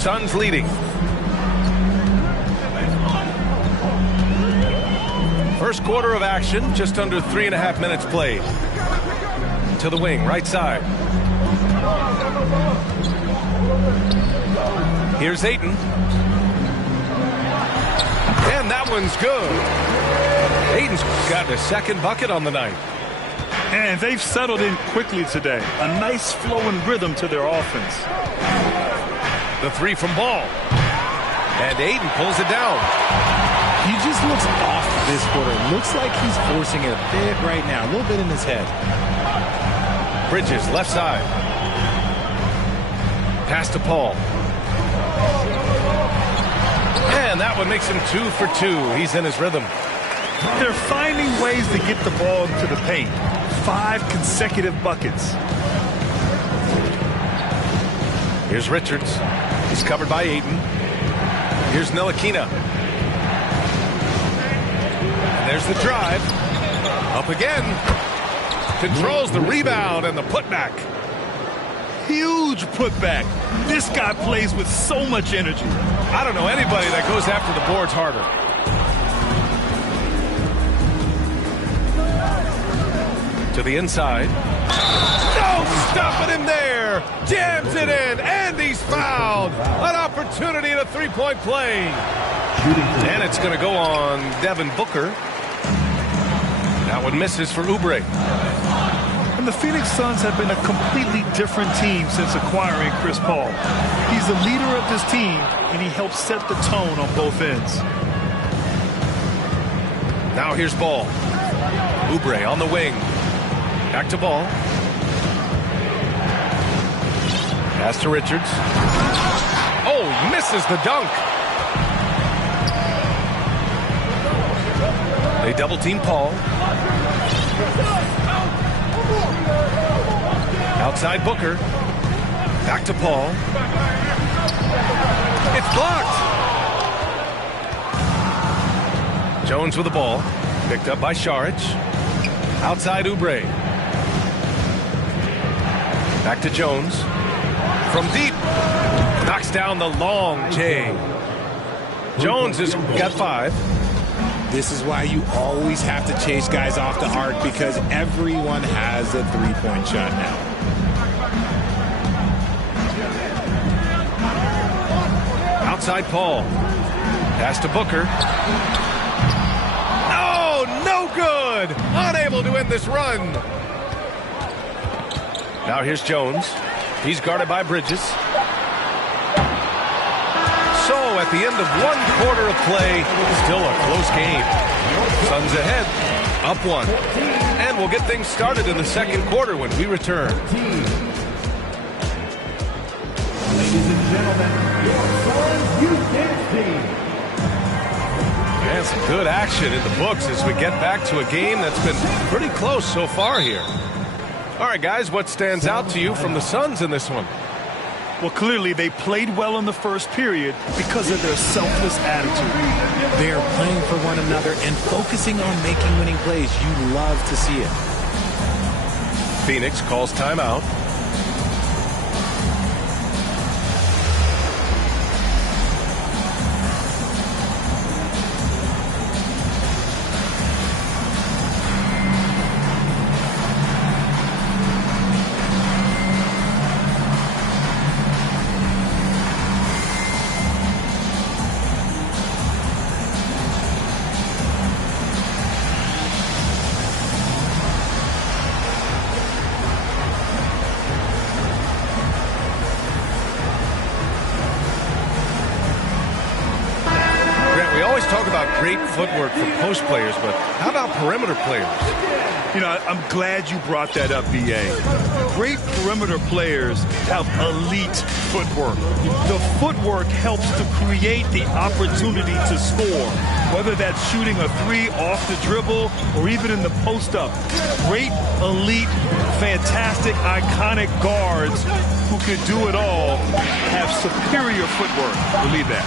Suns leading. First quarter of action, just under 3.5 minutes played. To the wing, right side. Here's Ayton. And that one's good. Ayton's got a second bucket on the night. And they've settled in quickly today. A nice flowing rhythm to their offense. The three from Ball. And Ayton pulls it down. He just looks off this quarter. Looks like he's forcing it a bit right now. A little bit in his head. Bridges, left side. Pass to Paul. And that one makes him 2 for 2. He's in his rhythm. They're finding ways to get the ball into the paint. 5 consecutive buckets. Here's Richards. He's covered by Ayton. Here's Ntilikina. And there's the drive. Up again. Controls the rebound and the putback. Huge putback. This guy plays with so much energy. I don't know anybody that goes after the boards harder. To the inside. No stopping him there. Jams it in, and he's fouled. An opportunity in a three-point play. And it's going to go on Devin Booker. That one misses for Oubre. And the Phoenix Suns have been a completely different team since acquiring Chris Paul. He's the leader of this team, and he helps set the tone on both ends. Now here's Ball. Oubre on the wing. Back to Ball. Pass to Richards. Oh, misses the dunk. They double team Paul. Outside Booker. Back to Paul. It's blocked. Jones with the ball. Picked up by Saric. Outside Oubre. Back to Jones. From deep. Knocks down the long J. Jones has got 5. This is why you always have to chase guys off the arc, because everyone has a three-point shot now. Outside Paul. Pass to Booker. Oh, no good. Unable to end this run. Now here's Jones. He's guarded by Bridges. So at the end of 1 quarter of play, still a close game. Suns ahead, up 1. And we'll get things started in the second quarter when we return. Ladies and gentlemen, your Suns Houston team. And some good action in the books as we get back to a game that's been pretty close so far here. All right, guys, what stands out to you from the Suns in this one? Well, clearly they played well in the first period because of their selfless attitude. They are playing for one another and focusing on making winning plays. You love to see it. Phoenix calls timeout. Talk about great footwork for post players, but how about perimeter players? You know, I'm glad you brought that up, B.A. Great perimeter players have elite footwork. The footwork helps to create the opportunity to score, whether that's shooting a 3 off the dribble or even in the post-up. Great, elite, fantastic, iconic guards who can do it all have superior footwork. Believe that.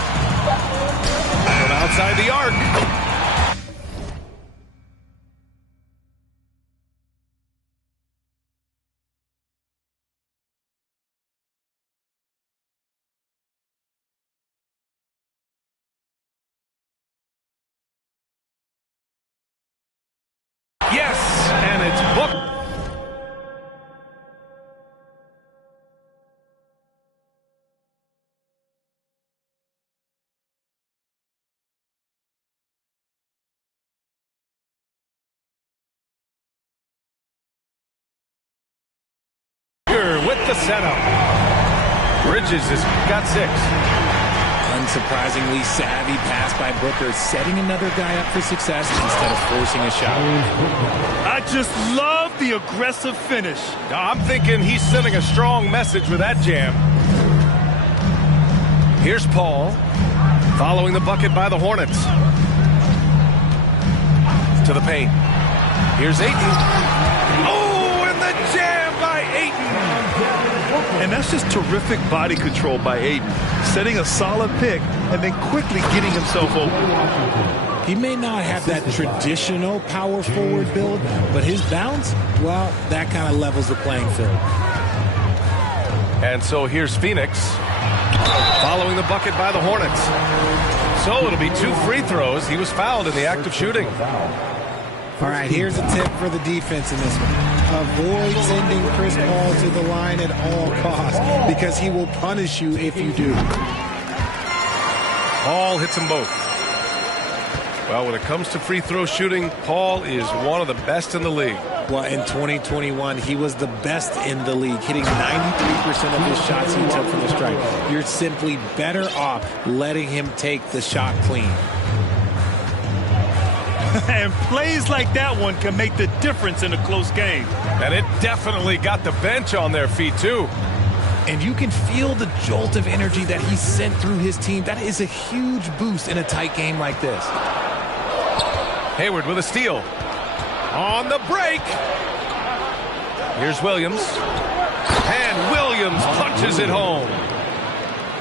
From outside the arc. the setup. Bridges has got 6. Unsurprisingly savvy pass by Booker, setting another guy up for success instead of forcing a shot. I just love the aggressive finish. I'm thinking he's sending a strong message with that jam. Here's Paul, following the bucket by the Hornets. To the paint. Here's Ayton. Oh, and the jam by Ayton. And that's just terrific body control by Ayton, setting a solid pick and then quickly getting himself open. He may not have that traditional power forward build, but his bounce, well, that kind of levels the playing field. And so here's Phoenix, following the bucket by the Hornets. So it'll be 2 free throws. He was fouled in the act of shooting. All right, here's a tip for the defense in this one. Avoid sending Chris Paul to the line at all costs because he will punish you if you do. Paul hits them both. Well, when it comes to free throw shooting, Paul is one of the best in the league. Well, in 2021, he was the best in the league, hitting 93% of his shots he took from the stripe. You're simply better off letting him take the shot clean. And plays like that one can make the difference in a close game. And it definitely got the bench on their feet, too. And you can feel the jolt of energy that he sent through his team. That is a huge boost in a tight game like this. Hayward with a steal. On the break. Here's Williams. And Williams punches it home.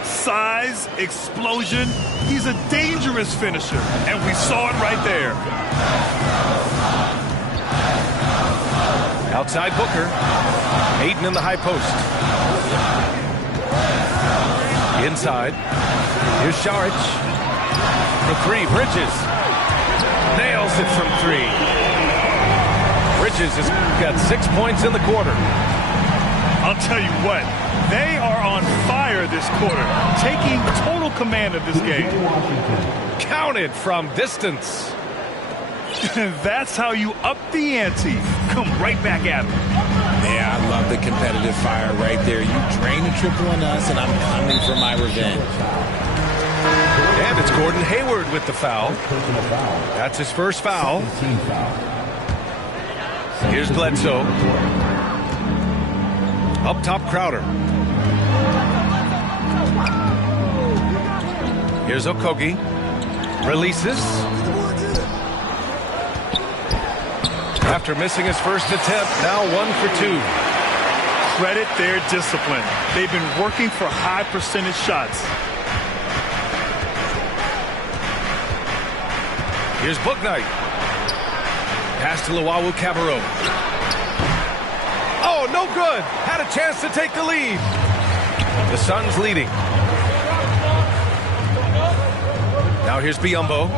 Size, explosion. He's a dangerous finisher, and we saw it right there. Outside Booker. Ayton in the high post. Inside. Here's Šarić. For 3, Bridges. Nails it from 3. Bridges has got 6 points in the quarter. I'll tell you what, they are on fire this quarter, taking total command of this game. Counted from distance. That's how you up the ante. Come right back at them. Yeah, I love the competitive fire right there. You drain a triple on us, and I'm coming for my revenge. And it's Gordon Hayward with the foul. That's his first foul. Here's Bledsoe. Up top, Crowder. Here's Okogie. Releases. After missing his first attempt, now 1 for 2. Credit their discipline. They've been working for high percentage shots. Here's Bouknight. Pass to Luwawu-Cabarrot. Oh, no good. Had a chance to take the lead. The Suns leading. Now here's Biyombo.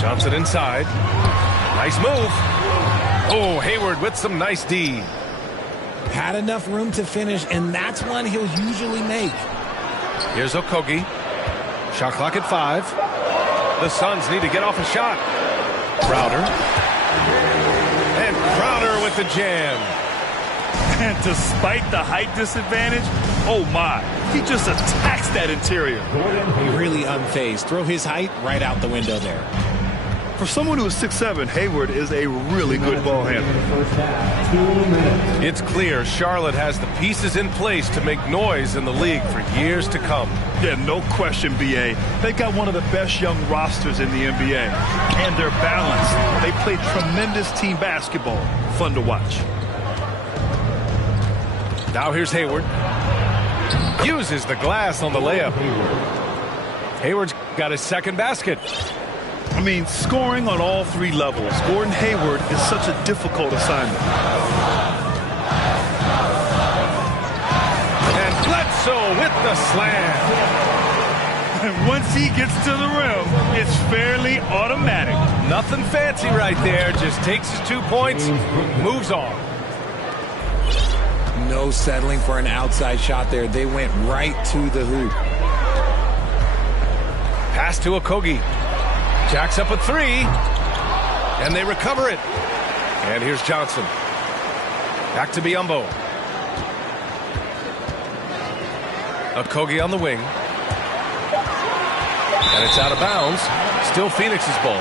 Johnson inside. Nice move. Oh, Hayward with some nice D. Had enough room to finish, and that's one he'll usually make. Here's Okogie. Shot clock at 5. The Suns need to get off a shot. Crowder. And Crowder with the jam. And despite the height disadvantage, oh my, he just attacks that interior. Really unfazed. Throw his height right out the window there. For someone who is 6'7", Hayward is a really good ball handler. It's clear Charlotte has the pieces in place to make noise in the league for years to come. Yeah, no question, B.A. They've got one of the best young rosters in the NBA. And they're balanced. They play tremendous team basketball. Fun to watch. Now here's Hayward. Uses the glass on the layup. Hayward's got his second basket. I mean, scoring on all 3 levels. Gordon Hayward is such a difficult assignment. And Bledsoe with the slam. And once he gets to the rim, it's fairly automatic. Nothing fancy right there. Just takes his 2 points, moves on. No settling for an outside shot there. They went right to the hoop. Pass to Okogie. Jacks up a 3. And they recover it. And here's Johnson. Back to Biyombo. Okogie on the wing. And it's out of bounds. Still Phoenix's ball.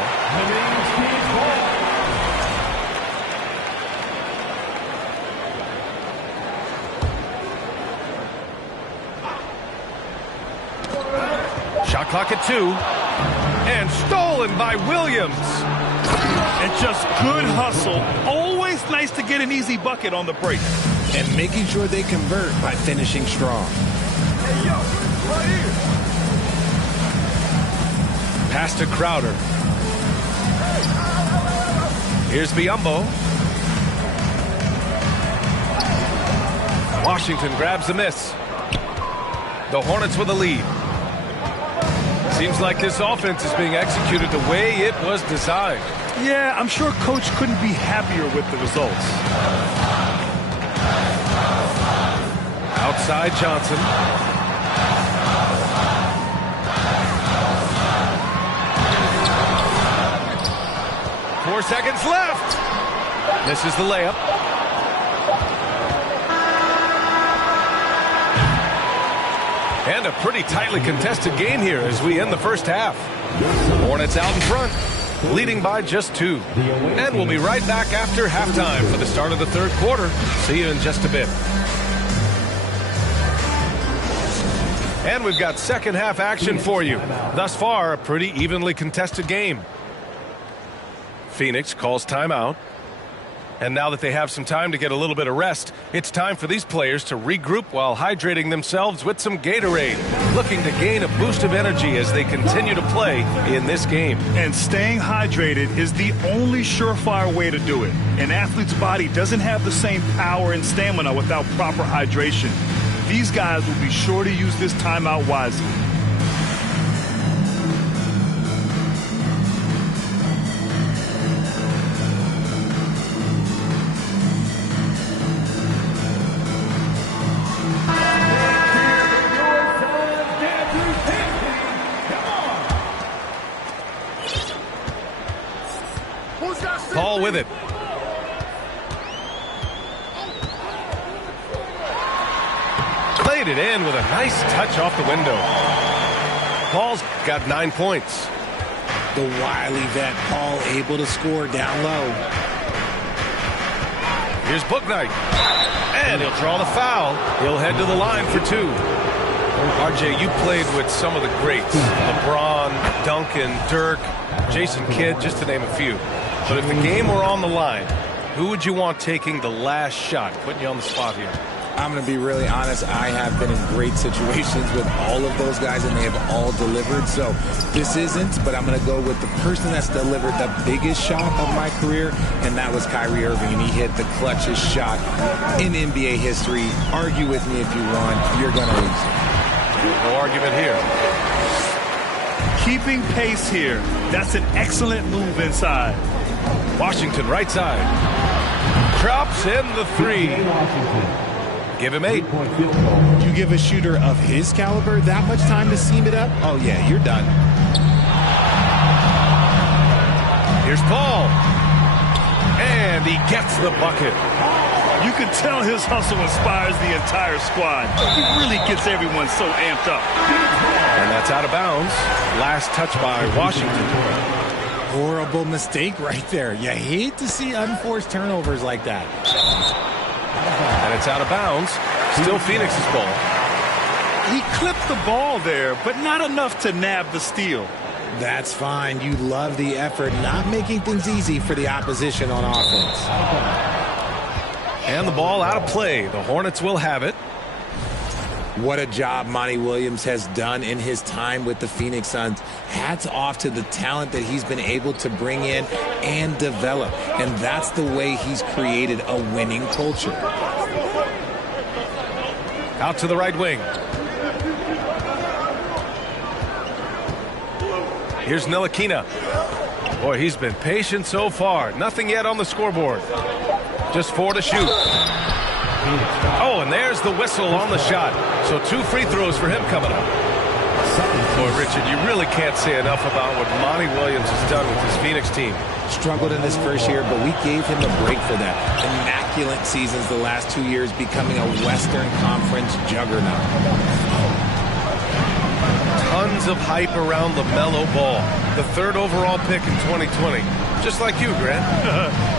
Shot clock at 2. And stolen by Williams. And just good hustle. Always nice to get an easy bucket on the break. And making sure they convert by finishing strong. Hey, yo, right here. Pass to Crowder. Here's Biyombo. Washington grabs the miss. The Hornets with the lead. Seems like this offense is being executed the way it was designed. Yeah, I'm sure Coach couldn't be happier with the results. Outside Johnson. Four seconds left. Misses the layup. And a pretty tightly contested game here as we end the first half. Hornets out in front, leading by just 2. And we'll be right back after halftime for the start of the third quarter. See you in just a bit. And we've got second half action for you. Thus far, a pretty evenly contested game. Phoenix calls timeout. And now that they have some time to get a little bit of rest, it's time for these players to regroup while hydrating themselves with some Gatorade, looking to gain a boost of energy as they continue to play in this game. And staying hydrated is the only surefire way to do it. An athlete's body doesn't have the same power and stamina without proper hydration. These guys will be sure to use this timeout wisely. Paul with it. Played it in with a nice touch off the window. Paul's got 9 points. The wily vet Paul able to score down low. Here's Bouknight. And he'll draw the foul. He'll head to the line for 2. RJ, you played with some of the greats. LeBron, Duncan, Dirk, Jason Kidd, just to name a few. But if the game were on the line, who would you want taking the last shot? Putting you on the spot here. I'm going to be really honest. I have been in great situations with all of those guys, and they have all delivered. So this isn't, but I'm going to go with the person that's delivered the biggest shot of my career, and that was Kyrie Irving. And he hit the clutchest shot in NBA history. Argue with me if you want. You're going to lose. No argument here. Keeping pace here. That's an excellent move inside. Washington right side. Drops in the 3. Give him 8. You give a shooter of his caliber that much time to seam it up? Oh, yeah, you're done. Here's Paul. And he gets the bucket. You can tell his hustle inspires the entire squad. He really gets everyone so amped up. And that's out of bounds. Last touch by Washington. Horrible mistake right there. You hate to see unforced turnovers like that. And it's out of bounds. Still Phoenix's ball. He clipped the ball there, but not enough to nab the steal. That's fine. You love the effort, not making things easy for the opposition on offense. And the ball out of play. The Hornets will have it. What a job Monty Williams has done in his time with the Phoenix Suns. Hats off to the talent that he's been able to bring in and develop. And that's the way he's created a winning culture. Out to the right wing. Here's Ntilikina. Boy, he's been patient so far. Nothing yet on the scoreboard. Just 4 to shoot. Oh, and there's the whistle on the shot. So 2 free throws for him coming up. Boy, Richard, you really can't say enough about what Monty Williams has done with his Phoenix team. Struggled in his first year, but we gave him a break for that. Immaculate seasons the last 2 years, becoming a Western Conference juggernaut. Tons of hype around LaMelo Ball, the 3rd overall pick in 2020. Just like you, Grant.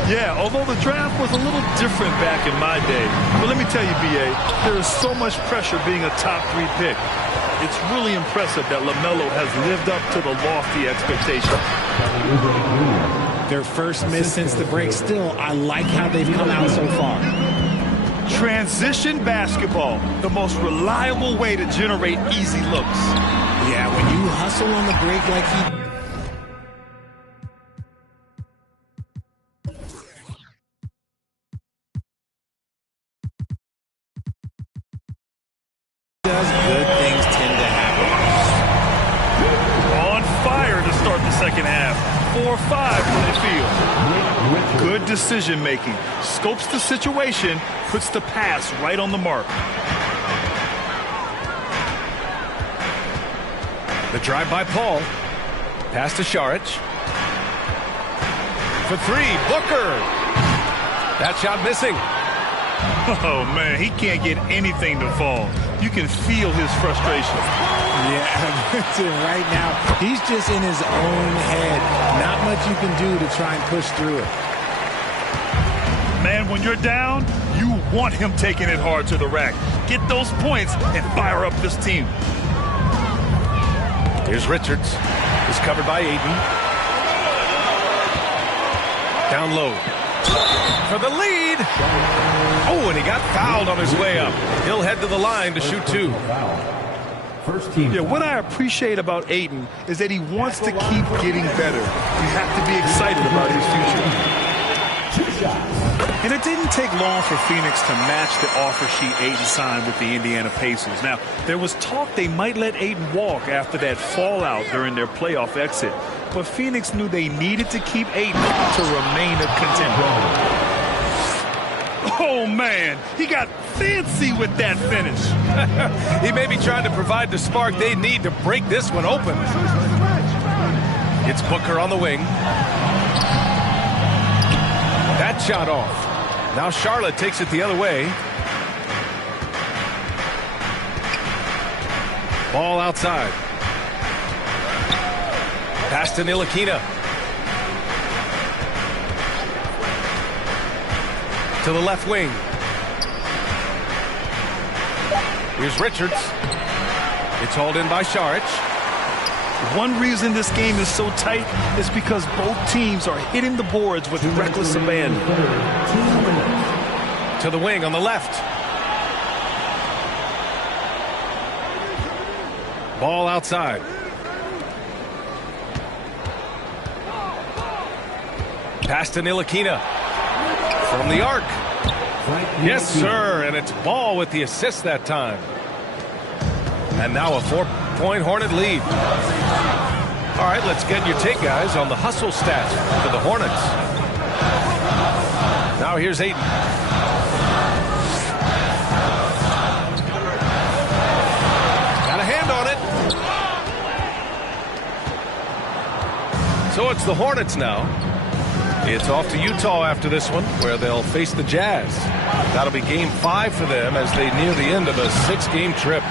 Yeah, although the draft was a little different back in my day. But let me tell you, B.A., there is so much pressure being a top 3 pick. It's really impressive that LaMelo has lived up to the lofty expectations. Their first miss since the break. Still, I like how they've come out so far. Transition basketball, the most reliable way to generate easy looks. Yeah, when you hustle on the break like he does, good things tend to happen. On fire to start the second half. 4-5 from the field. Good decision making. Scopes the situation, puts the pass right on the mark. The drive by Paul. Pass to Šarić. For 3, Booker. That shot missing. Oh, man, he can't get anything to fall. You can feel his frustration. Yeah, right now, he's just in his own head. Not much you can do to try and push through it. Man, when you're down, you want him taking it hard to the rack. Get those points and fire up this team. Here's Richards. He's covered by Ayton. Down low. For the lead. Oh, and he got fouled on his way up. He'll head to the line to shoot 2. First team. Yeah, what I appreciate about Ayton is that he wants to keep getting better. You have to be excited about his future. 2 shots. And it didn't take long for Phoenix to match the offer sheet Ayton signed with the Indiana Pacers. Now, there was talk they might let Ayton walk after that fallout during their playoff exit. But Phoenix knew they needed to keep Ayton to remain a contender. Oh, man, he got fancy with that finish. He may be trying to provide the spark they need to break this one open. It's Booker on the wing. That shot off. Now Charlotte takes it the other way. Ball outside. Pass to Ntilikina. To the left wing. Here's Richards. It's hauled in by Šarić. One reason this game is so tight is because both teams are hitting the boards with reckless abandon. To the wing on the left. Ball outside. Pass to Ntilikina. From the arc. Yes, sir, and it's Ball with the assist that time. And now a 4-point Hornet lead. All right, let's get your take, guys, on the hustle stats for the Hornets. Now here's Ayton. Got a hand on it. So it's the Hornets now. It's off to Utah after this one, where they'll face the Jazz. That'll be game 5 for them as they near the end of a 6-game trip.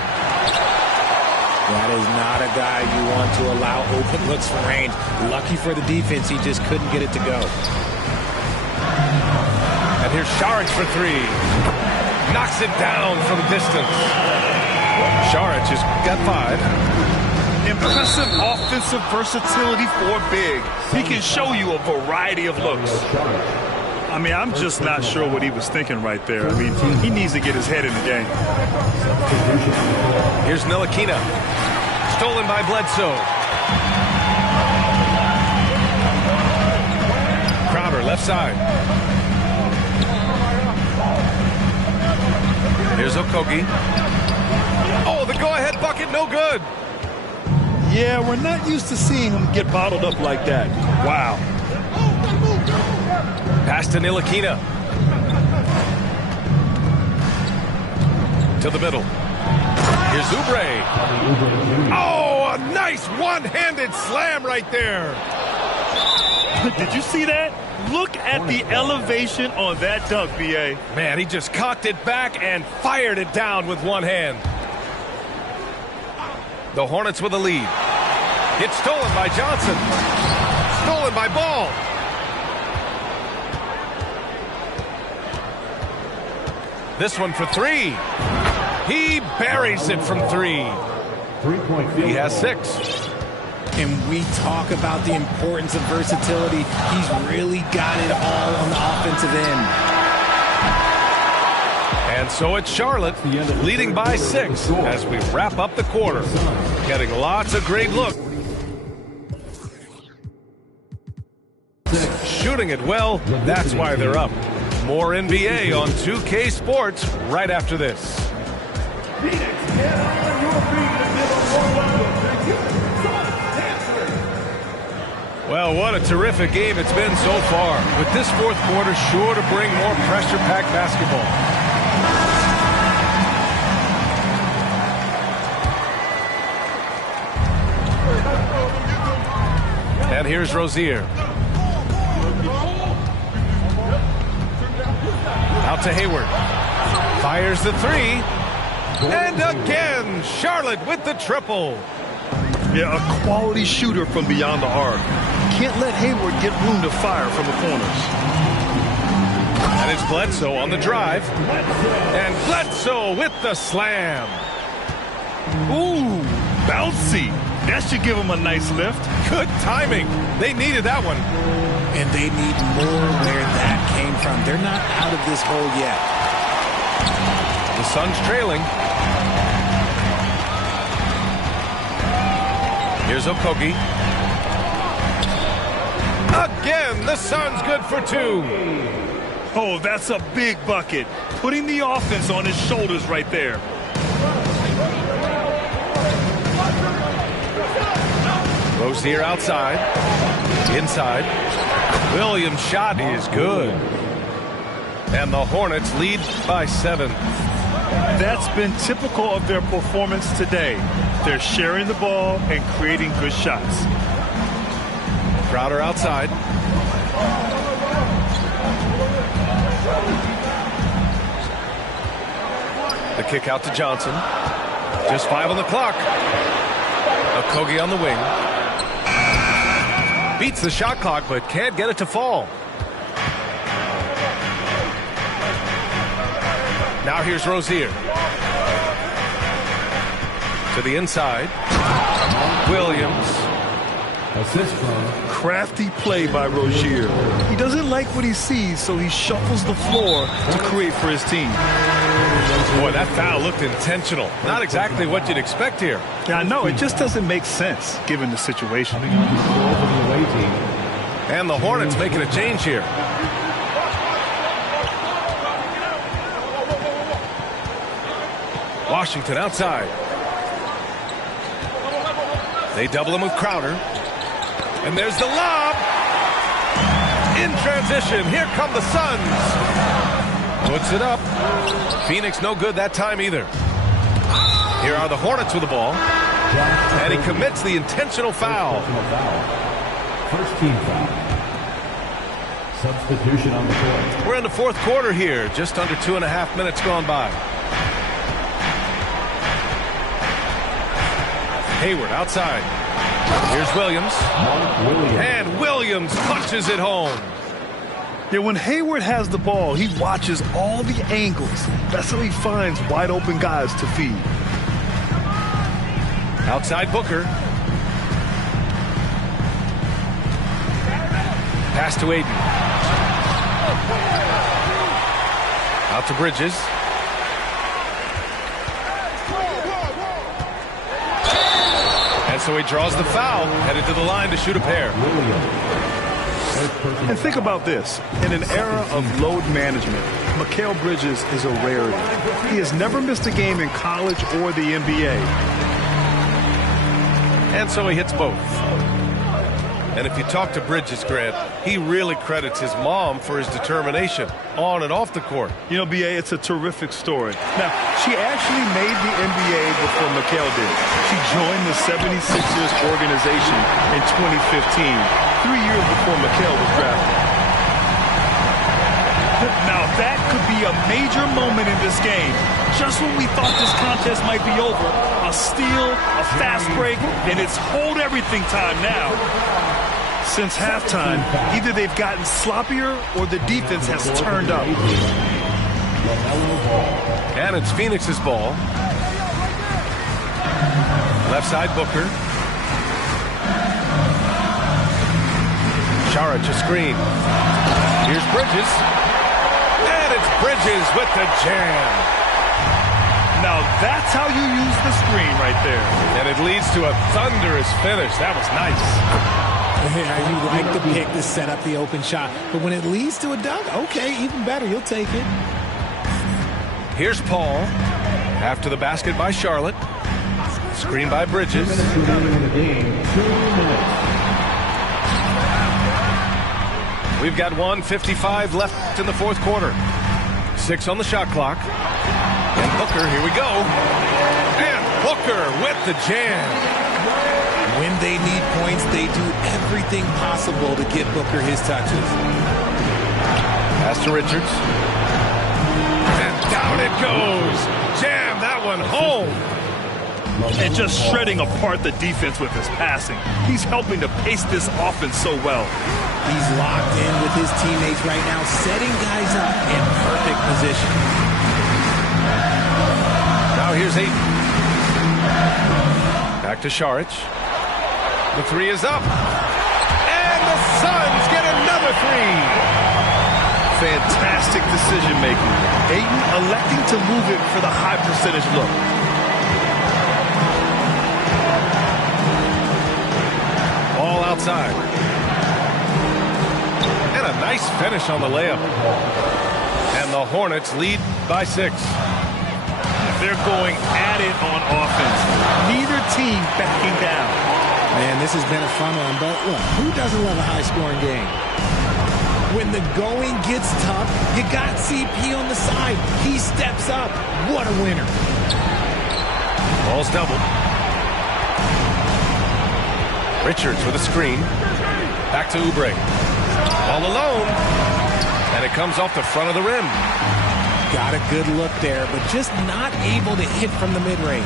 That is not a guy you want to allow open looks from range. Lucky for the defense, he just couldn't get it to go. And here's Šarić for 3. Knocks it down from distance. Šarić has got 5. Impressive offensive versatility for big. He can show you a variety of looks. I mean, I'm just not sure what he was thinking right there. I mean, he needs to get his head in the game. Here's Ntilikina. Stolen by Bledsoe. Crowder, left side. Here's Okogie. Oh, the go-ahead bucket, no good. Yeah, we're not used to seeing him get bottled up like that. Wow. Pass to Ntilikina. To the middle. Here's Oubre. Oh, Oh, nice one-handed slam right there. Did you see that? Look at the elevation on that dunk, B.A. Man, he just cocked it back and fired it down with one hand. The Hornets with a lead. It's stolen by Johnson. Stolen by Ball. This one for three. He buries it from three. He has 6. And we talk about the importance of versatility. He's really got it all on the offensive end. And so it's Charlotte leading by 6 as we wrap up the quarter. Getting lots of great looks. Shooting it well, that's why they're up. More NBA on 2K Sports right after this. Well, what a terrific game it's been so far. With this fourth quarter sure to bring more pressure-packed basketball. And here's Rozier. Out to Hayward. Fires the three. And again, Charlotte with the triple. Yeah, a quality shooter from beyond the arc. Can't let Hayward get room to fire from the corners. And it's Bledsoe on the drive. And Bledsoe with the slam. Ooh, bouncy. That should give him a nice lift. Good timing. They needed that one. And they need more where that came from. They're not out of this hole yet. The Suns trailing. Here's Okogie. Again, the Suns good for 2. Oh, that's a big bucket. Putting the offense on his shoulders right there. Rozier outside. Inside. Williams' shot is good. And the Hornets lead by 7. That's been typical of their performance today. They're sharing the ball and creating good shots. Crowder outside. The kick out to Johnson. Just 5 on the clock. Okogie on the wing. Beats the shot clock, but can't get it to fall. Now here's Rozier. To the inside. Williams. Assist from Crafty play by Rozier. He doesn't like what he sees, so he shuffles the floor to create for his team. Boy, that foul looked intentional. Not exactly what you'd expect here. Yeah, I know. It just doesn't make sense given the situation. And the Hornets making a change here. Washington outside. They double him with Crowder. And there's the lob. In transition, here come the Suns. Puts it up. Phoenix no good that time either. Here are the Hornets with the ball. And he commits the intentional foul. First team foul. Substitution on the court. We're in the fourth quarter here. Just under 2.5 minutes gone by. Hayward outside. Here's Williams. And Williams punches it home. Yeah, when Hayward has the ball, he watches all the angles. That's how he finds wide open guys to feed. Outside Booker. Pass to Aiden. Out to Bridges. And so he draws the foul, headed to the line to shoot a pair. And think about this. In an era of load management, Mikal Bridges is a rarity. He has never missed a game in college or the NBA. And so he hits both. And if you talk to Bridges, Grant, he really credits his mom for his determination on and off the court. You know, B.A., it's a terrific story. Now, she actually made the NBA before Mikal did. She joined the 76ers organization in 2015, 3 years before Mikal was drafted. Now, that could be a major moment in this game. Just when we thought this contest might be over, a steal, a fast break, and it's hold everything time now. Since halftime, either they've gotten sloppier or the defense has turned up. And it's Phoenix's ball. Left side, Booker. Saric, a screen. Here's Bridges. And it's Bridges with the jam. Now that's how you use the screen right there. And it leads to a thunderous finish. That was nice. Yeah, you like the pick to set up the open shot. But when it leads to a dunk, okay, even better. You'll take it. Here's Paul. After the basket by Charlotte. Screen by Bridges. We've got 1:55 left in the fourth quarter. 6 on the shot clock. And Booker, here we go. And Booker with the jam. When they need points, they do everything possible to get Booker his touches. Pass to Richards. And down it goes. Jam that one home. And just shredding apart the defense with his passing. He's helping to pace this offense so well. He's locked in with his teammates right now, setting guys up in perfect position. Now here's Ayton. Back to Saric. The three is up. And the Suns get another three. Fantastic decision making. Ayton electing to move it for the high percentage look. All outside. And a nice finish on the layup. And the Hornets lead by 6. They're going at it on offense. Neither team backing down. Man, this has been a fun one, but look, who doesn't love a high-scoring game? When the going gets tough, you got CP on the side. He steps up. What a winner. Ball's doubled. Richards with a screen. Back to Oubre. All alone. And it comes off the front of the rim. Got a good look there, but just not able to hit from the mid-range.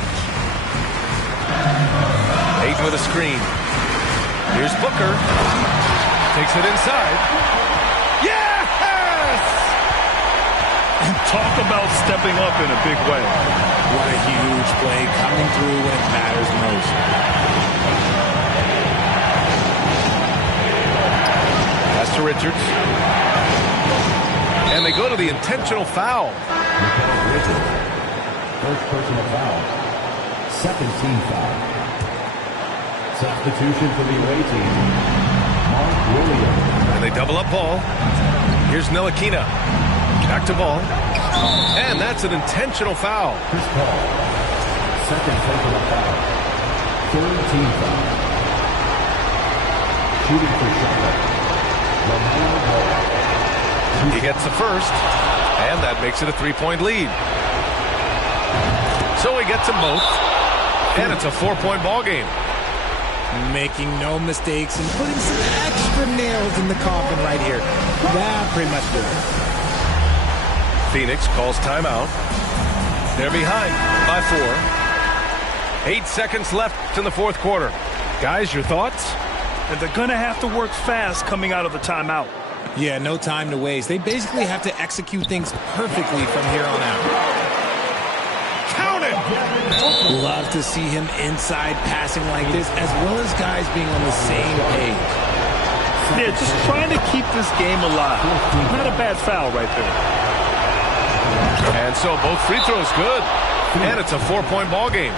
Ayton with a screen. Here's Booker. Takes it inside. Yes! And talk about stepping up in a big way. What a huge play coming through when it matters most. Pass to Richards. And they go to the intentional foul. First personal foul. Second team foul. Substitution for the away team, Mark Williams. And they double up Ball. Here's Ntilikina. Back to Ball. And that's an intentional foul. Chris Paul. Second personal foul. Third team foul. Shooting for Charlotte. LaMelo Ball. He gets the first. And that makes it a 3-point lead. So he gets them both. And it's a 4-point ball game. Making no mistakes and putting some extra nails in the coffin right here. That pretty much did it. Phoenix calls timeout. They're behind by 4. 8 seconds left in the fourth quarter. Guys, your thoughts? And they're going to have to work fast coming out of the timeout. Yeah, no time to waste. They basically have to execute things perfectly from here on out. Count it! Love to see him inside passing like this, as well as guys being on the same page. Yeah, just trying to keep this game alive. Not a bad foul right there. And so both free throws good. And it's a 4-point ball game.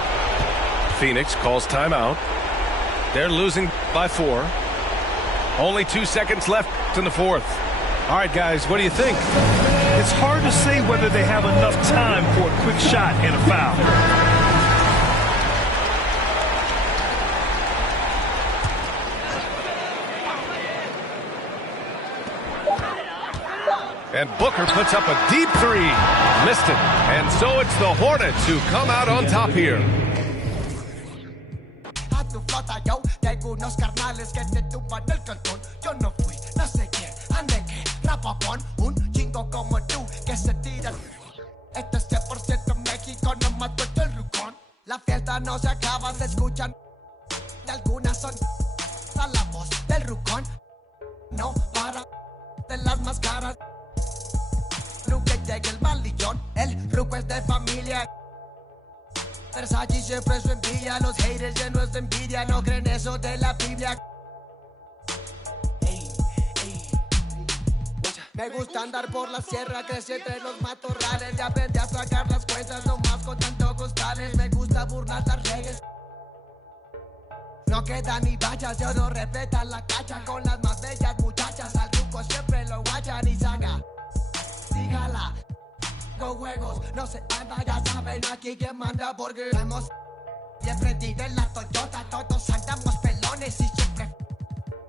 Phoenix calls timeout. They're losing by 4. Only 2 seconds left in the fourth. All right, guys, what do you think? It's hard to say whether they have enough time for a quick shot and a foul. And Booker puts up a deep three. Missed it. And so it's the Hornets who come out on top here. A tu flota yo, tengo unos carnales que te tumban el cantón. Yo no fui, no sé quién, ande que rapapón. Un chingo como tú que se tira. Este es 100% México, no mato el rucón. La fiesta no se acaba, se escuchan. De algunas son a la voz del rucón. No para de las máscaras. Que llegue el malillón, el ruco es de familia. Versace siempre su envidia, los haters llenos de envidia, no creen eso de la Biblia. Me gusta andar por la sierra, crecí entre los matorrales, ya aprendí a sacar las cuentas, no más con tanto costales. Me gusta burlar las reglas. No quedan ni vallas, yo no respetan la cacha con las más bellas muchachas. Al ruco siempre lo guachan y saga. Dígala, con juegos, no se anda, ya saben aquí quien manda porque hemos siempre tiré en la Toyota, todos andamos pelones y siempre.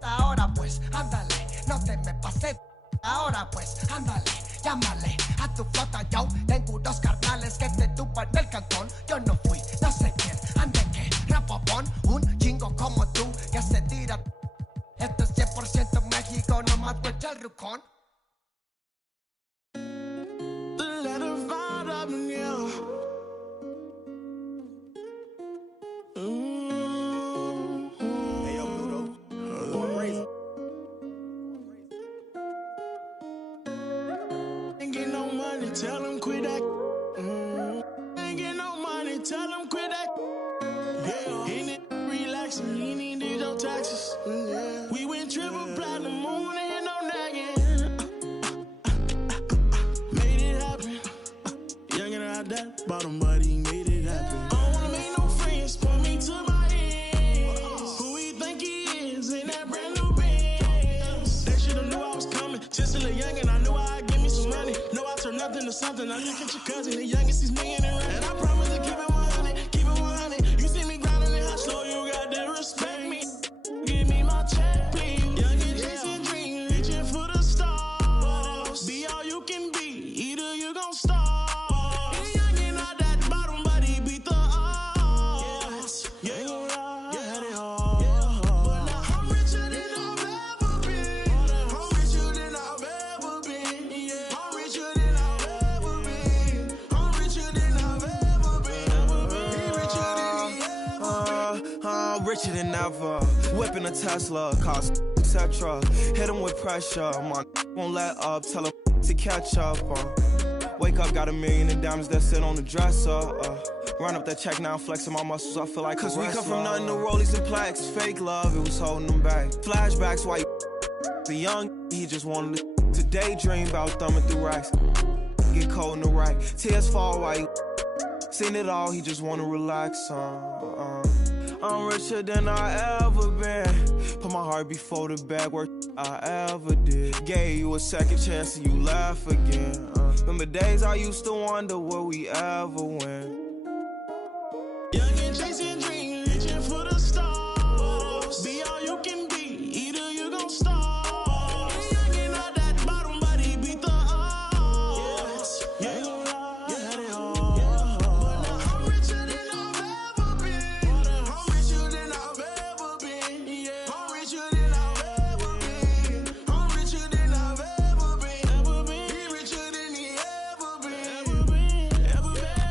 Ahora pues, ándale, no te me pases. Ahora pues, ándale, llámale a tu flota, yo tengo unos carnales que te tupan del cantón. Yo no fui, no sé quién, ande que rapopón, un chingo como tú que se tira. Esto es 100% México, no más vuelta el rucón. Tell him quit that. Ain't get no money, tell him quit that. Yeah, he need to relax and he need to do your taxes. Yeah. We went triple platinum, moon and no nagging. Made it happen. Young and I that bottom, but he made it happen. I don't wanna make no friends, point me to my ends. Who he think he is in that brand new Benz? They should've knew I was coming. Just a little young and I knew I'd give me some money. No, I turn nothing to something. I look at your cousin, the youngest, he's million and right. And I promise to keep it 100, keep it 100. You see me grinding and how slow you got to respect me. Give me my check, please. Young and chasing dreams, reaching for the stars. Be all you can be, either you gon' starve. And young and not that bottom, but he beat the odds. Yeah, ain't gon' lie, I had it hard. But now I'm richer than I've ever been. I'm richer than I've ever been. Yeah, I'm richer than I've ever been. I'm richer than I've ever been. He richer than he ever been. I'm richer than ever. Whipping a Tesla, cost etc. Hit him with pressure. My won't let up. Tell him to catch up. Wake up, got $1 million in diamonds that sit on the dresser. Run up that check now, flexing my muscles. I feel like cause we come from nothing to rollies and plaques. Fake love, it was holding them back. Flashbacks, why the young he just wanted to daydream about thumbing through racks. Get cold in the right, tears fall while he seen it all. He just wanna relax. I'm richer than I ever been. Put my heart before the bag, work I ever did. Gave you a second chance and you laugh again. Remember days I used to wonder will we ever win. Young and chasing dreams, reaching for the stars. Be all you can be, either you gon' starve. And young and not that bottom, but he beat the odds. Yeah, ain't gon' lie, I had it hard. But now I'm richer than I've ever been. I'm richer than I've ever been. Yeah, I'm richer than I've ever been. I'm richer than I've ever been. He richer than he ever been. Ever been.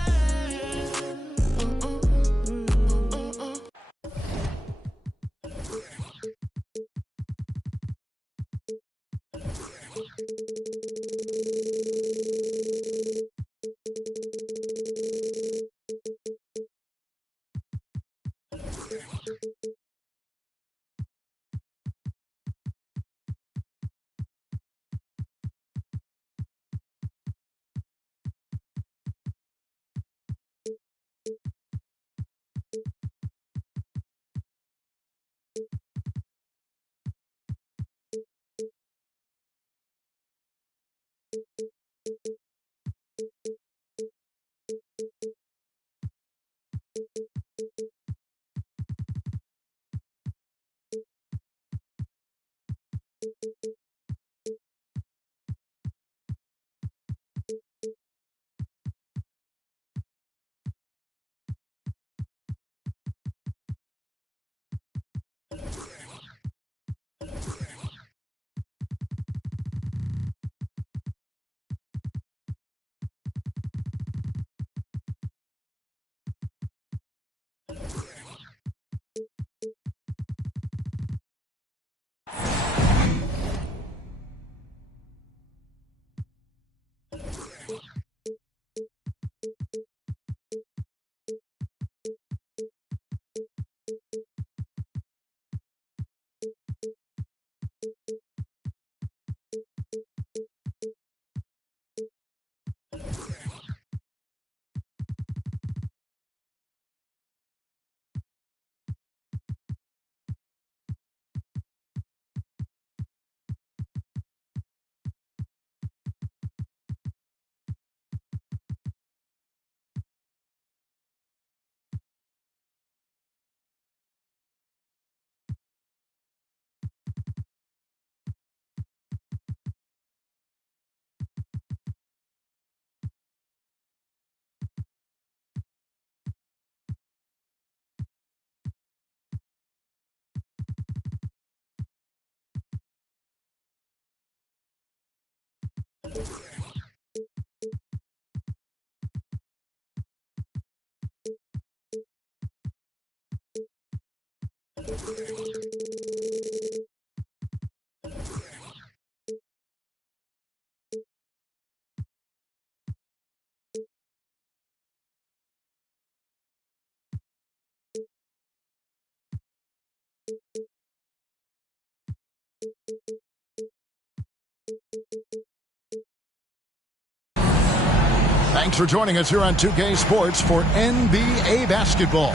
Thanks for joining us here on 2K Sports for NBA basketball.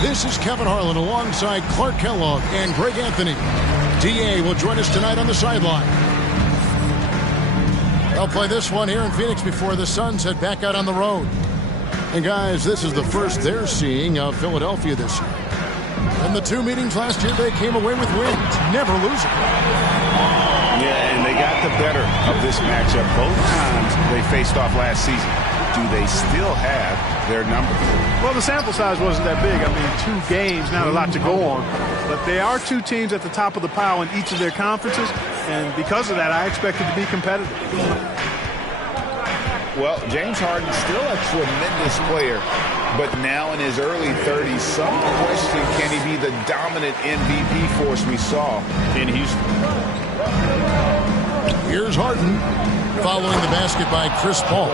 This is Kevin Harlan alongside Clark Kellogg and Greg Anthony. DA will join us tonight on the sideline. They'll play this one here in Phoenix before the Suns head back out on the road. And guys, this is the first they're seeing of Philadelphia this year. In the two meetings last year, they came away with wins, never losing. Yeah, and they got the better of this matchup both times they faced off last season. Do they still have their number? Well, the sample size wasn't that big. I mean, 2 games, not a lot to go on. But they are 2 teams at the top of the pile in each of their conferences. And because of that, I expect it to be competitive. Well, James Harden's still a tremendous player. But now in his early 30s, some question, can he be the dominant MVP force we saw in Houston? Here's Harden, following the basket by Chris Paul.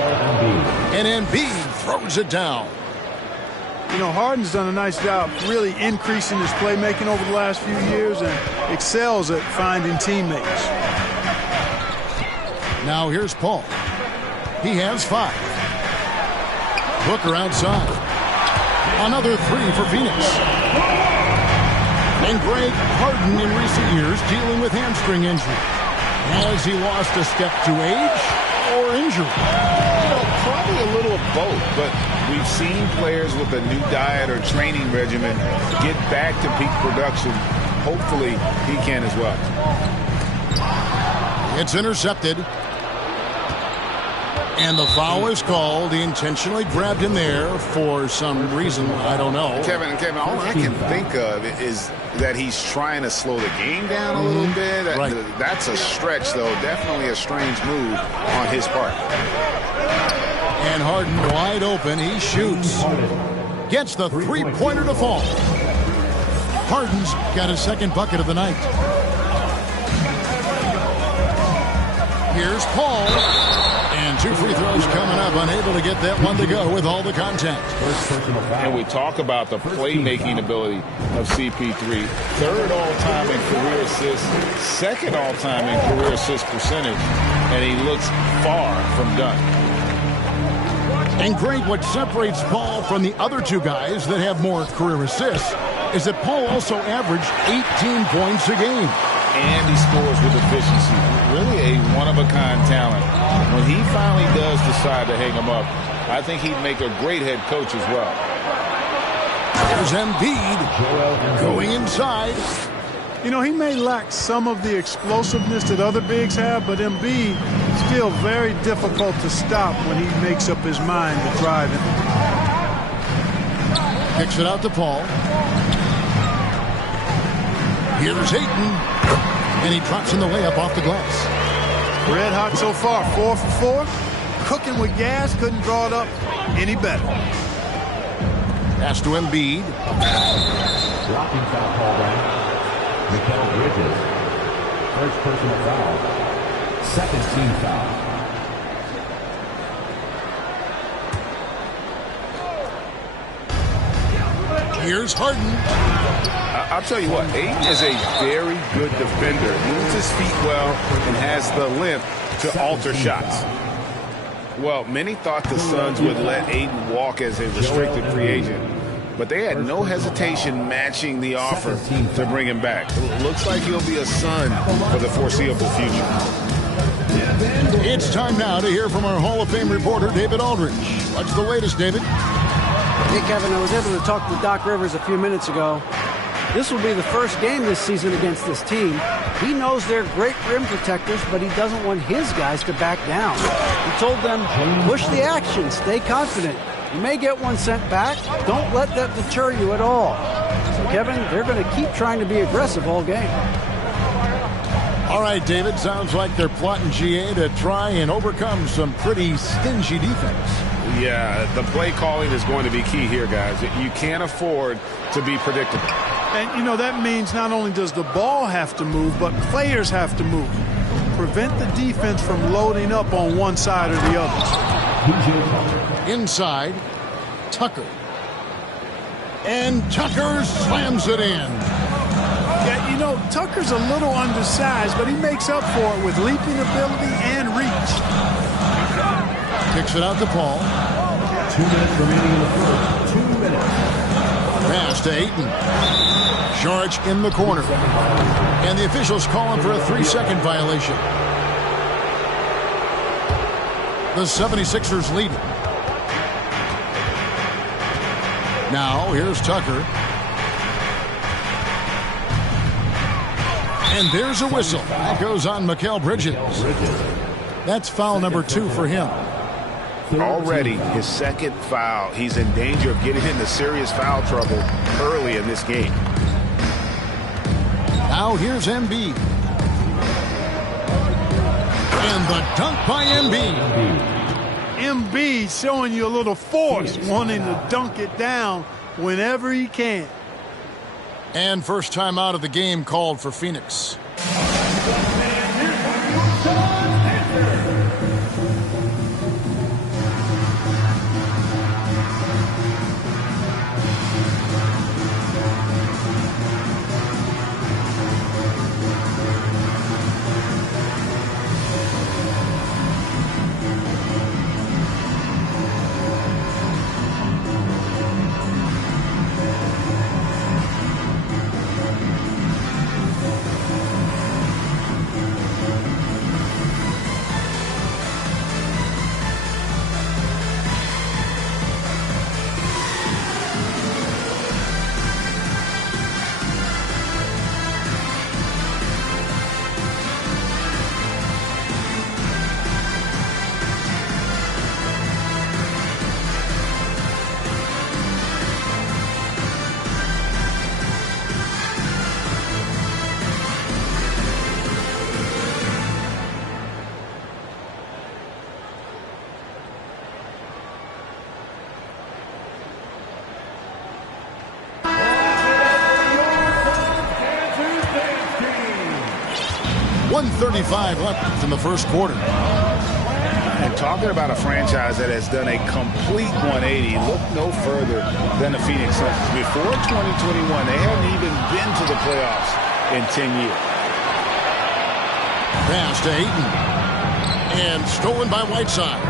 And Embiid throws it down. You know, Harden's done a nice job really increasing his playmaking over the last few years and excels at finding teammates. Now here's Paul. He has 5. Booker outside. Another 3 for Phoenix. And Greg, Harden in recent years dealing with hamstring injury. Has he lost a step to age or injury? You know, probably a little of both, but we've seen players with a new diet or training regimen get back to peak production. Hopefully he can as well. It's intercepted. And the foul is called. He intentionally grabbed him there for some reason. I don't know. Kevin, all I can think of is that he's trying to slow the game down a little bit. Right. That's a stretch, though. Definitely a strange move on his part. And Harden wide open. He shoots. Gets the three-pointer to fall. Harden's got his second bucket of the night. Here's Paul. And 2 free throws coming up. Unable to get that one to go with all the contact. And we talk about the playmaking ability of CP3. 3rd all-time in career assists, 2nd all-time in career assist percentage. And he looks far from done. And great, what separates Paul from the other 2 guys that have more career assists is that Paul also averaged 18 points a game. And he scores with efficiency. Really a one-of-a-kind talent. When he finally does decide to hang him up, I think he'd make a great head coach as well. There's Embiid going inside. You know, he may lack some of the explosiveness that other bigs have, but Embiid still very difficult to stop when he makes up his mind to drive it. Kicks it out to Paul. Here's Ayton. And he drops in the layup off the glass. Red hot so far, 4 for 4. Cooking with gas, couldn't draw it up any better. Pass to Embiid. Blocking foul call back. Mikal Bridges. First personal foul. 2nd team foul. Here's Harden. I'll tell you what, Ayton is a very good defender. Moves his feet well and has the length to alter shots. Well, many thought the Suns would let Ayton walk as a restricted free agent, but they had no hesitation matching the offer to bring him back. Looks like he'll be a Sun for the foreseeable future. It's time now to hear from our Hall of Fame reporter, David Aldridge. What's the latest, David? Hey, Kevin, I was able to talk to Doc Rivers a few minutes ago. This will be the first game this season against this team. He knows they're great rim protectors, but he doesn't want his guys to back down. He told them, push the action, stay confident. You may get one sent back. Don't let that deter you at all. So, Kevin, they're going to keep trying to be aggressive all game. All right, David, sounds like they're plotting GA to try and overcome some pretty stingy defense. Yeah, the play calling is going to be key here, guys. You can't afford to be predictable. And, you know, that means not only does the ball have to move, but players have to move. Prevent the defense from loading up on one side or the other. Inside, Tucker. And Tucker slams it in. Yeah, you know, Tucker's a little undersized, but he makes up for it with leaping ability and reach. Kicks it out to Paul. 2 minutes remaining in the first. 2 minutes. Pass to Ayton. Charge in the corner. And the officials call him for a 3-second violation. The 76ers lead. Now, here's Tucker. And there's a whistle. That goes on Mikal Bridges. That's foul number 2 for him. Already his second foul. He's in danger of getting into serious foul trouble early in this game. Now here's Embiid. And the dunk by Embiid. Embiid showing you a little force, wanting to dunk it down whenever he can. And first time out of the game called for Phoenix. .35 left in the first quarter. And talking about a franchise that has done a complete 180, look no further than the Phoenix Suns. Before 2021, they hadn't even been to the playoffs in 10 years. Pass to Ayton. And stolen by Whiteside.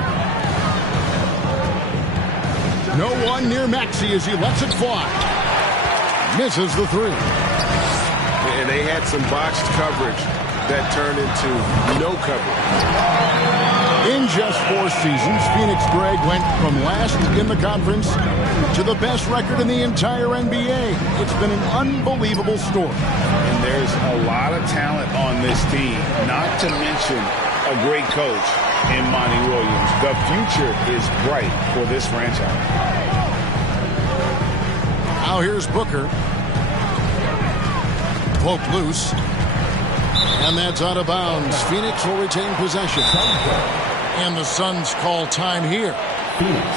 No one near Maxey as he lets it fly. Misses the 3. And they had some botched coverage that turned into no coverage. In just 4 seasons, Phoenix, Greg, went from last in the conference to the best record in the entire NBA. It's been an unbelievable story. And there's a lot of talent on this team, not to mention a great coach in Monty Williams. The future is bright for this franchise. Now here's Booker. Poke loose. And that's out of bounds. Phoenix will retain possession. And the Suns call time here.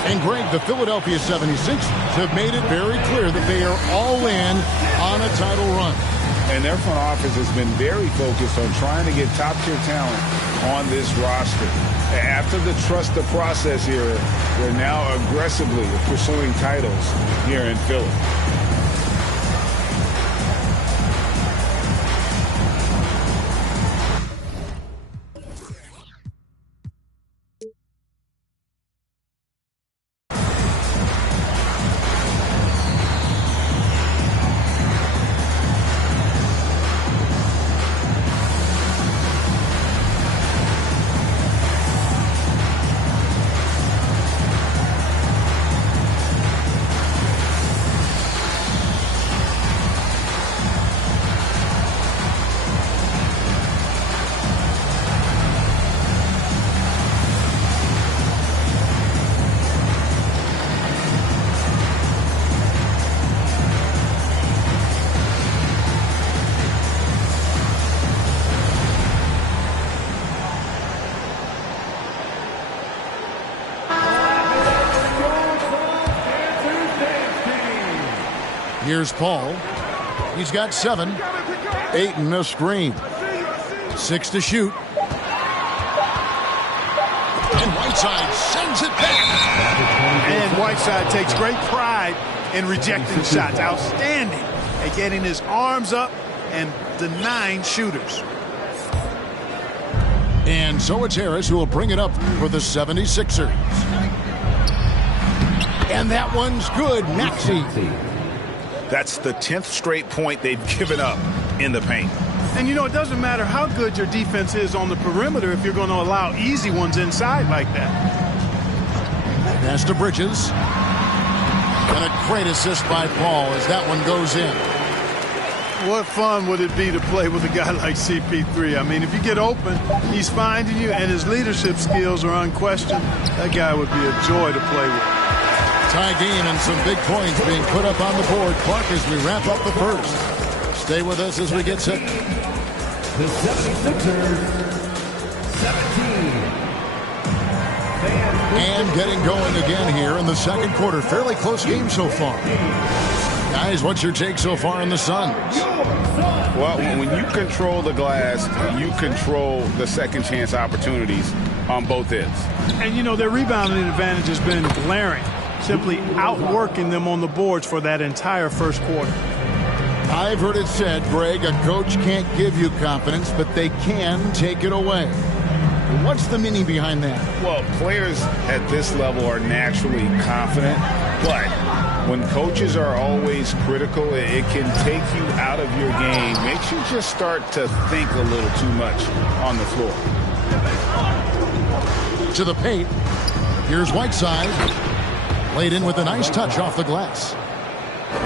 And Greg, the Philadelphia 76ers have made it very clear that they are all in on a title run. And their front office has been very focused on trying to get top-tier talent on this roster. After the trust the process era, they're now aggressively pursuing titles here in Philly. Here's Paul. He's got 7. Ayton a screen. 6 to shoot. And Whiteside sends it back. And Whiteside takes great pride in rejecting shots. Outstanding at getting his arms up and denying shooters. And so it's Harris who will bring it up for the 76ers. And that one's good. Maxey. That's the 10th straight point they've given up in the paint. And, you know, it doesn't matter how good your defense is on the perimeter if you're going to allow easy ones inside like that. Pass to Bridges. And a great assist by Paul as that one goes in. What fun would it be to play with a guy like CP3? I mean, if you get open, he's finding you, and his leadership skills are unquestioned. That guy would be a joy to play with. Tie game and some big points being put up on the board. Clark, as we wrap up the first. Stay with us as we get set. The 76ers, 17. And getting going again here in the second quarter. Fairly close game so far. Guys, what's your take so far in the Suns? Well, when you control the glass, you control the second chance opportunities on both ends. And, you know, their rebounding advantage has been glaring. Simply outworking them on the boards for that entire first quarter. I've heard it said, Greg, a coach can't give you confidence, but they can take it away. What's the meaning behind that? Well, players at this level are naturally confident, but when coaches are always critical, it can take you out of your game. Makes you just start to think a little too much on the floor. To the paint. Here's Whiteside. Laid in with a nice touch off the glass.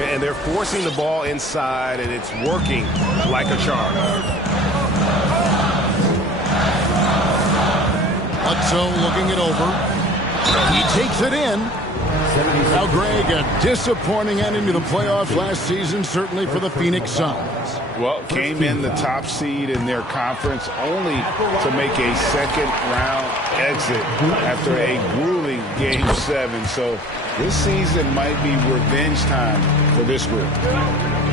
And they're forcing the ball inside, and it's working like a charm. Bledsoe looking it over. He takes it in. Now, Greg, a disappointing ending to the playoffs last season, certainly for the Phoenix Suns. Well, came in the top seed in their conference only to make a second-round exit after a grueling Game 7. So this season might be revenge time for this group.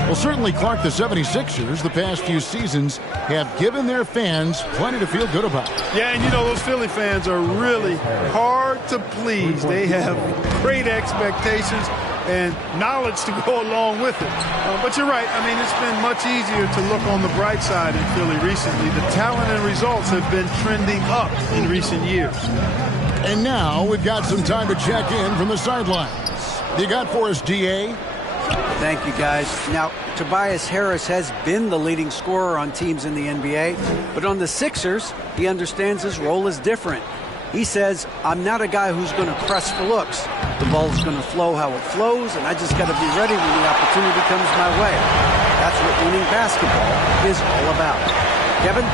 Well, certainly, Clark, the 76ers, the past few seasons, have given their fans plenty to feel good about. Yeah, and you know, those Philly fans are really hard to please. They have great expectations and knowledge to go along with it. But you're right. I mean, it's been much easier to look on the bright side in Philly recently. The talent and results have been trending up in recent years. And now we've got some time to check in from the sidelines. You got for us, DA? Thank you, guys. Now, Tobias Harris has been the leading scorer on teams in the NBA, but on the Sixers, he understands his role is different. He says, I'm not a guy who's going to press for looks. The ball's going to flow how it flows, and I just got to be ready when the opportunity comes my way. That's what winning basketball is all about. Kevin?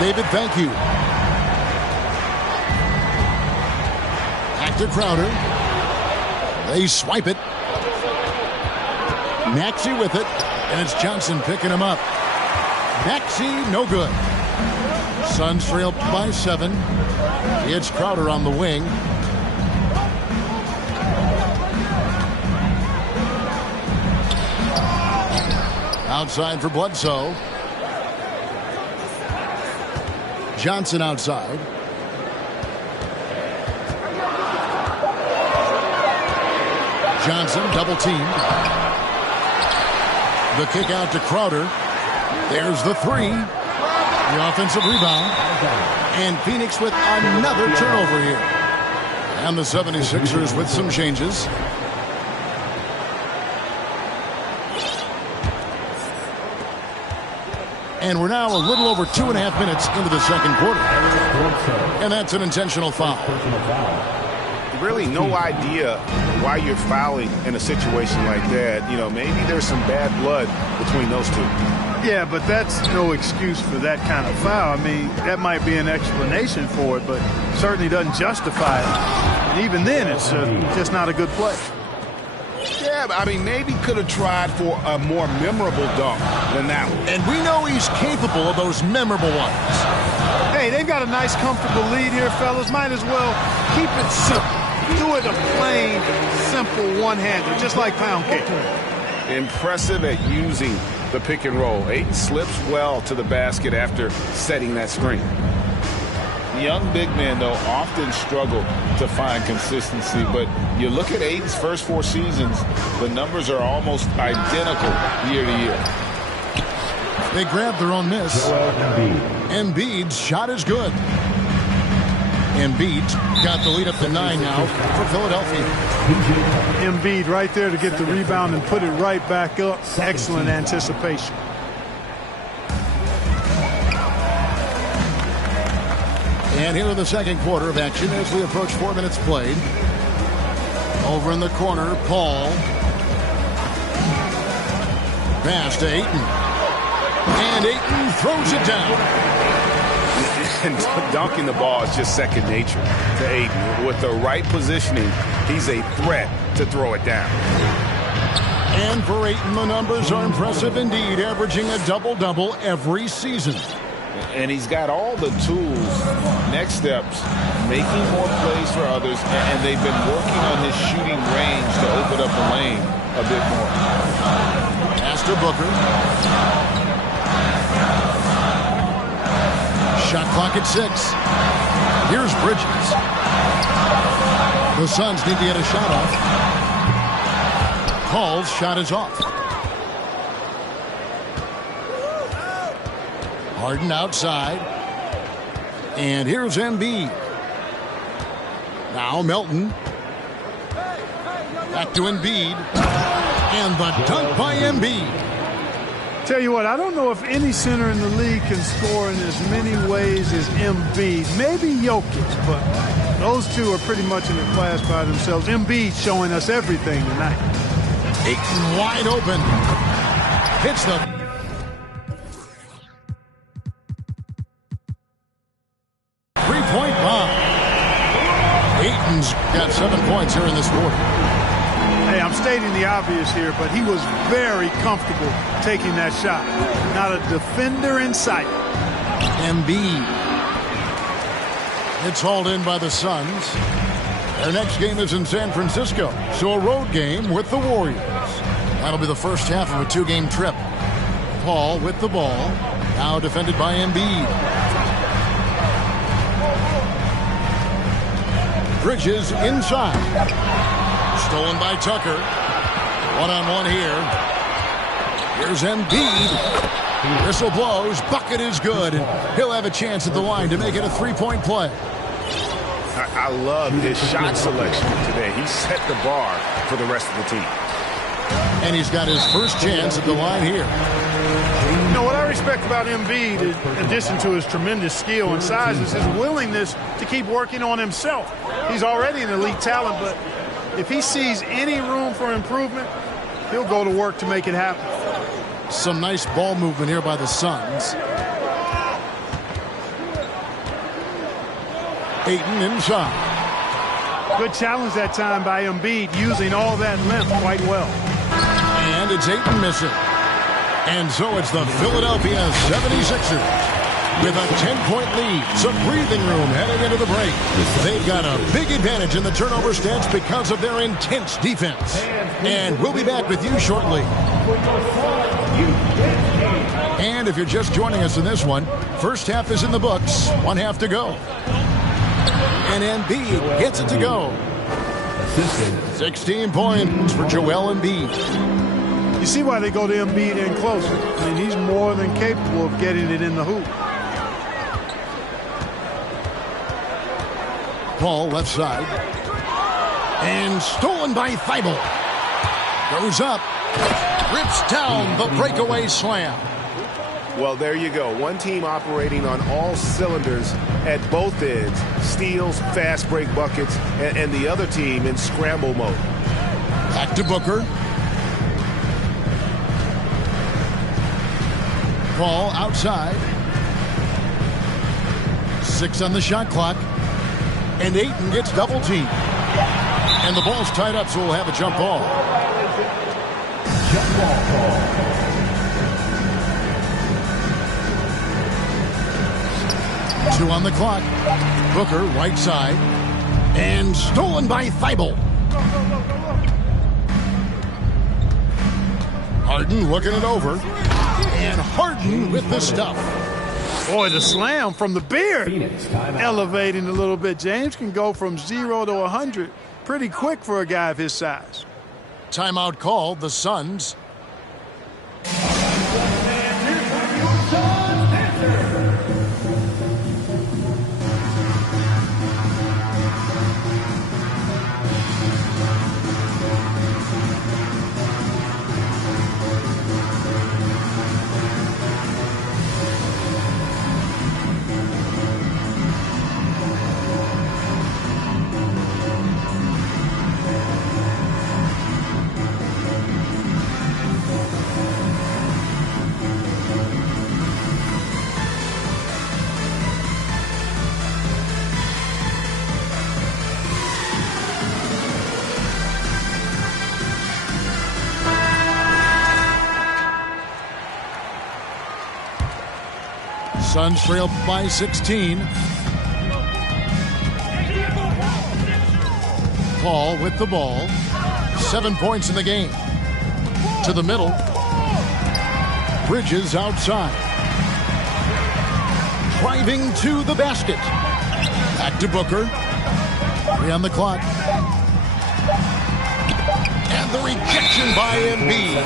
David, thank you. Back to Crowder. They swipe it. Maxey with it, and it's Johnson picking him up. Maxey, no good. Suns trail by 7. It's Crowder on the wing. Outside for Bledsoe. Johnson outside. Johnson double teamed. The kick out to Crowder. There's the 3. The offensive rebound. And Phoenix with another turnover here. And the 76ers with some changes. And we're now a little over 2.5 minutes into the second quarter. And that's an intentional foul. Really no idea why you're fouling in a situation like that. You know, maybe there's some bad blood between those two. Yeah, but that's no excuse for that kind of foul. I mean, that might be an explanation for it, but certainly doesn't justify it. And even then, it's just not a good play. Yeah, but I mean, maybe could have tried for a more memorable dunk than that one. And we know he's capable of those memorable ones. Hey, they've got a nice, comfortable lead here, fellas. Might as well keep it simple. Do it a plain, simple one-hander, just like pound cake. Impressive at using the pick and roll. Ayton slips well to the basket after setting that screen. Young big men, though, often struggle to find consistency, but you look at Ayton's first 4 seasons, the numbers are almost identical year to year. They grabbed their own miss. Embiid's shot is good. Embiid's got the lead up to 9 now for Philadelphia. Embiid right there to get the rebound and put it right back up. Excellent anticipation. And here in the second quarter of action as we approach 4 minutes played. Over in the corner, Paul. Pass to Ayton. And Ayton throws it down. And dunking the ball is just second nature to Ayton. With the right positioning, he's a threat to throw it down. And for Ayton, the numbers are impressive indeed, averaging a double-double every season. And he's got all the tools, next steps, making more plays for others, and they've been working on his shooting range to open up the lane a bit more. Pass to Booker. Shot clock at 6. Here's Bridges. The Suns need to get a shot off. Paul's shot is off. Harden outside. And here's Embiid. Now Melton. Back to Embiid. And the dunk by Embiid. Tell you what, I don't know if any center in the league can score in as many ways as Embiid. Maybe Jokic, but those two are pretty much in a class by themselves. Embiid showing us everything tonight. Ayton wide open. Hits the... three-point bomb. Ayton's got 7 points here in this quarter. Hey, I'm stating the obvious here, but he was very comfortable taking that shot. Not a defender in sight. Embiid. It's hauled in by the Suns. Their next game is in San Francisco, so a road game with the Warriors. That'll be the first half of a 2-game trip. Paul with the ball, now defended by Embiid. Bridges inside. Stolen by Tucker. One-on-one here. Here's Embiid. Whistle blows. Bucket is good. He'll have a chance at the line to make it a 3-point play. I love his shot selection today. He set the bar for the rest of the team. And he's got his first chance at the line here. You know, what I respect about Embiid, in addition to his tremendous skill and size, is his willingness to keep working on himself. He's already an elite talent, but if he sees any room for improvement, he'll go to work to make it happen. Some nice ball movement here by the Suns. Ayton inside. Good challenge that time by Embiid, using all that length quite well. And it's Ayton missing. And so it's the Philadelphia 76ers with a 10-point lead. Some breathing room heading into the break. They've got a big advantage in the turnover stats because of their intense defense. And we'll be back with you shortly. And if you're just joining us in this one, first half is in the books. 1 half to go. And Embiid gets it to go. 16 points for Joel Embiid. You see why they go to Embiid in closer. I mean, he's more than capable of getting it in the hoop. Paul left side. And stolen by Thibault. Goes up. Rips down the breakaway slam. Well, there you go. One team operating on all cylinders at both ends. Steals, fast break buckets, and the other team in scramble mode. Back to Booker. Paul outside. 6 on the shot clock. And Ayton gets double teamed. And the ball's tied up, so we'll have a jump ball. Jump ball call. 2 on the clock. Booker right side. And stolen by Thibault. Harden looking it over. And Harden with the stuff. Boy, the slam from the beard. Elevating a little bit. James can go from 0 to 100 pretty quick for a guy of his size. Timeout called, the Suns. Suns trail by 16. Paul with the ball. 7 points in the game. To the middle. Bridges outside. Driving to the basket. Back to Booker. 3 on the clock. And the rejection by Embiid.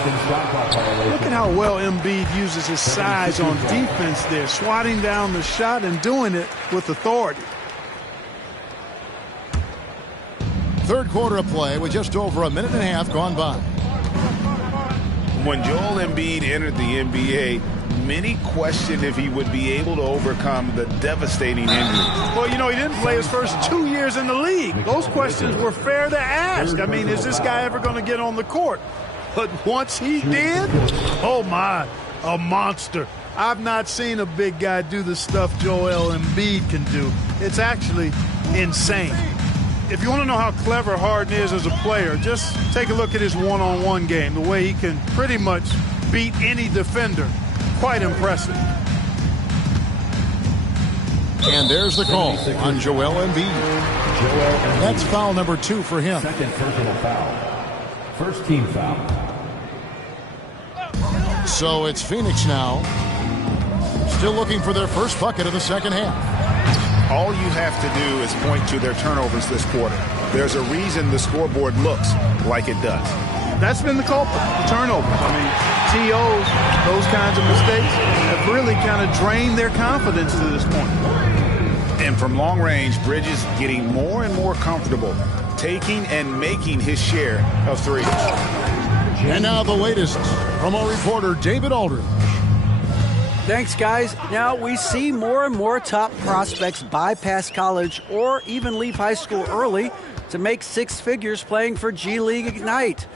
Look at how well Embiid uses his size on defense there, swatting down the shot and doing it with authority. Third quarter of play with just over a minute and a half gone by. When Joel Embiid entered the NBA, many questioned if he would be able to overcome the devastating injury. Well, you know, he didn't play his first 2 years in the league. Those questions were fair to ask. I mean, is this guy ever going to get on the court? But once he did, oh my, a monster. I've not seen a big guy do the stuff Joel Embiid can do. It's actually insane. If you want to know how clever Harden is as a player, just take a look at his one-on-one game, the way he can pretty much beat any defender. Quite impressive. And there's the call on Joel Embiid. That's foul number 2 for him. Second personal foul. First team foul. So it's Phoenix now. Still looking for their first bucket of the second half. All you have to do is point to their turnovers this quarter. There's a reason the scoreboard looks like it does. That's been the culprit, the turnover. I mean, TOs, those kinds of mistakes have really kind of drained their confidence to this point. And from long range, Bridges getting more and more comfortable taking and making his share of threes. And now the latest from our reporter, David Aldridge. Thanks, guys. Now we see more and more top prospects bypass college or even leave high school early to make 6 figures playing for G League Ignite.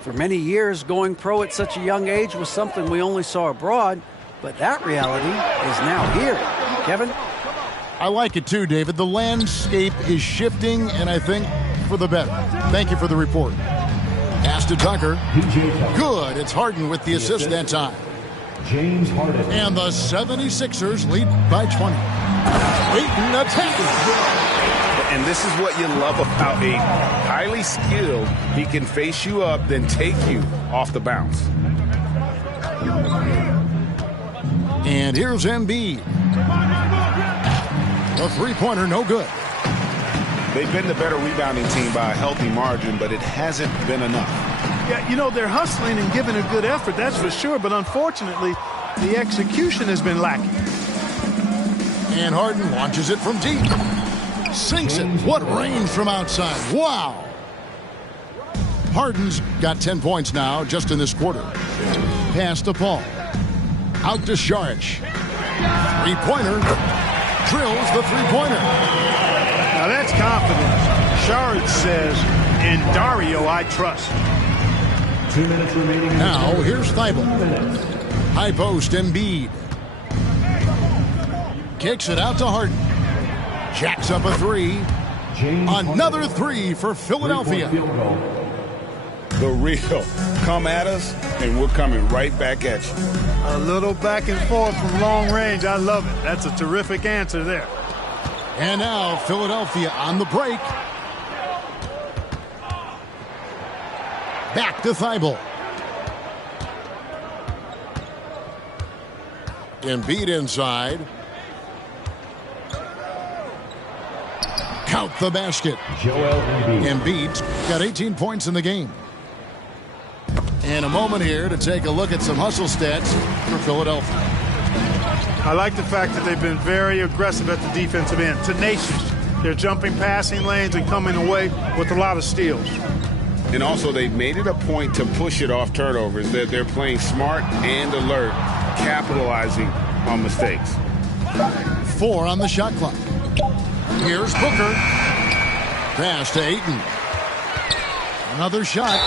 For many years, going pro at such a young age was something we only saw abroad, but that reality is now here. Kevin? I like it too, David. The landscape is shifting, and I think for the better. Thank you for the report. Pass to Tucker. Good. It's Harden with the assist that time. James Harden. And the 76ers lead by 20. Ayton attacking. And this is what you love about Ayton. Highly skilled. He can face you up, then take you off the bounce. And here's Embiid. A three-pointer, no good. They've been the better rebounding team by a healthy margin, but it hasn't been enough. Yeah, you know, they're hustling and giving a good effort, that's for sure, but unfortunately, the execution has been lacking. And Harden launches it from deep. Sinks it. What range from outside. Wow. Harden's got 10 points now just in this quarter. Pass to Paul. Out to Šarić. Three-pointer. Drills the three-pointer. Now that's confidence. Šarić says, in Dario I trust. 2 minutes remaining. Now here's Thibault. High post Embiid. Kicks it out to Harden. Jacks up a three. Another three for Philadelphia. The real. Come at us, and we're coming right back at you. A little back and forth from long range. I love it. That's a terrific answer there. And now Philadelphia on the break. Back to Thibault. Embiid inside. Count the basket. Joel Embiid's got 18 points in the game. And a moment here to take a look at some hustle stats for Philadelphia. I like the fact that they've been very aggressive at the defensive end. Tenacious. They're jumping passing lanes and coming away with a lot of steals. And also, they've made it a point to push it off turnovers. They're playing smart and alert, capitalizing on mistakes. 4 on the shot clock. Here's Booker. Pass to Ayton. Another shot.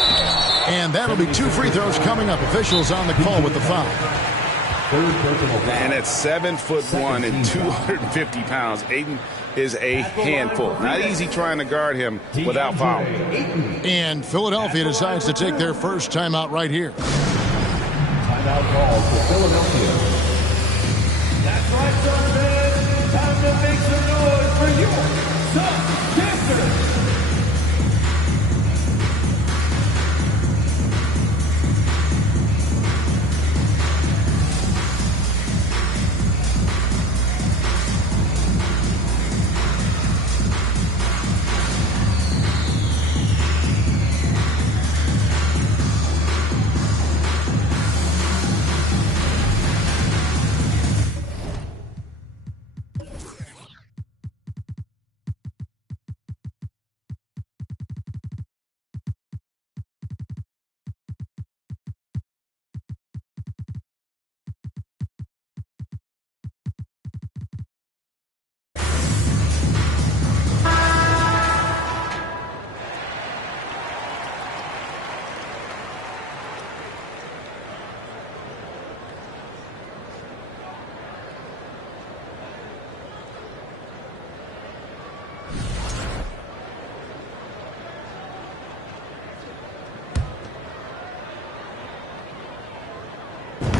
And that'll be 2 free throws coming up. Officials on the call with the foul. And at 7'1" and 250 pounds, Ayton is a handful. Not easy trying to guard him without foul. And Philadelphia decides to take their first timeout right here. Timeout call for Philadelphia. That's right, Suns fans. Time to make some noise for your Suns Dancers.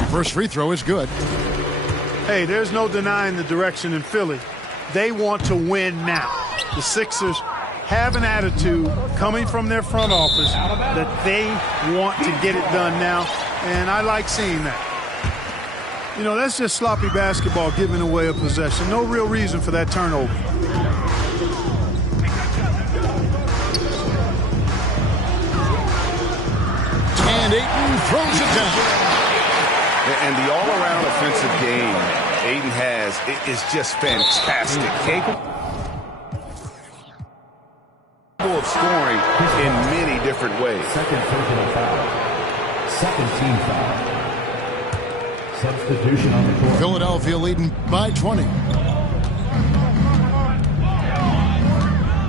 First free throw is good. Hey, there's no denying the direction in Philly. They want to win now. The Sixers have an attitude coming from their front office that they want to get it done now, and I like seeing that. You know, that's just sloppy basketball giving away a possession. No real reason for that turnover. And Ayton throws it down. And the all-around offensive game Ayton has is just fantastic. Capable of scoring in many different ways. Second personal foul. Second team foul. Substitution on the court. Philadelphia leading by 20.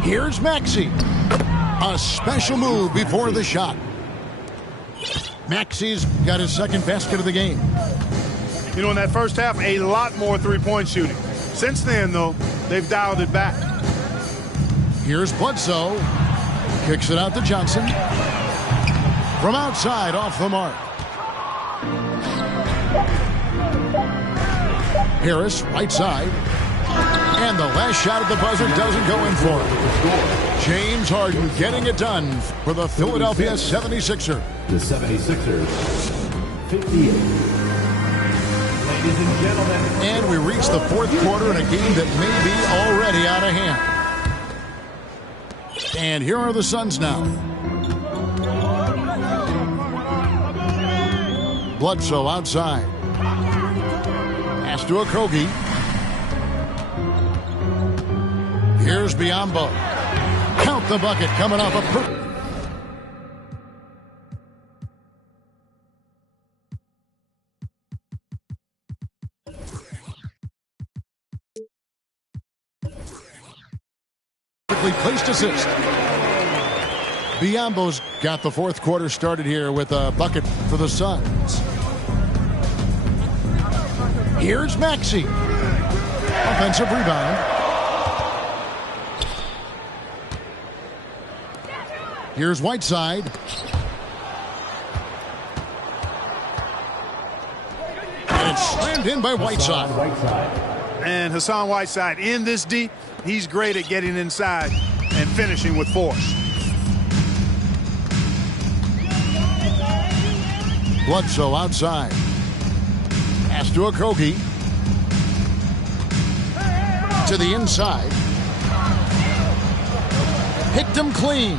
Here's Maxey. A special move before the shot. Maxey's got his second basket of the game. You know, in that first half, a lot more three-point shooting. Since then, though, they've dialed it back. Here's Bledsoe. Kicks it out to Johnson. From outside, off the mark. Harris, right side. And the last shot at the buzzer doesn't go in for it. James Harden getting it done for the Philadelphia 76ers. The 76ers, 58. Ladies and gentlemen. And we reach the fourth quarter in a game that may be already out of hand. And here are the Suns now. Bledsoe outside. Pass to Okogie. Here's Biyombo. Count the bucket coming off a perfectly placed assist. Biyombo's got the fourth quarter started here with a bucket for the Suns. Here's Maxey. Offensive rebound. Here's Whiteside. And it's slammed in by Whiteside. And Hassan Whiteside in this deep, he's great at getting inside and finishing with force. Bledsoe outside. Pass to Okogie. To the inside. Picked him clean.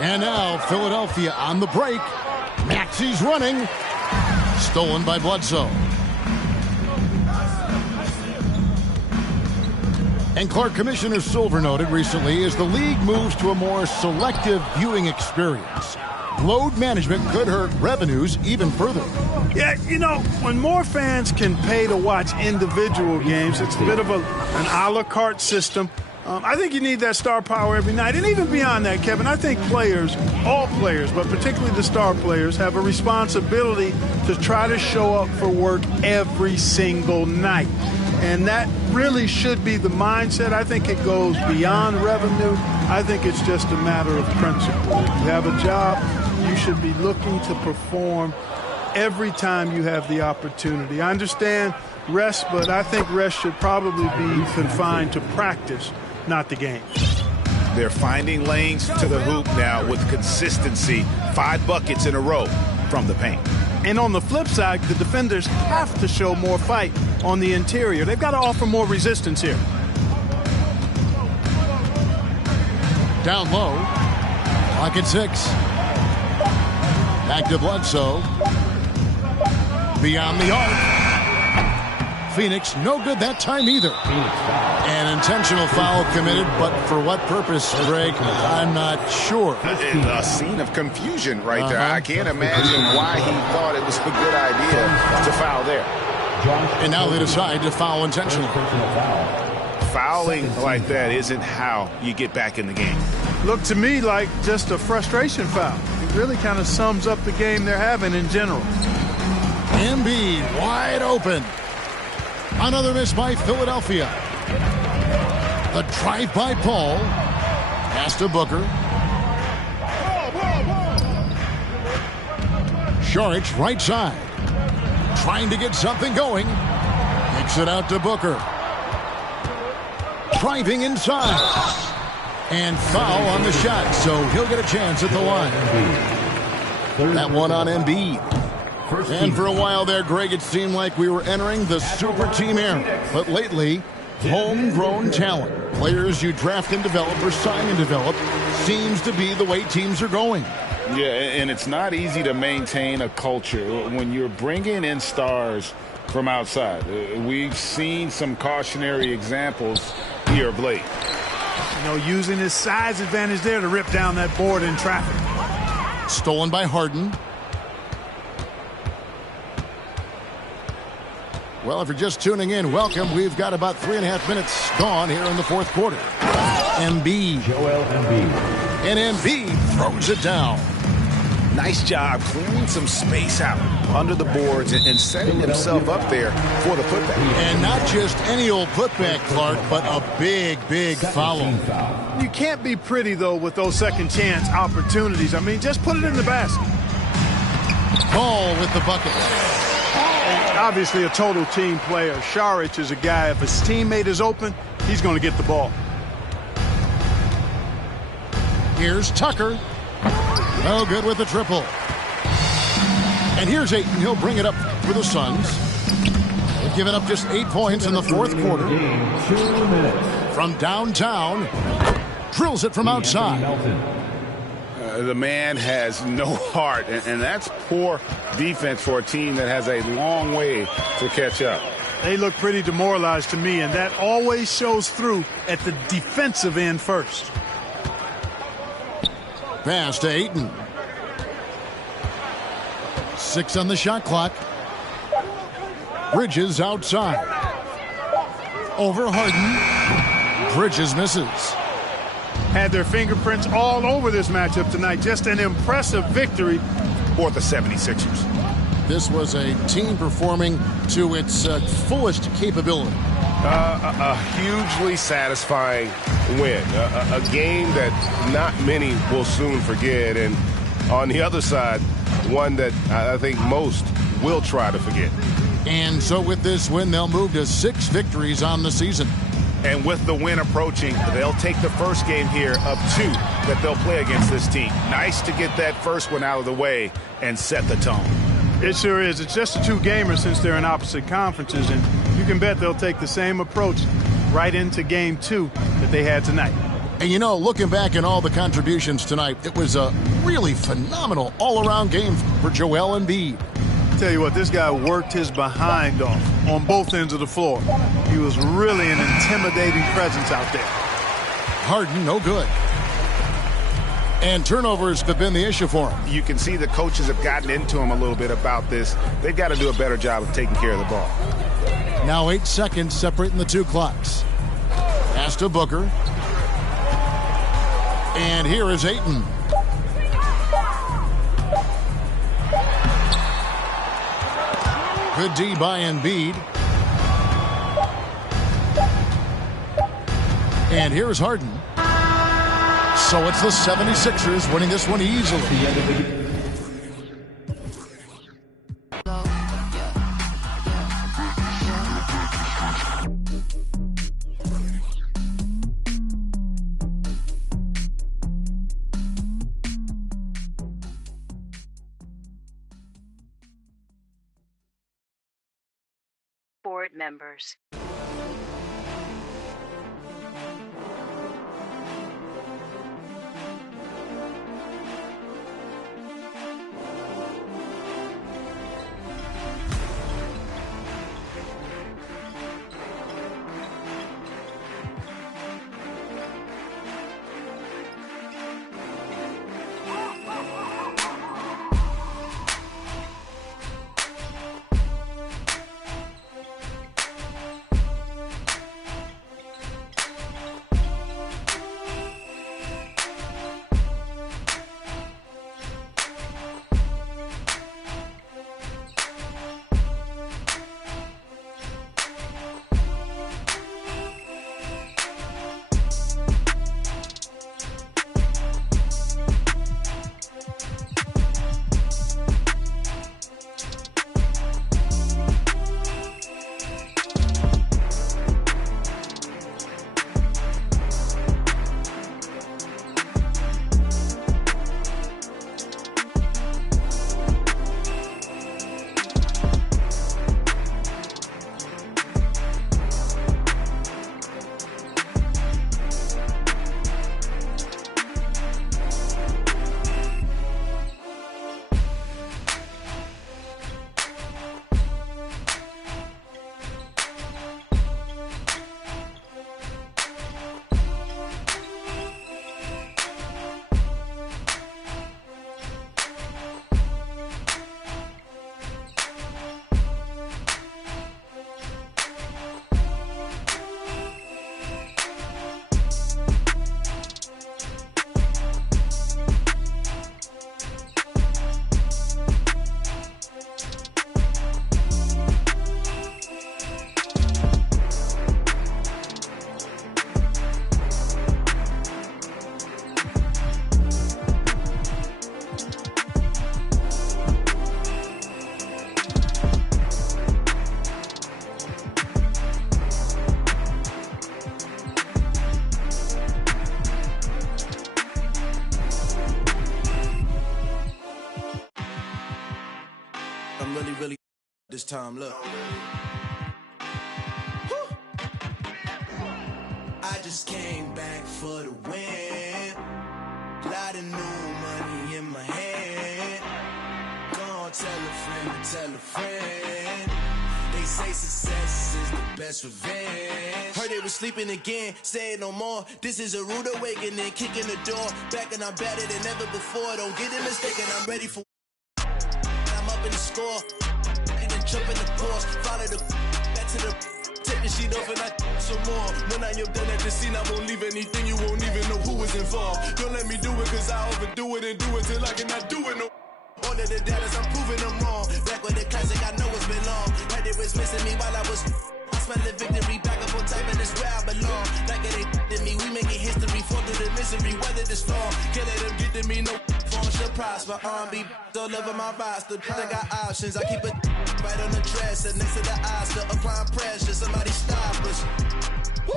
And now Philadelphia on the break. Maxey's running. Stolen by Bledsoe. And Clark, Commissioner Silver noted recently, as the league moves to a more selective viewing experience, load management could hurt revenues even further. Yeah, you know, when more fans can pay to watch individual games, it's a bit of an a la carte system. I think you need that star power every night. And even beyond that, Kevin, I think players, all players, but particularly the star players, have a responsibility to try to show up for work every single night. And that really should be the mindset. I think it goes beyond revenue. I think it's just a matter of principle. If you have a job, you should be looking to perform every time you have the opportunity. I understand rest, but I think rest should probably be confined to practice, not the game. They're finding lanes to the hoop now with consistency. 5 buckets in a row from the paint. And on the flip side, the defenders have to show more fight on the interior. They've got to offer more resistance here. Down low. Clock at 6. Back to Bledsoe. Beyond the arc. Phoenix, no good that time either. An intentional foul committed, but for what purpose, Greg? I'm not sure. A scene of confusion right there. I can't imagine why he thought it was a good idea to foul there. And now they decide to foul intentionally. Fouling like that isn't how you get back in the game. Looked to me like just a frustration foul. It really kind of sums up the game they're having in general. Embiid wide open. Another miss by Philadelphia. The drive by Paul. Pass to Booker. Saric right side. Trying to get something going. Kicks it out to Booker. Driving inside. And foul on the shot, so he'll get a chance at the line. That one on Embiid. And for a while there, Greg, it seemed like we were entering the super team era. But lately, homegrown talent, players you draft and develop or sign and develop, seems to be the way teams are going. Yeah, and it's not easy to maintain a culture when you're bringing in stars from outside. We've seen some cautionary examples here of late. You know, using his size advantage there to rip down that board in traffic. Stolen by Harden. Well, if you're just tuning in, welcome. We've got about 3.5 minutes gone here in the fourth quarter. Embiid. Joel Embiid. And Embiid throws it down. Nice job clearing some space out under the boards and setting himself up there for the putback. And not just any old putback, Clark, but a big, big foul. You can't be pretty, though, with those second chance opportunities. I mean, just put it in the basket. Paul with the bucket. Obviously a total team player. Saric is a guy, if his teammate is open, he's going to get the ball. Here's Tucker. No good with the triple. And here's Ayton. He'll bring it up for the Suns. They've given up just 8 points in the fourth quarter. From downtown. Drills it from outside. The man has no heart, and that's poor defense for a team that has a long way to catch up. They look pretty demoralized to me, and that always shows through at the defensive end first. Pass to Ayton. 6 on the shot clock. Bridges outside. Over Harden. Bridges misses. Had their fingerprints all over this matchup tonight. Just an impressive victory for the 76ers. This was a team performing to its fullest capability. A hugely satisfying win. A game that not many will soon forget. And on the other side, one that I think most will try to forget. And so with this win, they'll move to 6 victories on the season. And with the win approaching, they'll take the first game here of 2 that they'll play against this team. Nice to get that first one out of the way and set the tone. It sure is. It's just a 2-gamer since they're in opposite conferences. And you can bet they'll take the same approach right into game 2 that they had tonight. And, you know, looking back at all the contributions tonight, it was a really phenomenal all-around game for Joel Embiid. Tell you what, this guy worked his behind off on both ends of the floor. He was really an intimidating presence out there. Harden, no good. And turnovers have been the issue for him. You can see the coaches have gotten into him a little bit about this. They've got to do a better job of taking care of the ball. Now 8 seconds separating the two clocks. Pass to Booker. And here is Ayton. Good D by Embiid. And here's Harden. So it's the 76ers winning this one easily. Board members. I'm really this time, look. Woo. I just came back for the win. Lot of new money in my hand. Gonna tell a friend to tell a friend. They say success is the best revenge. Heard they was sleeping again, say it no more. This is a rude awakening, kicking the door. Back and I'm better than ever before. Don't get it mistaken, I'm ready for. I'm up in the score, and then jump in the course. Follow the back to the. Take the sheet off and I some more. When I am done at the scene, I won't leave anything. You won't even know who was involved. Don't let me do it, cause I overdo it and do it till I cannot do it no. All of the doubters, I'm proving them wrong. Back with the classic, I know it's been long. Heard it was missing me while I was. I smell the victory, back up on time, and it's where I belong. Like it ain't to me, we making history. Fall through the misery, weather the storm. Can't let them get to me, no phone should prosper. R&B all over my roster. I got options, I keep it right on the dresser. Next to the Oscar, applying pressure. Somebody stop us. Woo!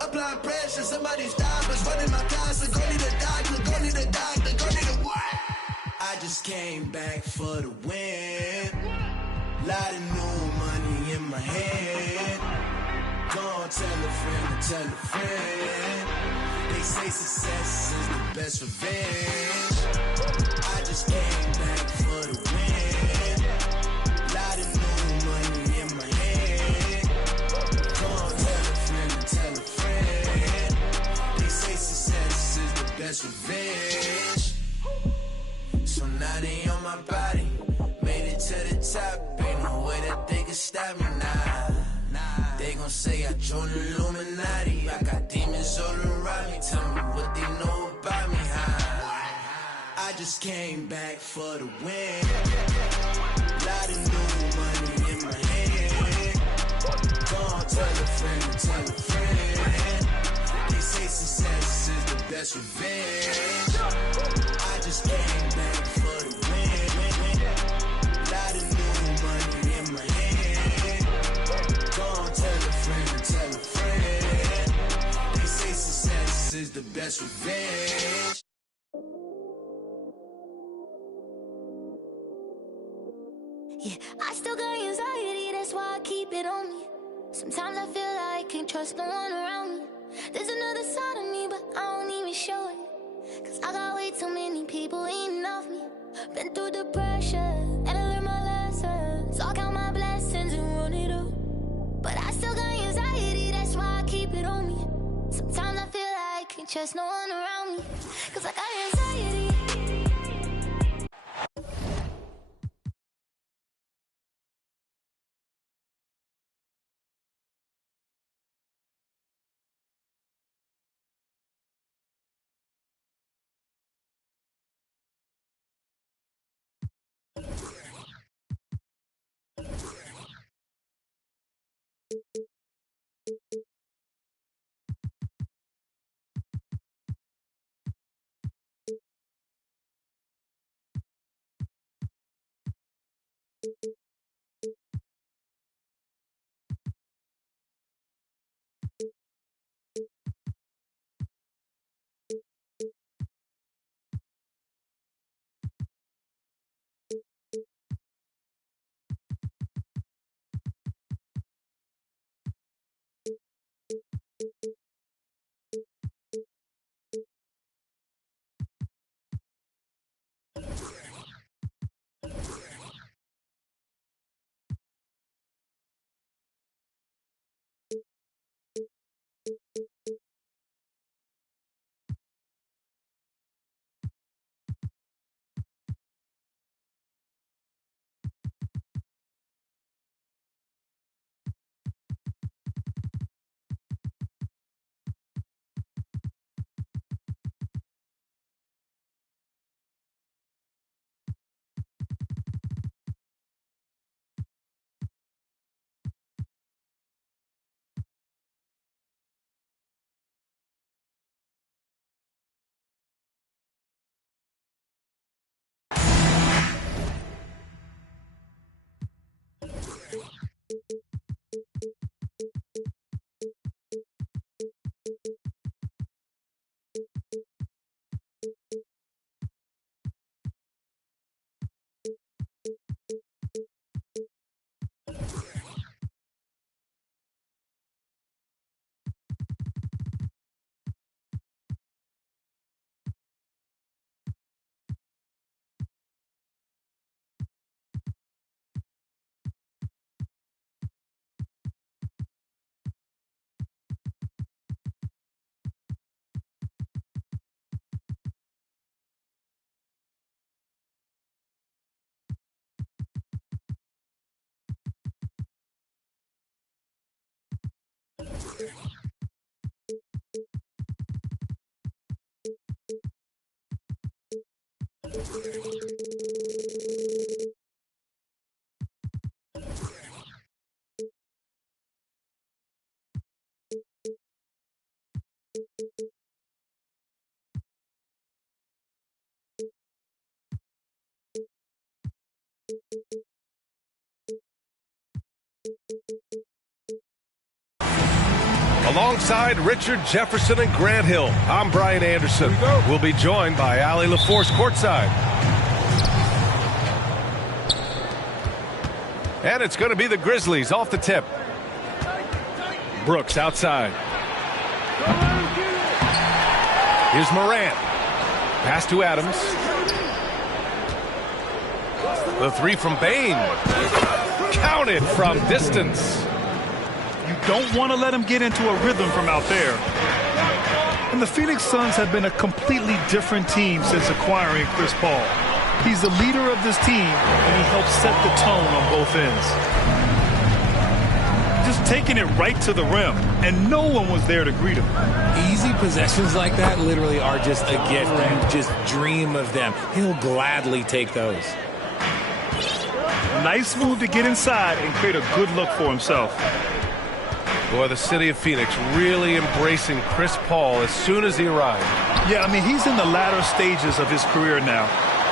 Applying pressure, somebody stop us. Running my class, go need a doctor, go need a doctor, go need a what? I just came back for the win. Lot of new money in my hand. tell a friend to tell a friend. They say success is the best revenge. I just came back for the win. Lot of new money in my hand. Go on, tell a friend to tell a friend. They say success is the best revenge. So now they on my body. Made it to the top. Ain't no way that they can stop me now. They gon' say I joined the Illuminati. I got demons all around me. Tell me what they know about me, huh? I just came back for the win. Lot of new money in my hand. Go on, tell a friend to tell a friend. They say success is the best revenge. I just came back for the win. Lot of new money in my hand. Go on, tell a friend to tell a friend. They say success is the best revenge. Yeah, I still got anxiety, that's why I keep it on me. Sometimes I feel like I can't trust no one around me. There's another side of me, but I don't even show it. Cause I got way too many people eating off me. Been through the pressure, and I learned my lessons. So I count my blessings and run it up. But I still got anxiety, that's why I keep it on me. Sometimes I feel like I can't trust no one around me. Cause I got anxiety. Alongside Richard Jefferson and Grant Hill, I'm Brian Anderson. We'll be joined by Allie LaForce courtside. And it's going to be the Grizzlies off the tip. Brooks outside. Here's Morant. Pass to Adams. The three from Bane. Counted from distance. You don't want to let him get into a rhythm from out there. And the Phoenix Suns have been a completely different team since acquiring Chris Paul. He's the leader of this team, and he helps set the tone on both ends. Just taking it right to the rim, and no one was there to greet him. Easy possessions like that literally are just a gift. You just dream of them. He'll gladly take those. Nice move to get inside and create a good look for himself. Boy, the city of Phoenix really embracing Chris Paul as soon as he arrived. Yeah, I mean, he's in the latter stages of his career now.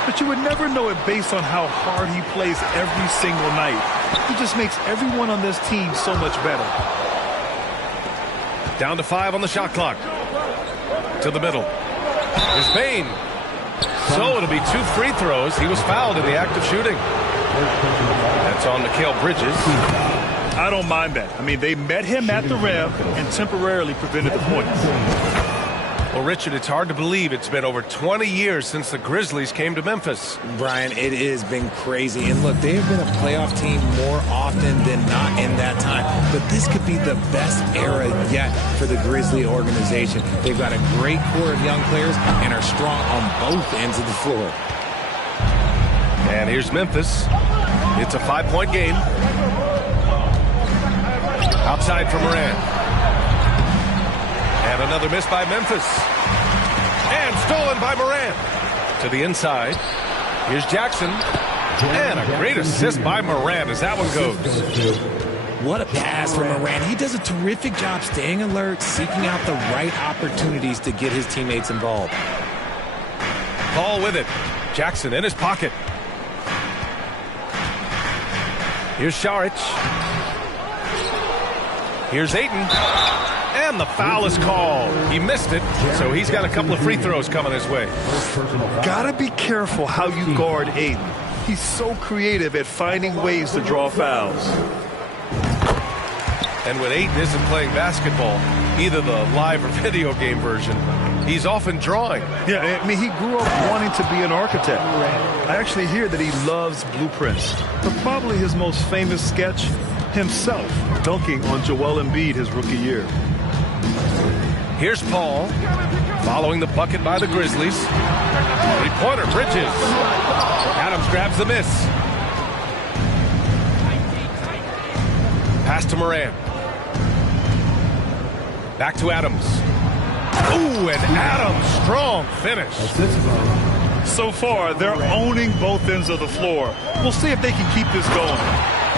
But you would never know it based on how hard he plays every single night. He just makes everyone on this team so much better. Down to 5 on the shot clock. To the middle. Here's Bane. So it'll be 2 free throws. He was fouled in the act of shooting. That's on Mikal Bridges. I don't mind that. I mean, they met him at the rim and temporarily prevented the points. Well, Richard, it's hard to believe it's been over 20 years since the Grizzlies came to Memphis. Brian, it has been crazy. And look, they have been a playoff team more often than not in that time. But this could be the best era yet for the Grizzly organization. They've got a great core of young players and are strong on both ends of the floor. And here's Memphis. It's a 5-point game. Outside from Morant. And another miss by Memphis. And stolen by Morant. To the inside. Here's Jackson. And a great assist by Morant as that one goes. What a pass from Morant. He does a terrific job staying alert, seeking out the right opportunities to get his teammates involved. Paul with it. Jackson in his pocket. Here's Šarić. Here's Ayton. And the foul is called. He missed it, so he's got a couple of free throws coming his way. Gotta be careful how you guard Ayton. He's so creative at finding ways to draw fouls. And when Ayton isn't playing basketball, either the live or video game version, he's often drawing. Yeah, I mean, he grew up wanting to be an architect. I actually hear that he loves blueprints. But probably his most famous sketch, himself dunking on Joel Embiid his rookie year. Here's Paul, following the bucket by the Grizzlies. Three-pointer, Bridges. Adams grabs the miss. Pass to Morant. Back to Adams. Ooh, and Adams, strong finish. So far, they're owning both ends of the floor. We'll see if they can keep this going.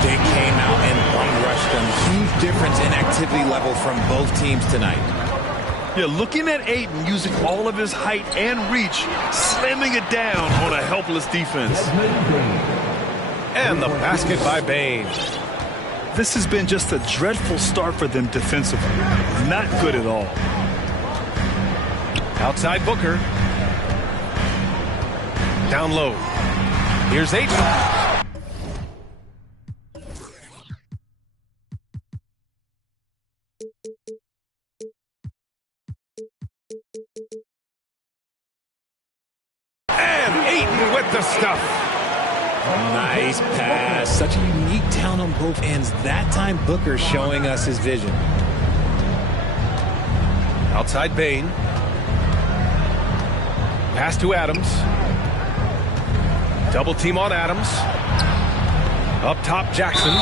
They came out and bum-rushed them. Huge difference in activity level from both teams tonight. Yeah, looking at Ayton using all of his height and reach, slamming it down on a helpless defense. And the basket by Bane. This has been just a dreadful start for them defensively. Not good at all. Outside Booker. Down low. Here's Ayton. And Ayton with the stuff. Nice pass. Such a unique talent on both ends. That time Booker showing us his vision. Outside Bane. Pass to Adams. Double team on Adams. Up top Jackson.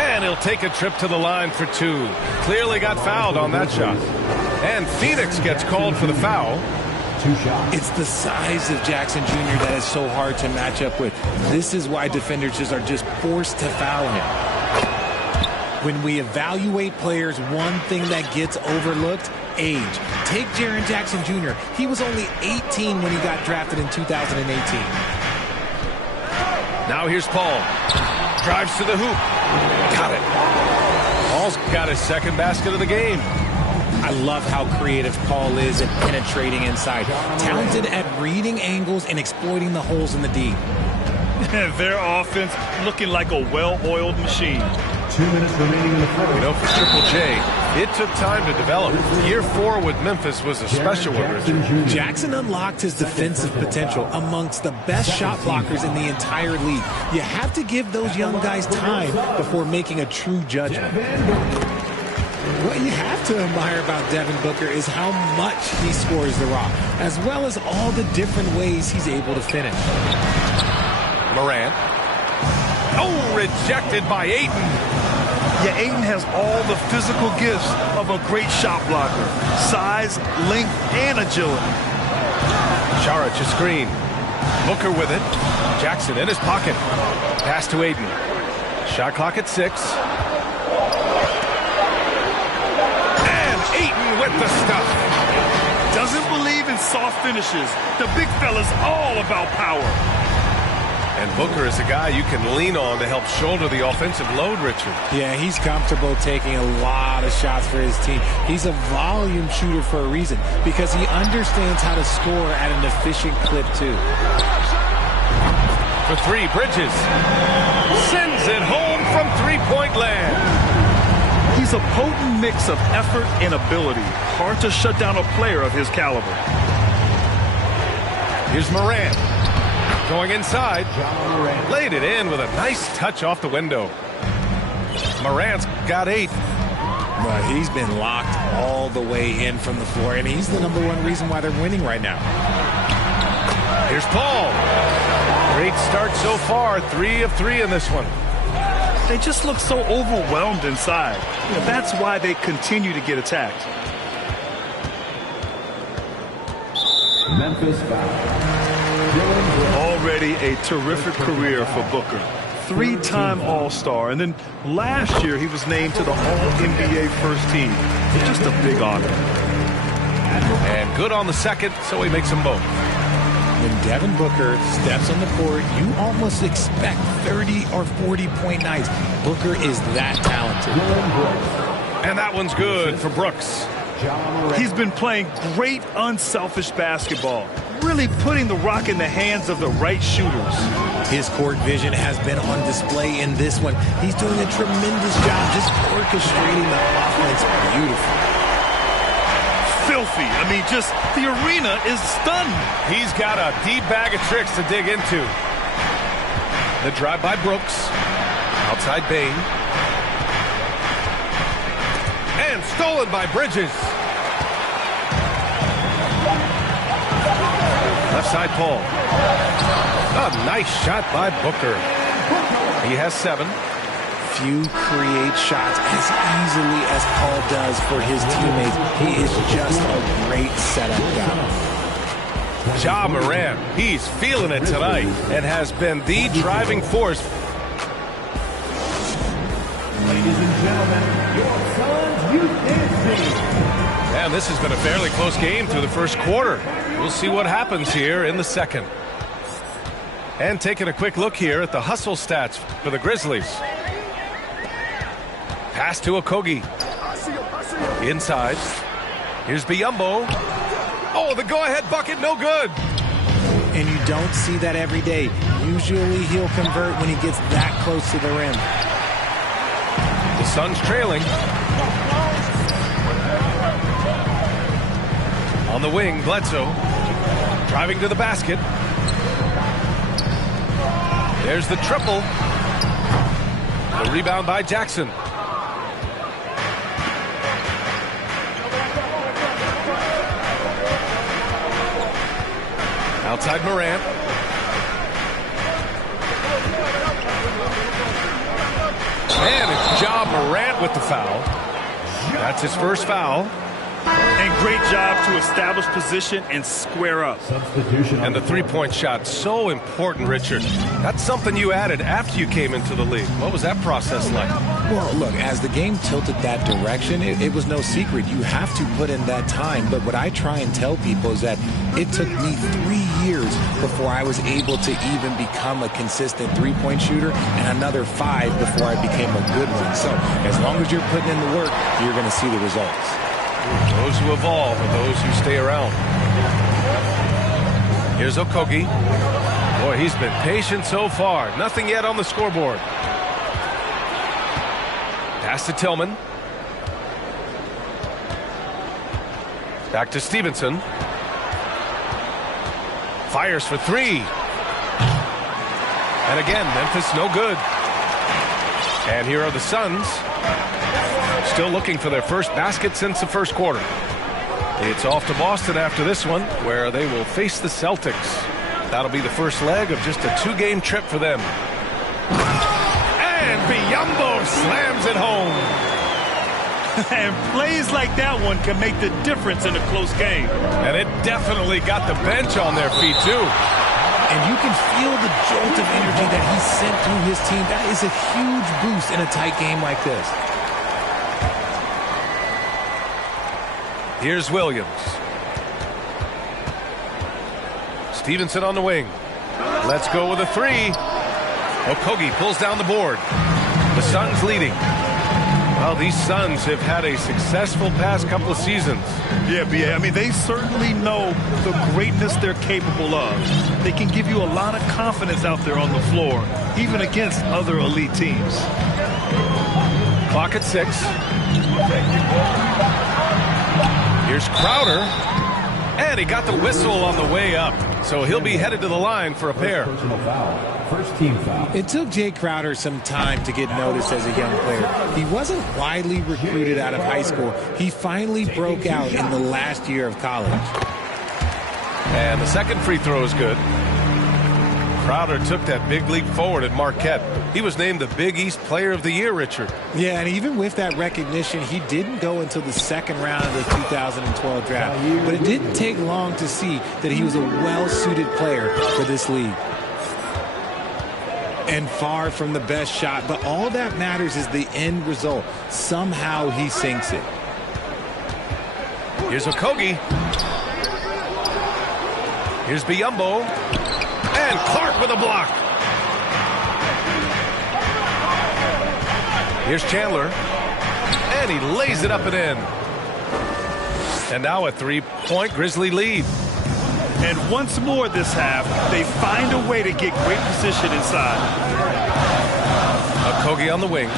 And he'll take a trip to the line for 2. Clearly got fouled on that shot. And Phoenix gets called for the foul. 2 shots. It's the size of Jackson Jr. that is so hard to match up with. This is why defenders are just forced to foul him. When we evaluate players, one thing that gets overlooked, age. Take Jaren Jackson Jr. He was only 18 when he got drafted in 2018. Now here's Paul. Drives to the hoop. Got it. Paul's got his second basket of the game. I love how creative Paul is at penetrating inside. Talented at reading angles and exploiting the holes in the D. Their offense looking like a well-oiled machine. 2 minutes remaining in the first. You know, for Triple J, it took time to develop. Year 4 with Memphis was a special one, Richard. Jackson unlocked his defensive potential amongst the best shot blockers in the entire league. You have to give those young guys time before making a true judgment. What you have to admire about Devin Booker is how much he scores the rock, as well as all the different ways he's able to finish. Morant. Oh, rejected by Ayton. Yeah, Ayton has all the physical gifts of a great shot blocker. Size, length, and agility. Saric a screen. Booker with it. Jackson in his pocket. Pass to Ayton. Shot clock at 6. And Ayton with the stuff. Doesn't believe in soft finishes. The big fella's all about power. And Booker is a guy you can lean on to help shoulder the offensive load, Richard. Yeah, he's comfortable taking a lot of shots for his team. He's a volume shooter for a reason, because he understands how to score at an efficient clip, too. For 3, Bridges sends it home from three-point land. He's a potent mix of effort and ability. Hard to shut down a player of his caliber. Here's Morant. Going inside, laid it in with a nice touch off the window. Morant's got 8. But he's been locked all the way in from the floor, and he's the #1 reason why they're winning right now. Here's Paul. Great start so far, 3 of 3 in this one. They just look so overwhelmed inside. That's why they continue to get attacked. Memphis foul. Already a terrific career for Booker. 3-time All-Star, and then last year he was named to the All-NBA first team. It's just a big honor. And good on the second, so he makes them both. When Devin Booker steps on the court, you almost expect 30 or 40-point nights. Booker is that talented. And that one's good for Brooks. He's been playing great unselfish basketball, really putting the rock in the hands of the right shooters. His court vision has been on display in this one. He's doing a tremendous job just orchestrating the offense beautifully. Filthy. I mean, just the arena is stunned. He's got a deep bag of tricks to dig into. The drive by Brooks. Outside Bain. And stolen by Bridges. Left side Paul. A nice shot by Booker. He has 7. Few create shots as easily as Paul does for his teammates. He is just a great setup guy. Ja Morant, he's feeling it tonight and has been the driving force. Ladies and gentlemen, your Suns Youth Dance Team. And this has been a fairly close game through the first quarter. We'll see what happens here in the second. And taking a quick look here at the hustle stats for the Grizzlies. Pass to Okogie. Inside. Here's Biyombo. Oh, the go-ahead bucket, no good. And you don't see that every day. Usually he'll convert when he gets that close to the rim. The Suns trailing. On the wing, Bledsoe. Driving to the basket. There's the triple. The rebound by Jackson. Outside Morant. And it's Ja Morant with the foul. That's his first foul. And great job to establish position and square up. And the three-point shot, so important, Richard. That's something you added after you came into the league. What was that process like? Well, look, as the game tilted that direction, it was no secret. You have to put in that time. But what I try and tell people is that it took me 3 years before I was able to even become a consistent three-point shooter, and another 5 before I became a good one. So as long as you're putting in the work, you're going to see the results. Those who evolve are those who stay around. Here's Okogie. Boy, he's been patient so far. Nothing yet on the scoreboard. Pass to Tillman. Back to Stevenson. Fires for three. And again, Memphis no good. And here are the Suns. Still looking for their first basket since the first quarter. It's off to Boston after this one, where they will face the Celtics. That'll be the first leg of just a 2-game trip for them. And Biyombo slams it home. And plays like that one can make the difference in a close game. And it definitely got the bench on their feet, too. And you can feel the jolt of energy that he sent through his team. That is a huge boost in a tight game like this. Here's Williams. Stevenson on the wing. Let's go with a three. Okogie pulls down the board. The Suns leading. Well, these Suns have had a successful past couple of seasons. Yeah, B.A. I mean, they certainly know the greatness they're capable of. They can give you a lot of confidence out there on the floor, even against other elite teams. Clock at 6. Here's Crowder. And he got the whistle on the way up. So he'll be headed to the line for a pair. First team foul. It took Jay Crowder some time to get noticed as a young player. He wasn't widely recruited out of high school. He finally broke out in the last year of college. And the second free throw is good. Crowder took that big leap forward at Marquette. He was named the Big East Player of the Year, Richard. Yeah, and even with that recognition, he didn't go until the second round of the 2012 draft. But it didn't take long to see that he was a well-suited player for this league. And far from the best shot, but all that matters is the end result. Somehow he sinks it. Here's Okogie. Here's Biyombo. And Clark with a block. Here's Chandler. And he lays it up and in. And now a 3-point Grizzly lead. And once more this half, they find a way to get great position inside. Okogie on the wing.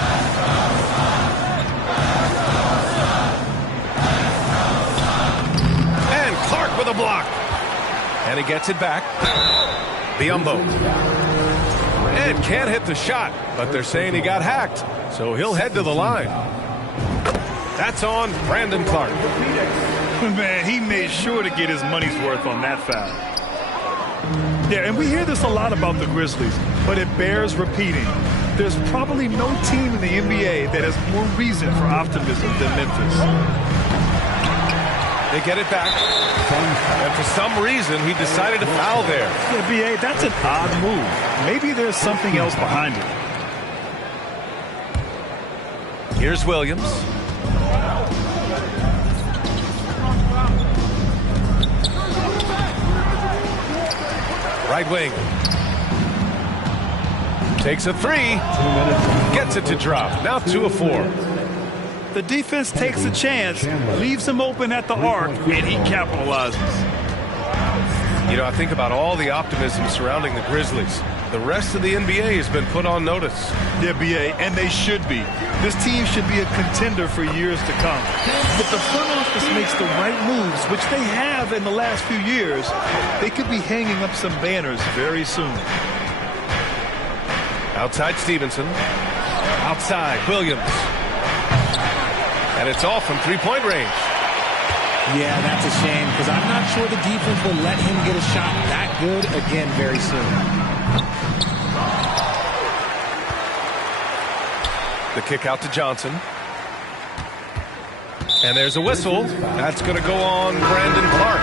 And Clark with a block. And he gets it back. Biyombo. And can't hit the shot, but they're saying he got hacked. So he'll head to the line. That's on Brandon Clark. Man, he made sure to get his money's worth on that foul. Yeah, and we hear this a lot about the Grizzlies, but it bears repeating. There's probably no team in the NBA that has more reason for optimism than Memphis. They get it back. And for some reason, he decided to foul there. Yeah, B.A., that's an odd move. Maybe there's something else behind it. Here's Williams. Right wing. Takes a three. Gets it to drop. Now 2 of 4. The defense takes a chance, leaves him open at the arc, and he capitalizes. You know, I think about all the optimism surrounding the Grizzlies. The rest of the NBA has been put on notice. Yeah, B.A., and they should be. This team should be a contender for years to come. If the front office makes the right moves, which they have in the last few years, they could be hanging up some banners very soon. Outside Stevenson. Outside Williams. And it's off from 3-point range. Yeah, that's a shame because I'm not sure the defense will let him get a shot that good again very soon. The kick out to Johnson. And there's a whistle. That's going to go on Brandon Clark.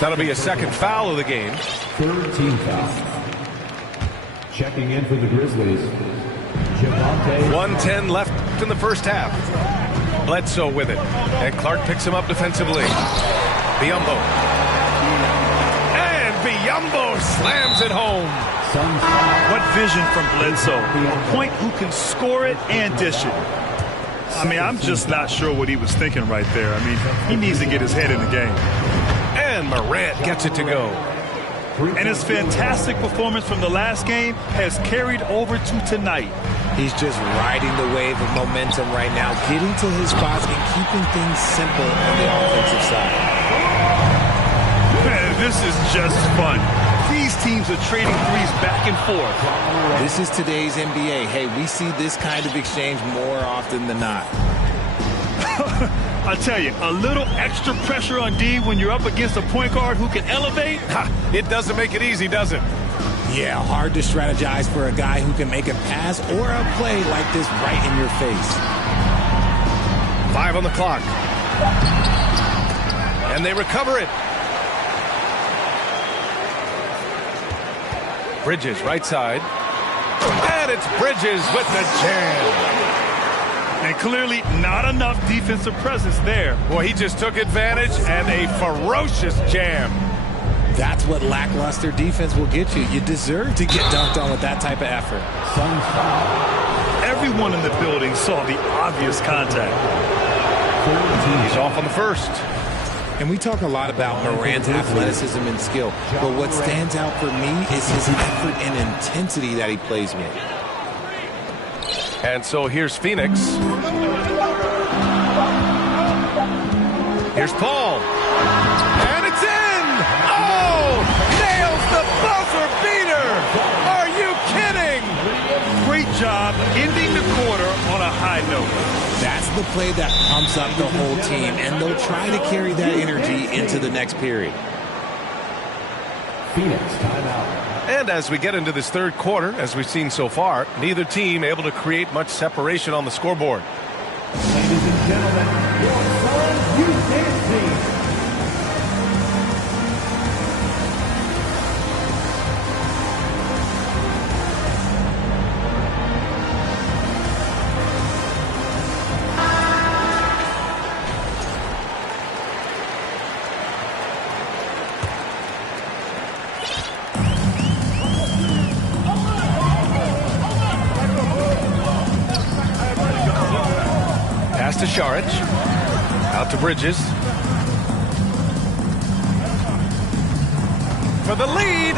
That'll be a second foul of the game. Third team foul. Checking in for the Grizzlies. 1:10 left in the first half. Bledsoe with it. And Clark picks him up defensively. Biyombo. And Biyombo slams it home. What vision from Bledsoe. A point who can score it and dish it. I mean, I'm just not sure what he was thinking right there. I mean, he needs to get his head in the game. And Morant gets it to go. And his fantastic performance from the last game has carried over to tonight. He's just riding the wave of momentum right now, getting to his spots and keeping things simple on the offensive side. Man, this is just fun. These teams are trading threes back and forth. This is today's NBA. Hey, we see this kind of exchange more often than not. I tell you, a little extra pressure on D when you're up against a point guard who can elevate. It doesn't make it easy, does it? Yeah, hard to strategize for a guy who can make a pass or a play like this right in your face. 5 on the clock. And they recover it. Bridges, right side. And it's Bridges with the jam. And clearly not enough defensive presence there. Boy, he just took advantage and a ferocious jam. That's what lackluster defense will get you. You deserve to get dunked on with that type of effort. Everyone in the building saw the obvious contact. He's off on the first. And we talk a lot about Morant's athleticism and skill, but what stands out for me is his effort and intensity that he plays with. And so here's Phoenix. Here's Paul. And it's in! Oh! Nails the buzzer beater! Are you kidding? Great job ending the quarter on a high note. That's the play that pumps up the whole team, and they'll try to carry that energy into the next period. Phoenix timeout. And as we get into this third quarter, as we've seen so far, neither team able to create much separation on the scoreboard. Ladies and gentlemen, your Suns UC team. To Saric, out to Bridges for the lead,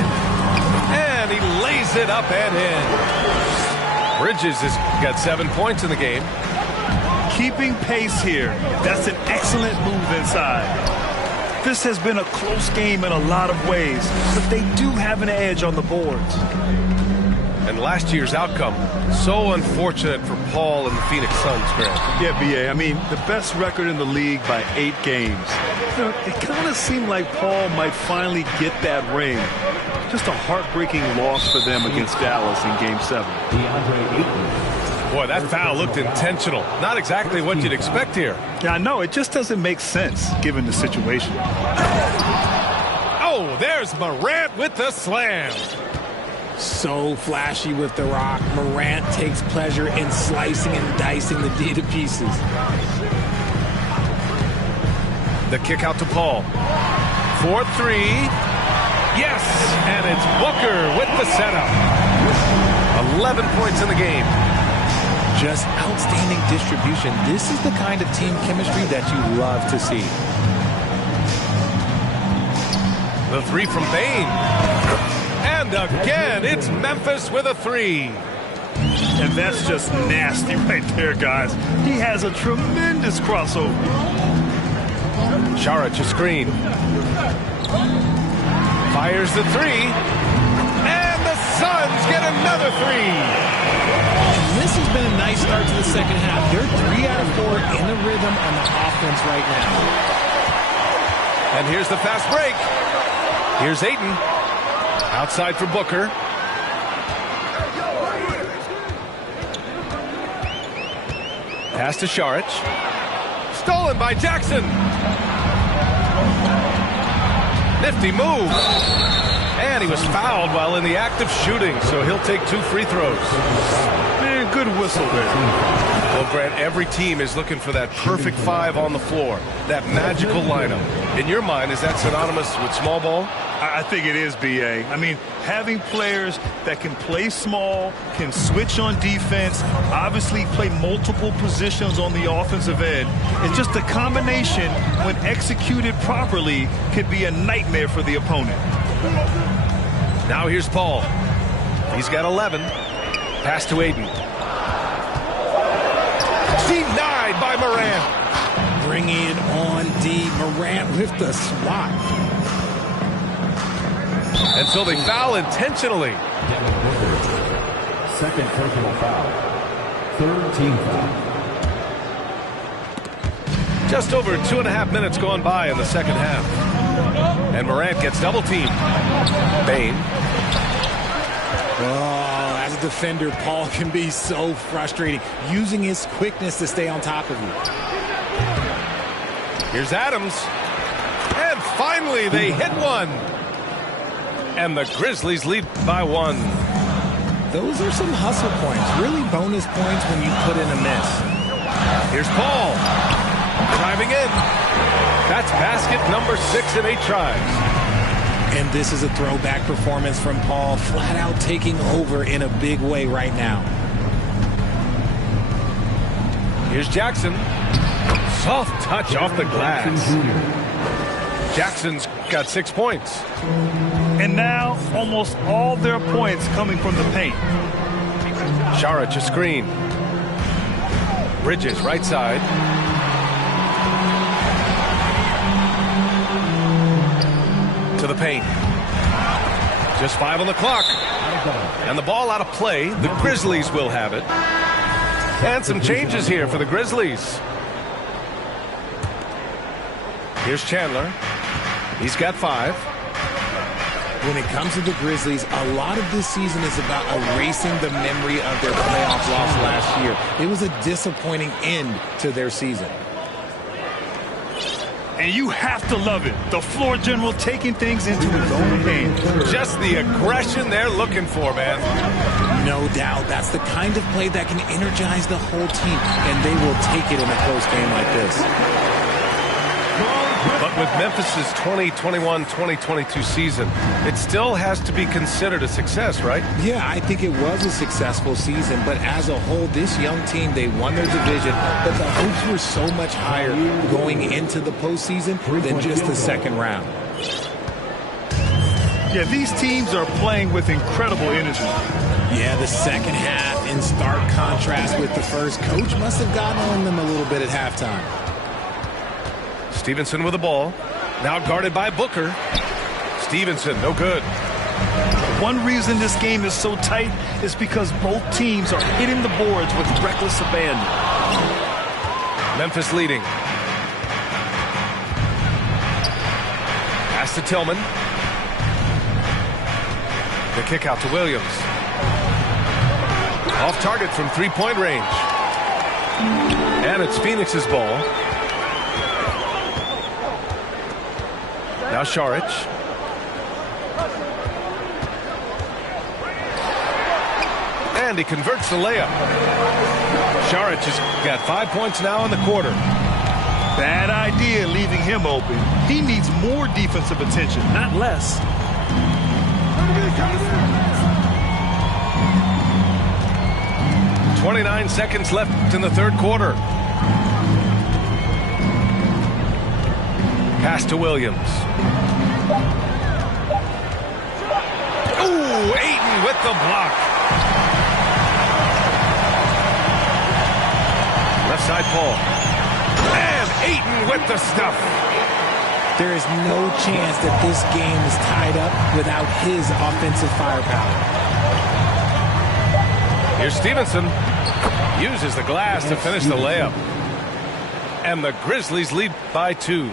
and he lays it up and in. Bridges has got 7 points in the game. Keeping pace here. That's an excellent move inside. This has been a close game in a lot of ways, but they do have an edge on the boards. And last year's outcome, so unfortunate for Paul and the Phoenix Suns, Grant. Yeah, B.A., I mean, the best record in the league by 8 games. You know, it kind of seemed like Paul might finally get that ring. Just a heartbreaking loss for them against Dallas in Game 7. Boy, that foul looked intentional. Not exactly what you'd expect here. Yeah, I know. It just doesn't make sense, given the situation. Oh, there's Morant with the slam. So flashy with the rock. Morant takes pleasure in slicing and dicing the D to pieces. The kick out to Paul. 4-3. Yes! And it's Booker with the setup. 11 points in the game. Just outstanding distribution. This is the kind of team chemistry that you love to see. The three from Bane. And again, it's Memphis with a 3. And that's just nasty right there, guys. He has a tremendous crossover. Saric a screen. Fires the 3. And the Suns get another 3. And this has been a nice start to the second half. They're 3 out of 4 in a rhythm on the offense right now. And here's the fast break. Here's Ayton. Outside for Booker. Pass to Saric. Stolen by Jackson. Nifty move. And he was fouled while in the act of shooting, so he'll take 2 free throws. Man, good whistle there. Well, Grant, every team is looking for that perfect 5 on the floor, that magical lineup. In your mind, is that synonymous with small ball? I think it is, B.A. I mean, having players that can play small, can switch on defense, obviously play multiple positions on the offensive end. It's just a combination, when executed properly, could be a nightmare for the opponent. Now here's Paul. He's got 11. Pass to Ayton. Denied by Morant. Bringing it on D. Morant with the swat. And so they foul intentionally. Second personal foul. Third team foul. Just over 2.5 minutes gone by in the second half. And Morant gets double teamed. Bane. Oh, as a defender, Paul can be so frustrating, using his quickness to stay on top of you. Here's Adams. And finally, they hit one. And the Grizzlies lead by 1. Those are some hustle points, really bonus points when you put in a miss. Here's Paul. Driving in. That's basket number 6 in 8 tries. And this is a throwback performance from Paul, flat out taking over in a big way right now. Here's Jackson. Soft touch off the glass. Jackson's got 6 points. And now, almost all their points coming from the paint. Saric a screen. Bridges right side. To the paint. Just 5 on the clock. And the ball out of play. The Grizzlies will have it. And some changes here for the Grizzlies. Here's Chandler. He's got 5. When it comes to the Grizzlies, a lot of this season is about erasing the memory of their playoff loss last year. It was a disappointing end to their season. And you have to love it. The floor general taking things into his own hands. Just the aggression they're looking for, man. No doubt. That's the kind of play that can energize the whole team, and they will take it in a close game like this. But with Memphis' 2021-2022 season, it still has to be considered a success, right? Yeah, I think it was a successful season, but as a whole, this young team, they won their division, but the hopes were so much higher going into the postseason than just the second round. Yeah, these teams are playing with incredible energy. Yeah, the second half in stark contrast with the first. Coach must have gotten on them a little bit at halftime. Stevenson with the ball. Now guarded by Booker. Stevenson, no good. One reason this game is so tight is because both teams are hitting the boards with reckless abandon. Memphis leading. Pass to Tillman. The kick out to Williams. Off target from 3-point range. And it's Phoenix's ball. Now Saric. And he converts the layup. Saric has got 5 points now in the quarter. Bad idea leaving him open. He needs more defensive attention, not less. 29 seconds left in the third quarter. Pass to Williams. Ooh, Ayton with the block. Left side Paul. And Ayton with the stuff. There is no chance that this game is tied up without his offensive firepower. Here's Stevenson. Uses the glass to finish the layup. And the Grizzlies lead by 2.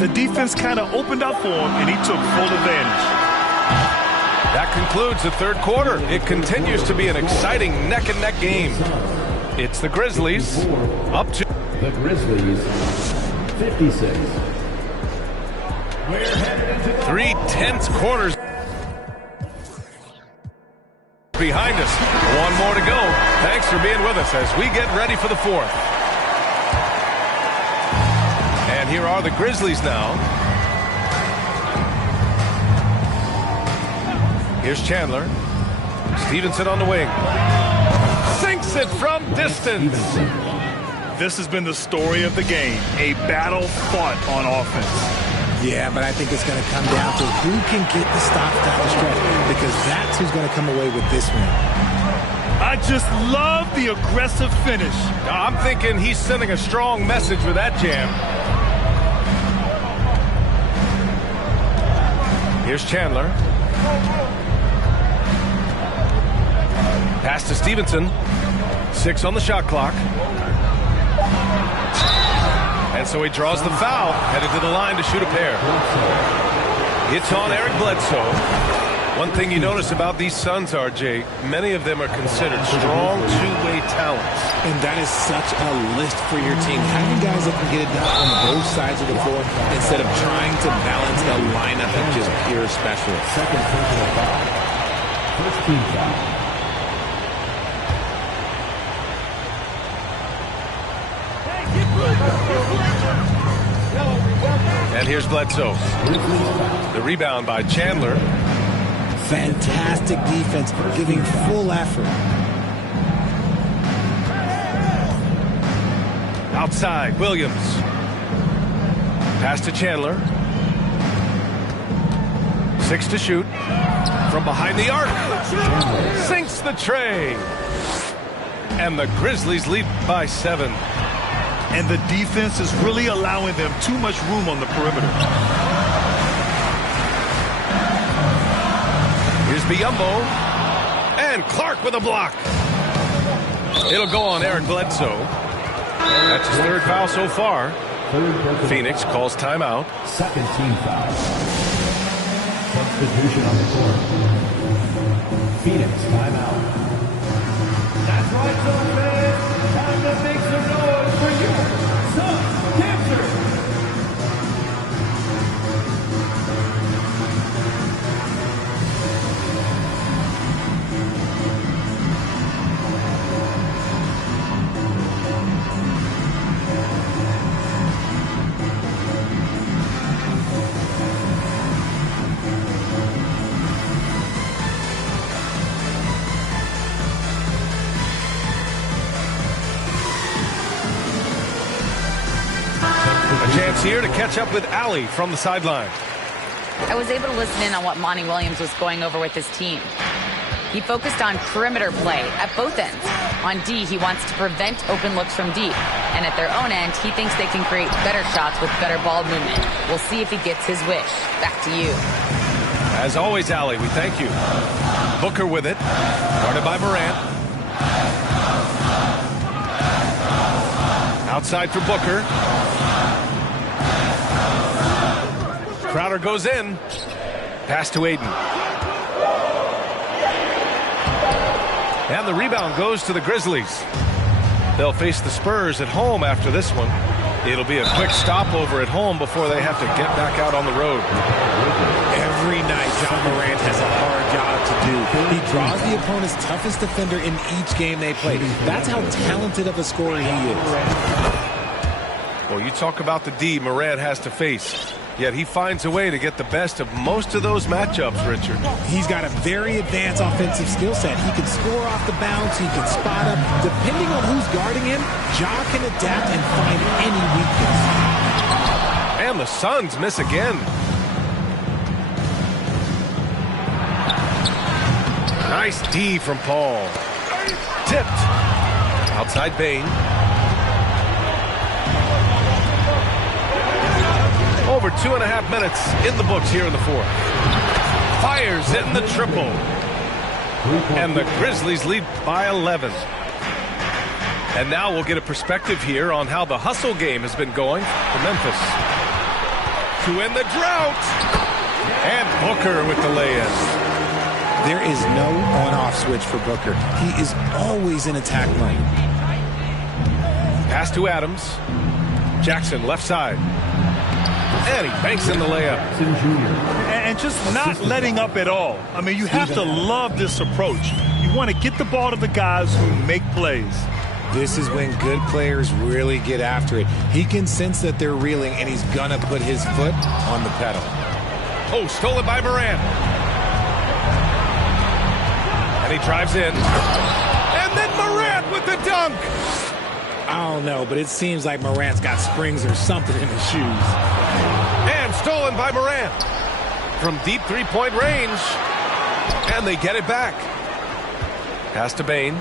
The defense kind of opened up for him, and he took full advantage. That concludes the third quarter. It continues to be an exciting neck-and-neck game. It's the Grizzlies up to... The Grizzlies, 56. 3 tense quarters behind us. One more to go. Thanks for being with us as we get ready for the fourth. And here are the Grizzlies now. Here's Chandler. Stevenson on the wing. Sinks it from distance. This has been the story of the game. A battle fought on offense. Yeah, but I think it's going to come down to who can get the stops down the stretch, because that's who's going to come away with this win. I just love the aggressive finish. I'm thinking he's sending a strong message with that jam. Here's Chandler. Pass to Stevenson. 6 on the shot clock. And so he draws the foul, headed to the line to shoot a pair. It's on Eric Bledsoe. One thing you notice about these Suns, RJ, many of them are considered strong two-way talents. And that is such a list for your team. Having guys that can get it done on both sides of the floor instead of trying to balance a lineup of just pure specialists. Second personal foul. First team foul. And here's Bledsoe. The rebound by Chandler. Fantastic defense, giving full effort. Outside, Williams. Pass to Chandler. 6 to shoot. From behind the arc. Sinks the tray. And the Grizzlies lead by 7. And the defense is really allowing them too much room on the perimeter. Here's Biyombo. And Clark with a block. It'll go on Eric Bledsoe. That's his 3rd foul so far. Phoenix calls timeout. Second team foul. Substitution on the court. Phoenix timeout. That's right, Suns fans. Time to make some noise for your Suns Cancer. Chance here to catch up with Allie from the sideline. I was able to listen in on what Monty Williams was going over with his team. He focused on perimeter play at both ends. On D, he wants to prevent open looks from deep. And at their own end, he thinks they can create better shots with better ball movement. We'll see if he gets his wish. Back to you. As always, Allie, we thank you. Booker with it. Guarded by Morant. Outside for Booker. Crowder goes in. Pass to Aiden. And the rebound goes to the Grizzlies. They'll face the Spurs at home after this one. It'll be a quick stopover at home before they have to get back out on the road. Every night, John Morant has a hard job to do. He draws the opponent's toughest defender in each game they play. That's how talented of a scorer he is. Well, you talk about the D Morant has to face. Yet he finds a way to get the best of most of those matchups, Richard. He's got a very advanced offensive skill set. He can score off the bounce. He can spot up. Depending on who's guarding him, Ja can adapt and find any weakness. And the Suns miss again. Nice D from Paul. Tipped. Outside Bane. Over 2.5 minutes in the books here in the 4th. Fires in the triple. And the Grizzlies lead by 11. And now we'll get a perspective here on how the hustle game has been going for Memphis. To end the drought. And Booker with the lay-in. There is no on-off switch for Booker. He is always in attack mode. Pass to Adams. Jackson left side. And he banks in the layup. And just not letting up at all. I mean, you have to love this approach. You want to get the ball to the guys who make plays. This is when good players really get after it. He can sense that they're reeling, and he's going to put his foot on the pedal. Oh, stolen by Morant. And he drives in. And then Morant with the dunk. I don't know, but it seems like Morant's got springs or something in his shoes. And stolen by Morant from deep three-point range. And they get it back. Pass to Bain.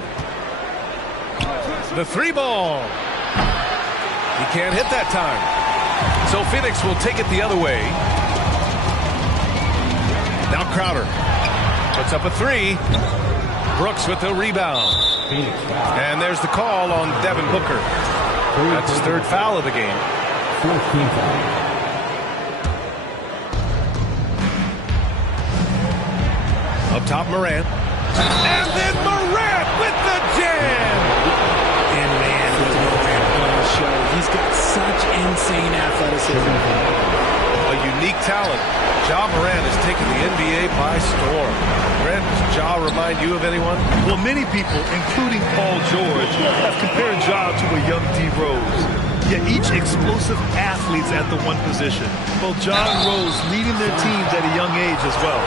The 3 ball. He can't hit that time. So Phoenix will take it the other way. Now Crowder puts up a 3. Brooks with the rebound. And there's the call on Devin Booker. That's his 3rd foul of the game. 4th team foul. Up top, Morant. And then Morant with the jam! And man, was Morant on the show. He's got such insane athleticism. A unique talent. Ja Morant has taken the NBA by storm. Brent, does Ja remind you of anyone? Well, many people, including Paul George, have compared Ja to a young D. Rose. Yet each explosive athlete's at the one position. Well, Ja and Rose leading their teams at a young age as well.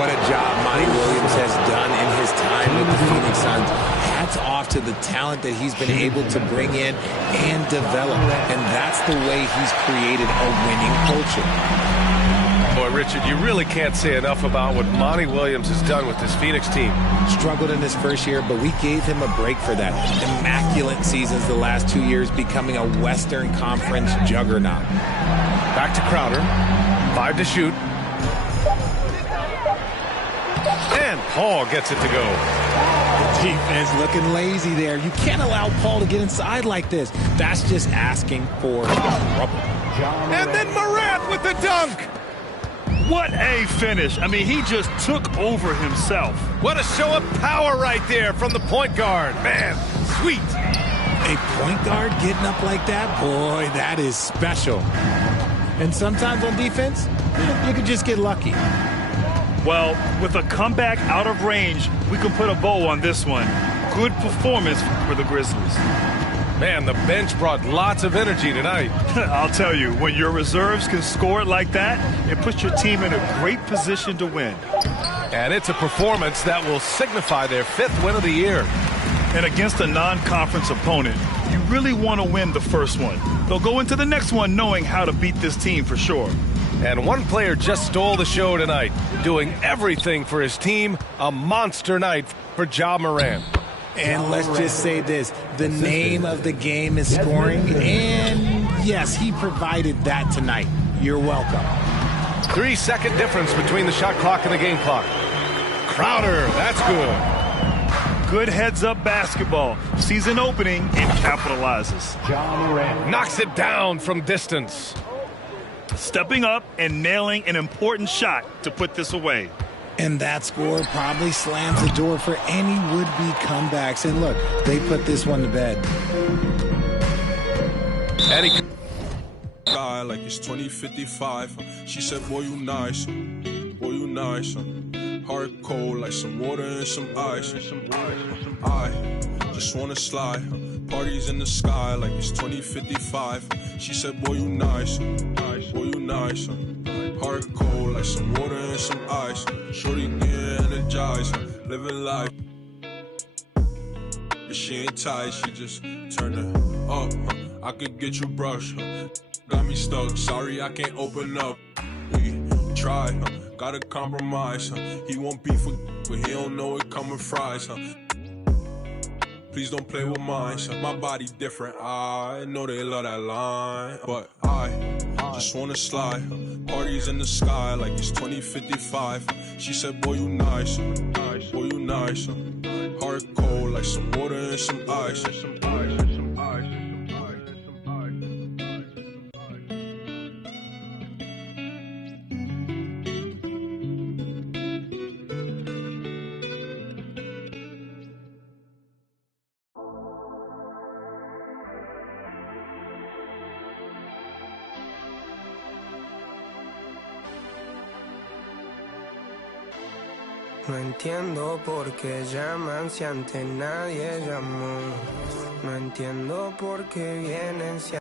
What a job Monty Williams has done in his time with the Phoenix Suns. Hats off to the talent that he's been able to bring in and develop. And that's the way he's created a winning culture. Boy, Richard, you really can't say enough about what Monty Williams has done with this Phoenix team. Struggled in his first year, but we gave him a break for that. Immaculate seasons the last 2 years, becoming a Western Conference juggernaut. Back to Crowder. 5 to shoot. And Paul gets it to go. Defense looking lazy there. You can't allow Paul to get inside like this. That's just asking for trouble. And then Morant with the dunk. What a finish. I mean, he just took over himself. What a show of power right there from the point guard. Man, sweet. A point guard getting up like that? Boy, that is special. And sometimes on defense, you can just get lucky. Well, with a comeback out of range, we can put a bow on this one. Good performance for the Grizzlies. Man, the bench brought lots of energy tonight. I'll tell you, when your reserves can score it like that, it puts your team in a great position to win. And it's a performance that will signify their 5th win of the year. And against a non-conference opponent, you really want to win the first one. They'll go into the next one knowing how to beat this team for sure. And one player just stole the show tonight, doing everything for his team. A monster night for Ja Morant. And let's just say this, the name of the game is scoring, and yes, he provided that tonight. You're welcome. 3-second difference between the shot clock and the game clock. Crowder, that's good. Good heads-up basketball. Season opening and capitalizes. Ja Morant knocks it down from distance. Stepping up and nailing an important shot to put this away. And that score probably slams the door for any would-be comebacks. And look, they put this one to bed. Guy like it's 2055. She said, boy, you nice. Boy, you nice. Heart cold like some water and some ice. I just wanna slide. Parties in the sky like it's 2055. She said, boy, you nice. Boy, you nice. Heart cold like some water and some ice. Shorty get energized, living life. But she ain't tight, she just turn it up. I could get you brush. Got me stuck, sorry I can't open up. We try, gotta compromise. He won't beef with, but he don't know it coming fries. Please don't play with mine. My body different. I know they love that line, but I just wanna slide. Parties in the sky like it's 2055. She said, boy, you nice. Boy, you nice. Heart cold like some water and some ice. No entiendo por qué llaman si antes nadie llamó. No entiendo por qué vienen si...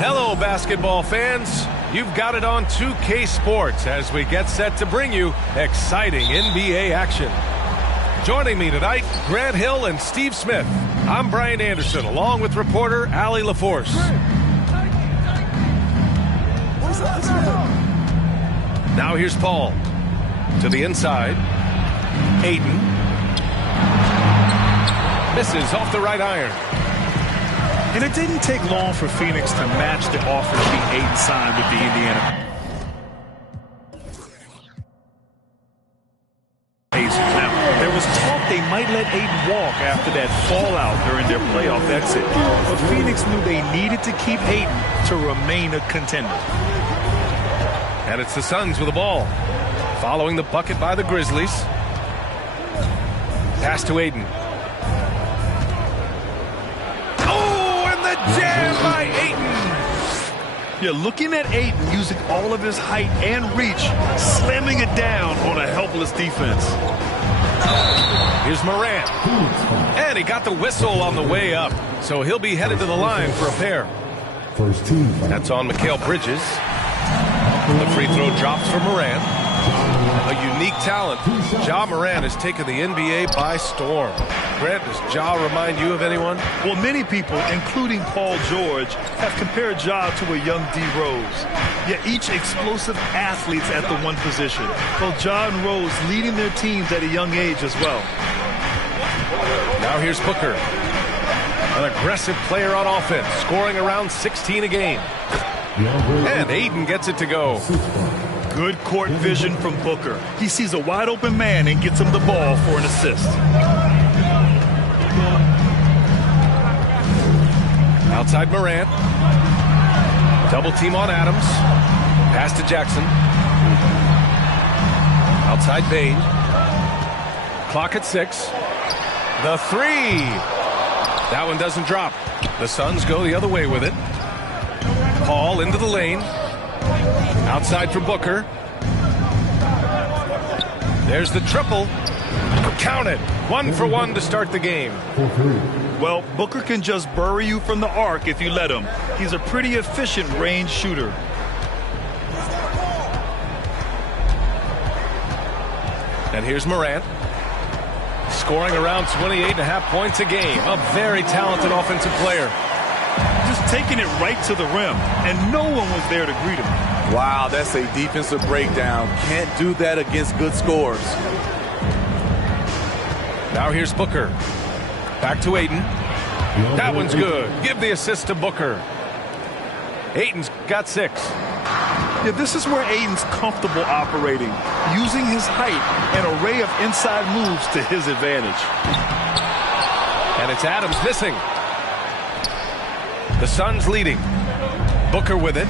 Hello, basketball fans. You've got it on 2K Sports as we get set to bring you exciting NBA action. Joining me tonight, Grant Hill and Steve Smith. I'm Brian Anderson, along with reporter Allie LaForce. Now here's Paul. To the inside. Ayton. Misses off the right iron. And it didn't take long for Phoenix to match the offer Pete Ayton signed with the Indiana. Now, there was talk they might let Ayton walk after that fallout during their playoff exit. But Phoenix knew they needed to keep Ayton to remain a contender. And it's the Suns with the ball. Following the bucket by the Grizzlies. Pass to Ayton. Jam by Ayton. Yeah, looking at Ayton using all of his height and reach, slamming it down on a helpless defense. Here's Morant. And he got the whistle on the way up, so he'll be headed to the line for a pair. First team. That's on Mikal Bridges. The free throw drops for Morant. A unique talent. Ja Morant has taken the NBA by storm. Grant, does Ja remind you of anyone? Well, many people, including Paul George, have compared Ja to a young D. Rose. Yet each explosive athletes at the one position. Both Ja and Rose leading their teams at a young age as well. Now here's Booker. An aggressive player on offense, scoring around 16 a game. And Ayton gets it to go. Good court vision from Booker. He sees a wide open man and gets him the ball for an assist. Outside Morant. Double team on Adams. Pass to Jackson. Outside Bane. Clock at 6. The three. That one doesn't drop. The Suns go the other way with it. Paul into the lane. Outside for Booker. There's the triple. Count it. 1 for 1 to start the game. Well, Booker can just bury you from the arc if you let him. He's a pretty efficient range shooter. And here's Morant. Scoring around 28.5 points a game. A very talented offensive player. Just taking it right to the rim, and no one was there to greet him. Wow, that's a defensive breakdown. Can't do that against good scores. Now here's Booker. Back to Ayton. That one's good. Give the assist to Booker. Ayton's got 6. Yeah, this is where Ayton's comfortable operating, using his height and array of inside moves to his advantage. And it's Adams missing. The Suns leading. Booker with it.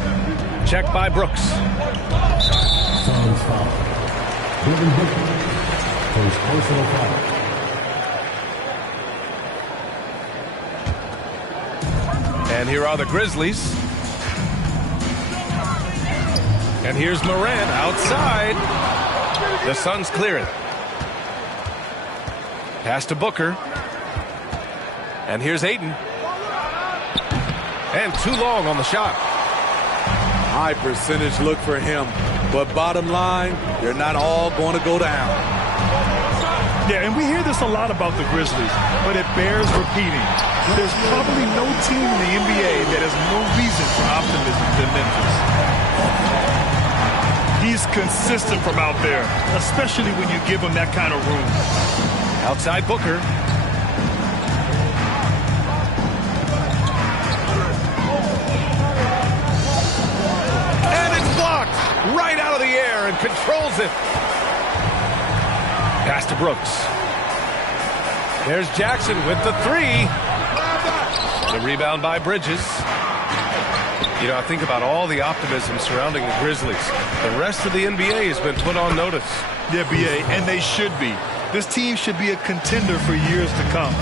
Checked by Brooks. Suns foul. Devin Booker. First personal foul. And here are the Grizzlies. And here's Morant outside. The Suns clear it. Pass to Booker. And here's Ayton. And too long on the shot. High percentage look for him. But bottom line, they're not all going to go down. Yeah, and we hear this a lot about the Grizzlies, but it bears repeating. There's probably no team in the NBA that has more reason for optimism than Memphis. He's consistent from out there, especially when you give him that kind of room. Outside Booker. And it's blocked right out of the air and controls it. Pass to Brooks. There's Jackson with the 3. The rebound by Bridges. You know, I think about all the optimism surrounding the Grizzlies. The rest of the NBA has been put on notice. Yeah, B.A., and they should be. This team should be a contender for years to come.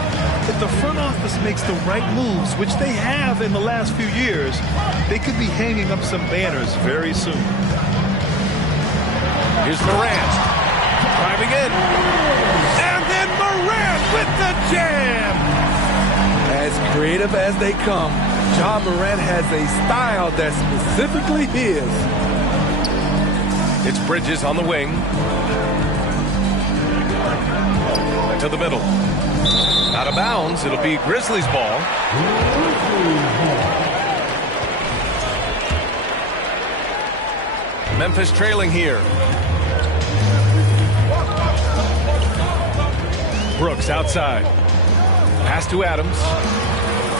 If the front office makes the right moves, which they have in the last few years, they could be hanging up some banners very soon. Here's Morant. Driving in. And then Morant with the jam. As creative as they come, Ja Morant has a style that's specifically his. It's Bridges on the wing. To the middle. Out of bounds. It'll be Grizzlies ball. Memphis trailing here. Brooks outside. Pass to Adams.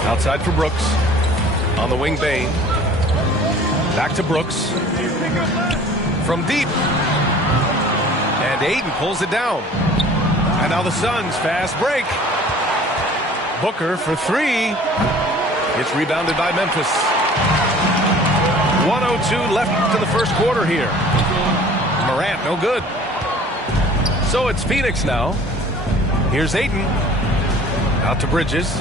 Outside for Brooks. On the wing, Bane. Back to Brooks. From deep. And Ayton pulls it down. And now the Suns fast break. Booker for 3. It's rebounded by Memphis. 1:02 left to the first quarter here. Morant, no good. So it's Phoenix now. Here's Ayton. Out to Bridges.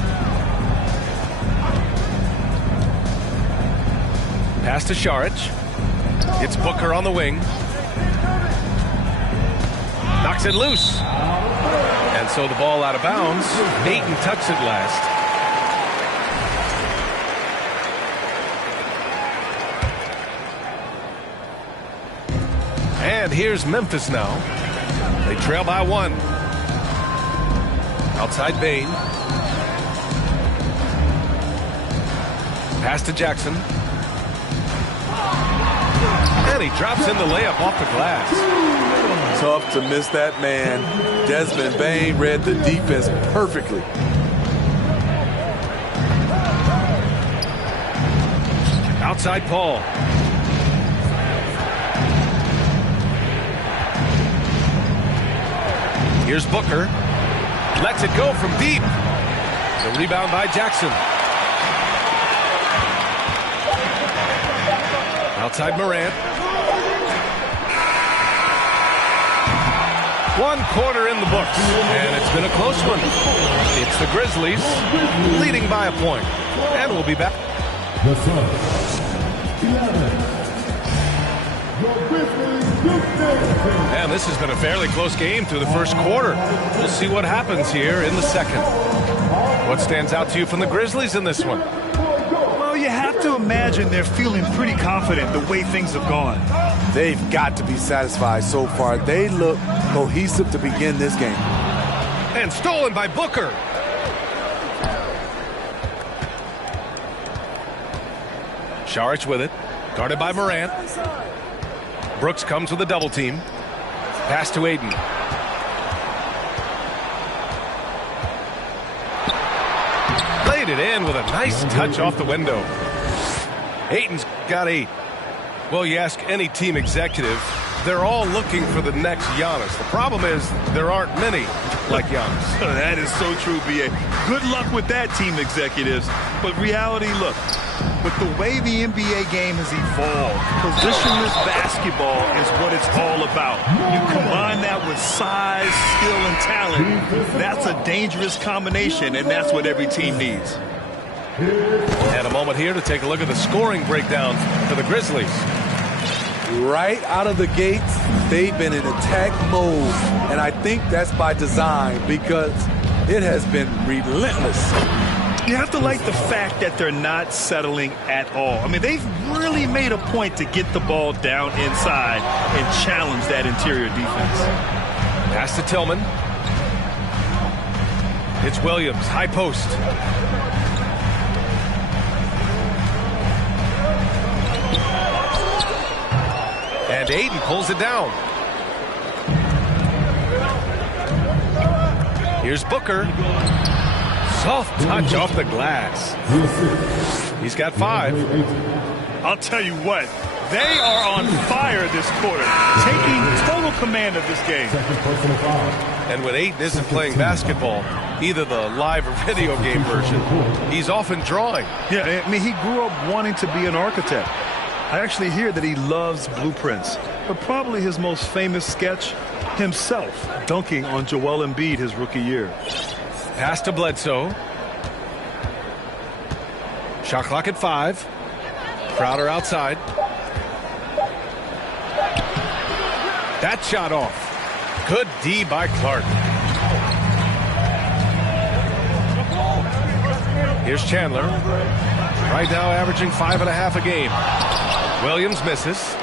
Pass to Šarić. It's Booker on the wing. Knocks it loose. And so the ball out of bounds. Ayton touched it last. And here's Memphis now. They trail by 1. Outside Bane. Pass to Jackson. And he drops in the layup off the glass. Tough to miss that man. Desmond Bane read the defense perfectly. Outside Paul. Here's Booker. Lets it go from deep. The rebound by Jackson. Outside Morant. 1 quarter in the books, and it's been a close one. It's the Grizzlies leading by a point, and we'll be back. The Suns. 11. And this has been a fairly close game through the first quarter. We'll see what happens here in the second. What stands out to you from the Grizzlies in this one? Well, you have to imagine they're feeling pretty confident the way things have gone. They've got to be satisfied so far. They look cohesive to begin this game. And stolen by Booker. Saric with it. Guarded by Morant. Brooks comes with a double team. Pass to Ayton. Laid it in with a nice touch off the window. Ayton's got 8. Well, you ask any team executive, they're all looking for the next Giannis. The problem is there aren't many like Giannis. That is so true, B.A. Good luck with that, team executives. But reality, look, with the way the NBA game has evolved, positionless basketball is what it's all about. You combine that with size, skill, and talent, that's a dangerous combination, and that's what every team needs. And a moment here to take a look at the scoring breakdown for the Grizzlies. Right out of the gates, they've been in attack mode, and I think that's by design because it has been relentless. You have to like the fact that they're not settling at all. I mean, they've really made a point to get the ball down inside and challenge that interior defense. Pass to Tillman. It's Williams, high post. And Ayton pulls it down. Here's Booker. Soft touch off the glass. He's got 5. I'll tell you what, they are on fire this quarter, taking total command of this game. And when Ayton isn't playing basketball, either the live or video game version, he's often drawing. Yeah, I mean, he grew up wanting to be an architect. I actually hear that he loves blueprints, but probably his most famous sketch, himself dunking on Joel Embiid his rookie year. Pass to Bledsoe. Shot clock at 5. Crowder outside. That shot off. Good D by Clark. Here's Chandler. Right now averaging 5.5 a game. Williams misses.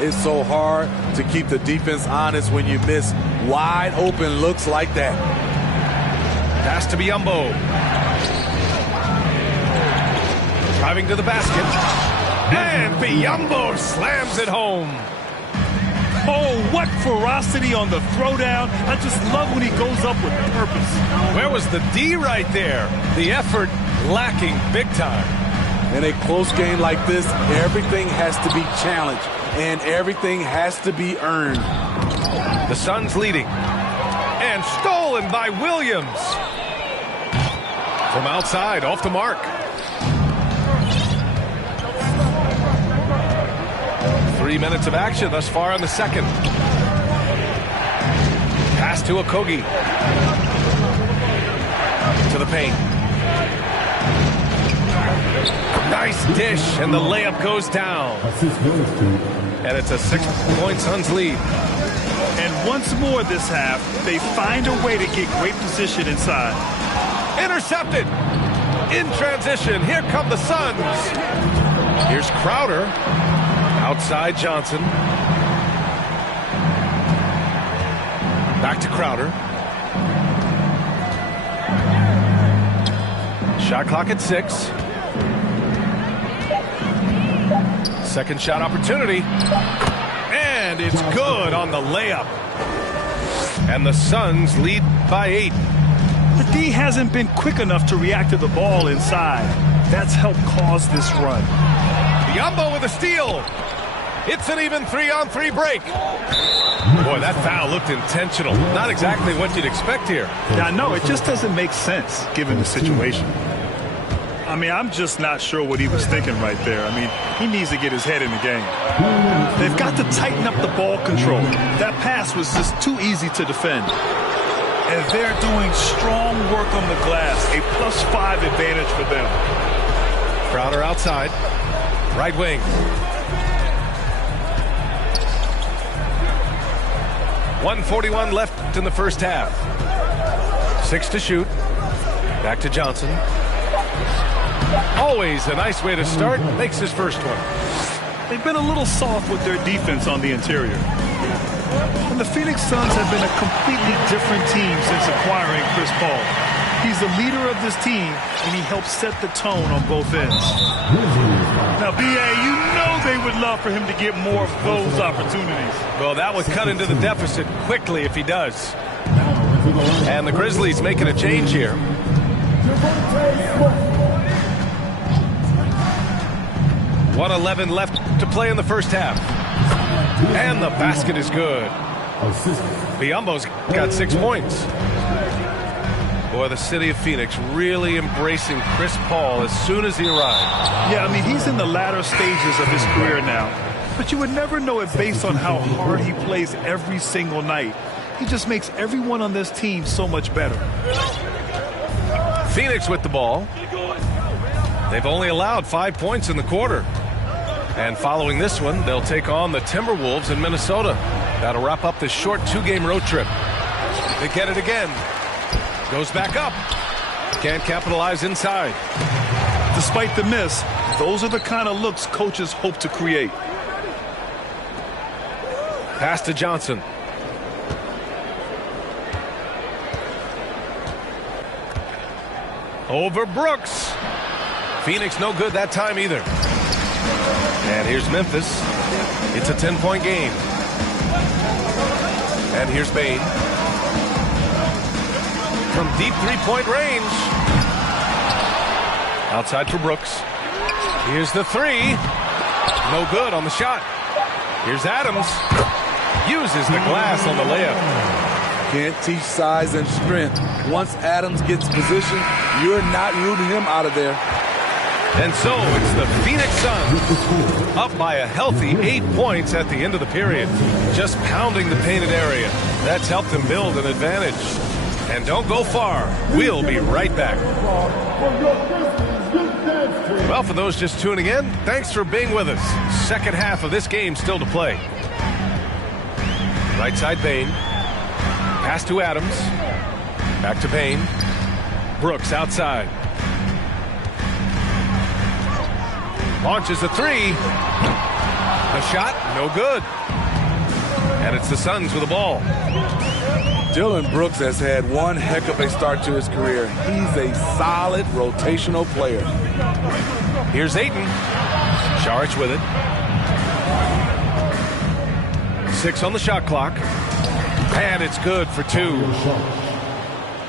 It's so hard to keep the defense honest when you miss wide open looks like that. Pass to Biyombo. Driving to the basket. And Biyombo slams it home. Oh, what ferocity on the throwdown. I just love when he goes up with purpose. Where was the D right there? The effort lacking big time. In a close game like this, everything has to be challenged and everything has to be earned. The Suns leading. And stolen by Williams. From outside, off the mark. 3 minutes of action thus far in the second. Pass to Okogie. To the paint. Nice dish, and the layup goes down. And it's a 6-point Suns lead. And once more this half, they find a way to get great position inside. Intercepted. In transition, here come the Suns. Here's Crowder. Outside Johnson. Back to Crowder. Shot clock at 6. Second shot opportunity. And it's good on the layup. And the Suns lead by 8. The D hasn't been quick enough to react to the ball inside. That's helped cause this run. Biyombo with a steal. It's an even 3-on-3 break. Boy, that foul looked intentional. Not exactly what you'd expect here. Yeah, no, it just doesn't make sense given the situation. I mean, I'm just not sure what he was thinking right there. I mean, he needs to get his head in the game. They've got to tighten up the ball control. That pass was just too easy to defend. And they're doing strong work on the glass. A +5 advantage for them. Crowder outside. Right wing. 1:41 left in the first half. 6 to shoot. Back to Johnson. Always a nice way to start. Makes his first one. They've been a little soft with their defense on the interior. And the Phoenix Suns have been a completely different team since acquiring Chris Paul. He's the leader of this team, and he helps set the tone on both ends. Now, Now, B.A., you know they would love for him to get more of those opportunities. Well, that would cut into the deficit quickly if he does. And the Grizzlies making a change here. .111 left to play in the first half. And the basket is good. Biyombo's got 6 points. Boy, the city of Phoenix really embracing Chris Paul as soon as he arrived. Yeah, I mean, he's in the latter stages of his career now. But you would never know it based on how hard he plays every single night. He just makes everyone on this team so much better. Phoenix with the ball. They've only allowed 5 points in the quarter. And following this one, they'll take on the Timberwolves in Minnesota. That'll wrap up this short 2-game road trip. They get it again. Goes back up. Can't capitalize inside. Despite the miss, those are the kind of looks coaches hope to create. Pass to Johnson. Over Brooks. Phoenix no good that time either. And here's Memphis. It's a 10-point game. And here's Bane. From deep three-point range. Outside for Brooks. Here's the three. No good on the shot. Here's Adams. Uses the glass on the layup. Can't teach size and strength. Once Adams gets position, you're not rooting him out of there. And so it's the Phoenix Suns up by a healthy 8 points at the end of the period. Just pounding the painted area. That's helped them build an advantage. And don't go far. We'll be right back. Well, for those just tuning in, thanks for being with us. Second half of this game still to play. Right side Bane. Pass to Adams. Back to Bane. Brooks outside. Launches a three. A shot, no good. And it's the Suns with the ball. Dillon Brooks has had one heck of a start to his career. He's a solid rotational player. Here's Ayton. Saric with it. 6 on the shot clock. And it's good for 2.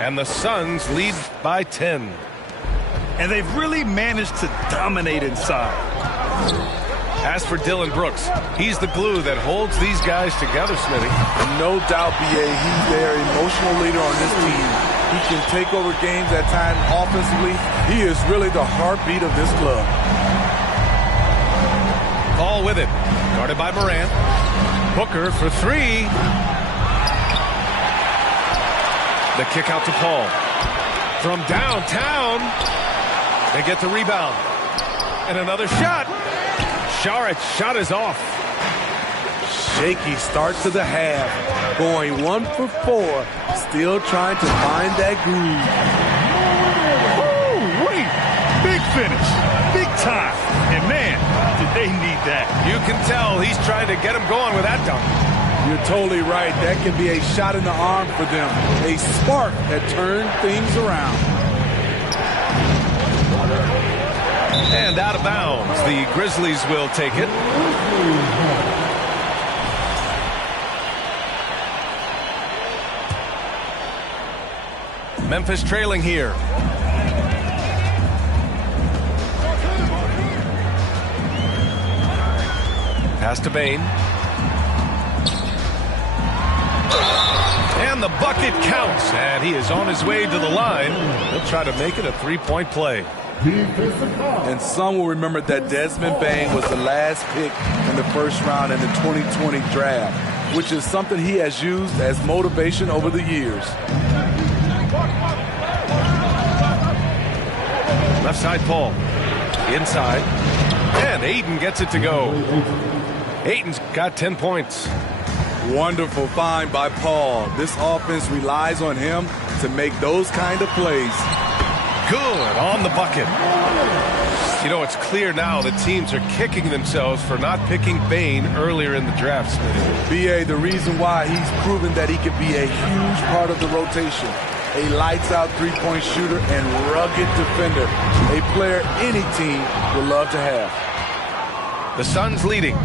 And the Suns lead by 10. And they've really managed to dominate inside. As for Dillon Brooks, he's the glue that holds these guys together, Smitty. No doubt, B.A., he's their emotional leader on this team. He can take over games at times offensively. He is really the heartbeat of this club. Paul with it. Guarded by Morant. Booker for 3. The kick out to Paul. From downtown, they get the rebound. And another shot. Saric's shot is off. Shaky start to the half. Going 1 for 4. Still trying to find that groove. Woo-wee! Big finish. Big time. And man, did they need that. You can tell he's trying to get him going with that dunk. You're totally right. That can be a shot in the arm for them. A spark that turned things around. And out of bounds. The Grizzlies will take it. Memphis trailing here. Pass to Bane. And the bucket counts. And he is on his way to the line. He'll try to make it a 3-point play. And some will remember that Desmond Bane was the last pick in the first round in the 2020 draft, which is something he has used as motivation over the years. Left side Paul. Inside. And Ayton gets it to go. Ayton's got 10 points. Wonderful find by Paul. This offense relies on him to make those kind of plays. Good on the bucket. You know, it's clear now that teams are kicking themselves for not picking Bane earlier in the draft, Smitty. B.A., the reason why he's proven that he can be a huge part of the rotation. A lights-out three-point shooter and rugged defender. A player any team would love to have. The Suns leading.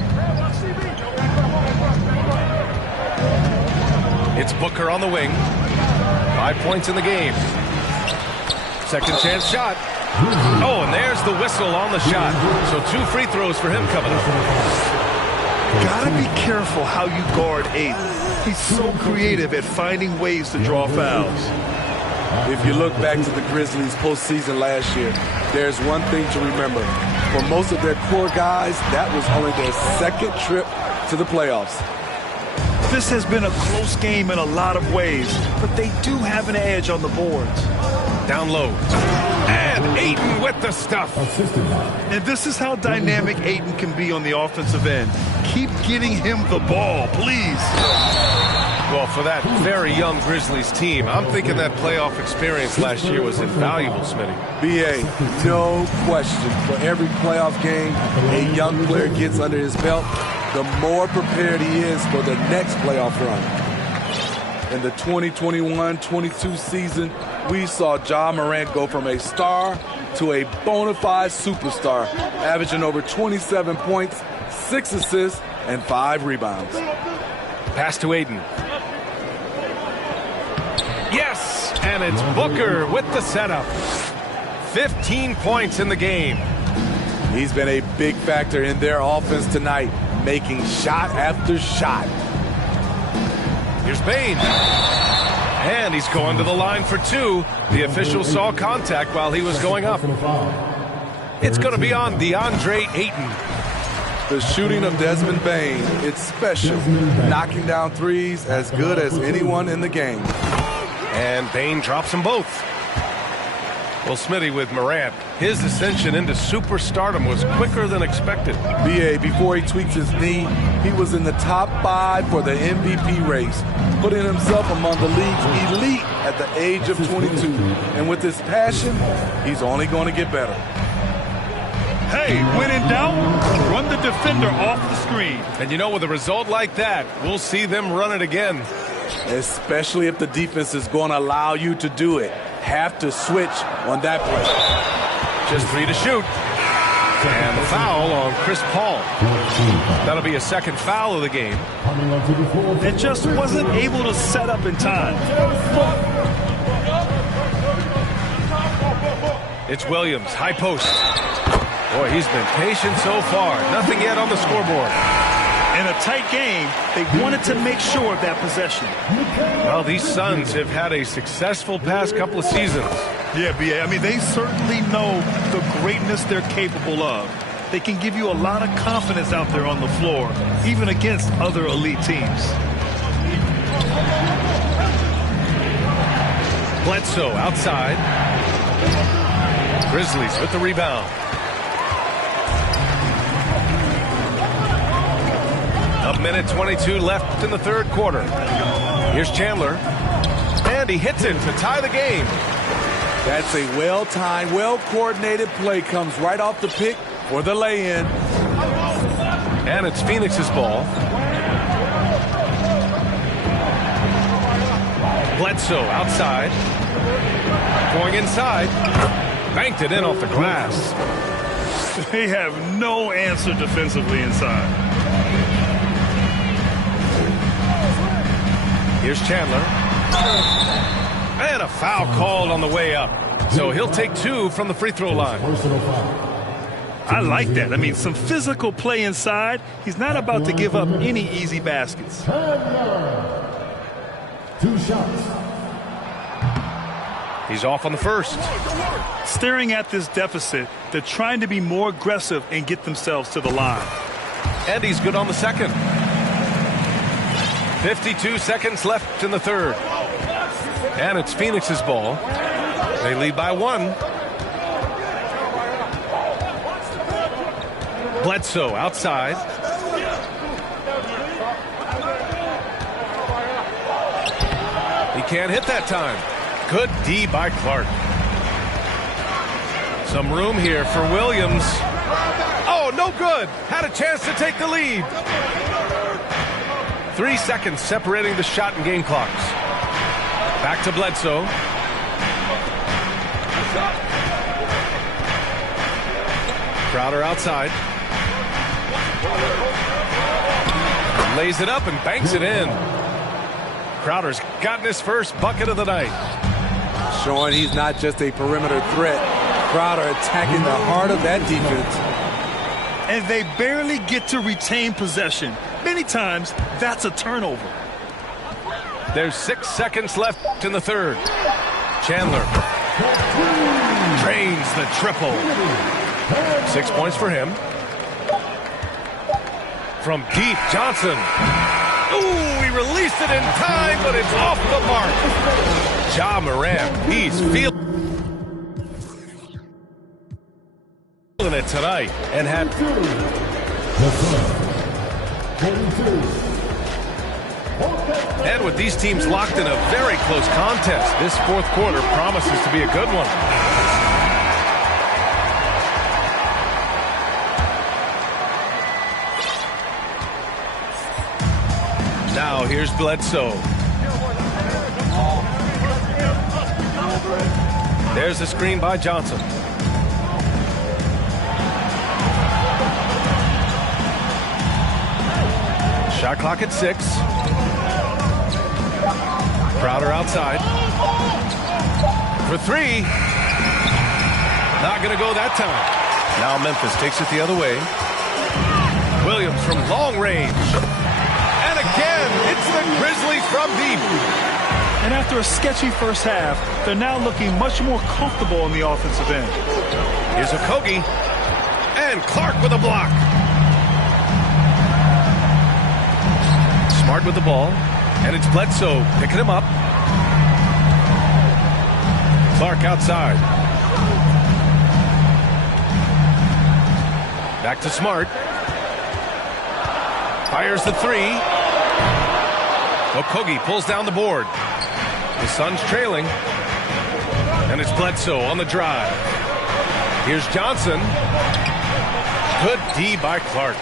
It's Booker on the wing. 5 points in the game. Second chance shot. Oh, and there's the whistle on the shot. So 2 free throws for him coming up. Gotta be careful how you guard Ayton. He's so creative at finding ways to draw fouls. If you look back to the Grizzlies postseason last year, there's one thing to remember. For most of their core guys, that was only their second trip to the playoffs. This has been a close game in a lot of ways, but they do have an edge on the boards. Down low. And Ayton with the stuff. And this is how dynamic Ayton can be on the offensive end. Keep getting him the ball, please. Well, for that very young Grizzlies team, I'm thinking that playoff experience last year was invaluable, Smitty. B.A., no question. For every playoff game a young player gets under his belt, the more prepared he is for the next playoff run. In the 2021-22 season, we saw Ja Morant go from a star to a bona fide superstar, averaging over 27 points, 6 assists, and 5 rebounds. Pass to Ayton. Yes, and it's Booker with the setup. 15 points in the game. He's been a big factor in their offense tonight, making shot after shot. Here's Bane. And he's going to the line for 2. The official saw contact while he was going up. It's going to be on DeAndre Ayton. The shooting of Desmond Bane, it's special. Knocking down threes as good as anyone in the game. And Bane drops them both. Well, Smitty, with Morant, his ascension into superstardom was quicker than expected. B.A., before he tweaked his knee, he was in the top 5 for the MVP race, putting himself among the league's elite at the age of 22. And with his passion, he's only going to get better. Hey, when in doubt, run the defender off the screen. And you know, with a result like that, we'll see them run it again. Especially if the defense is going to allow you to do it. Have to switch on that play. Just 3 to shoot. And the foul on Chris Paul. That'll be a second foul of the game. And just wasn't able to set up in time. It's Williams, high post. Boy, he's been patient so far. Nothing yet on the scoreboard. In a tight game, they wanted to make sure of that possession. Well, these Suns have had a successful past couple of seasons. Yeah, B.A., I mean, they certainly know the greatness they're capable of. They can give you a lot of confidence out there on the floor, even against other elite teams. Bledsoe outside. Grizzlies with the rebound. A minute 22 left in the third quarter. Here's Chandler. And he hits it to tie the game. That's a well-timed, well-coordinated play. Comes right off the pick for the lay-in. And it's Phoenix's ball. Bledsoe outside. Going inside. Banked it in off the glass. They have no answer defensively inside. Here's Chandler. And a foul called on the way up. So he'll take 2 from the free throw line. I like that. I mean, some physical play inside. He's not about to give up any easy baskets. 2 shots. He's off on the first. Staring at this deficit, they're trying to be more aggressive and get themselves to the line. And he's good on the second. 52 seconds left in the third. And it's Phoenix's ball. They lead by 1. Bledsoe outside. He can't hit that time. Good D by Clark. Some room here for Williams. Oh, no good. Had a chance to take the lead. 3 seconds separating the shot and game clocks. Back to Bledsoe. Crowder outside. Lays it up and banks it in. Crowder's gotten his first bucket of the night. Showing he's not just a perimeter threat. Crowder attacking the heart of that defense. And they barely get to retain possession. Many times, that's a turnover. There's 6 seconds left in the third. Chandler drains the triple. 6 points for him. From deep, Johnson. Ooh, he released it in time, but it's off the mark. Ja Morant, he's feeling it tonight and had. And with these teams locked in a very close contest, this fourth quarter promises to be a good one. Now here's Bledsoe. There's the screen by Johnson. Shot clock at 6. Crowder outside. For 3. Not going to go that time. Now Memphis takes it the other way. Williams from long range. And again, it's the Grizzlies from deep. And after a sketchy first half, they're now looking much more comfortable on the offensive end. Here's Okogie. And Clark with a block. Smart with the ball. And it's Bledsoe picking him up. Clark outside. Back to Smart. Fires the 3. Okogie pulls down the board. The Suns trailing. And it's Bledsoe on the drive. Here's Johnson. Good D by Clark.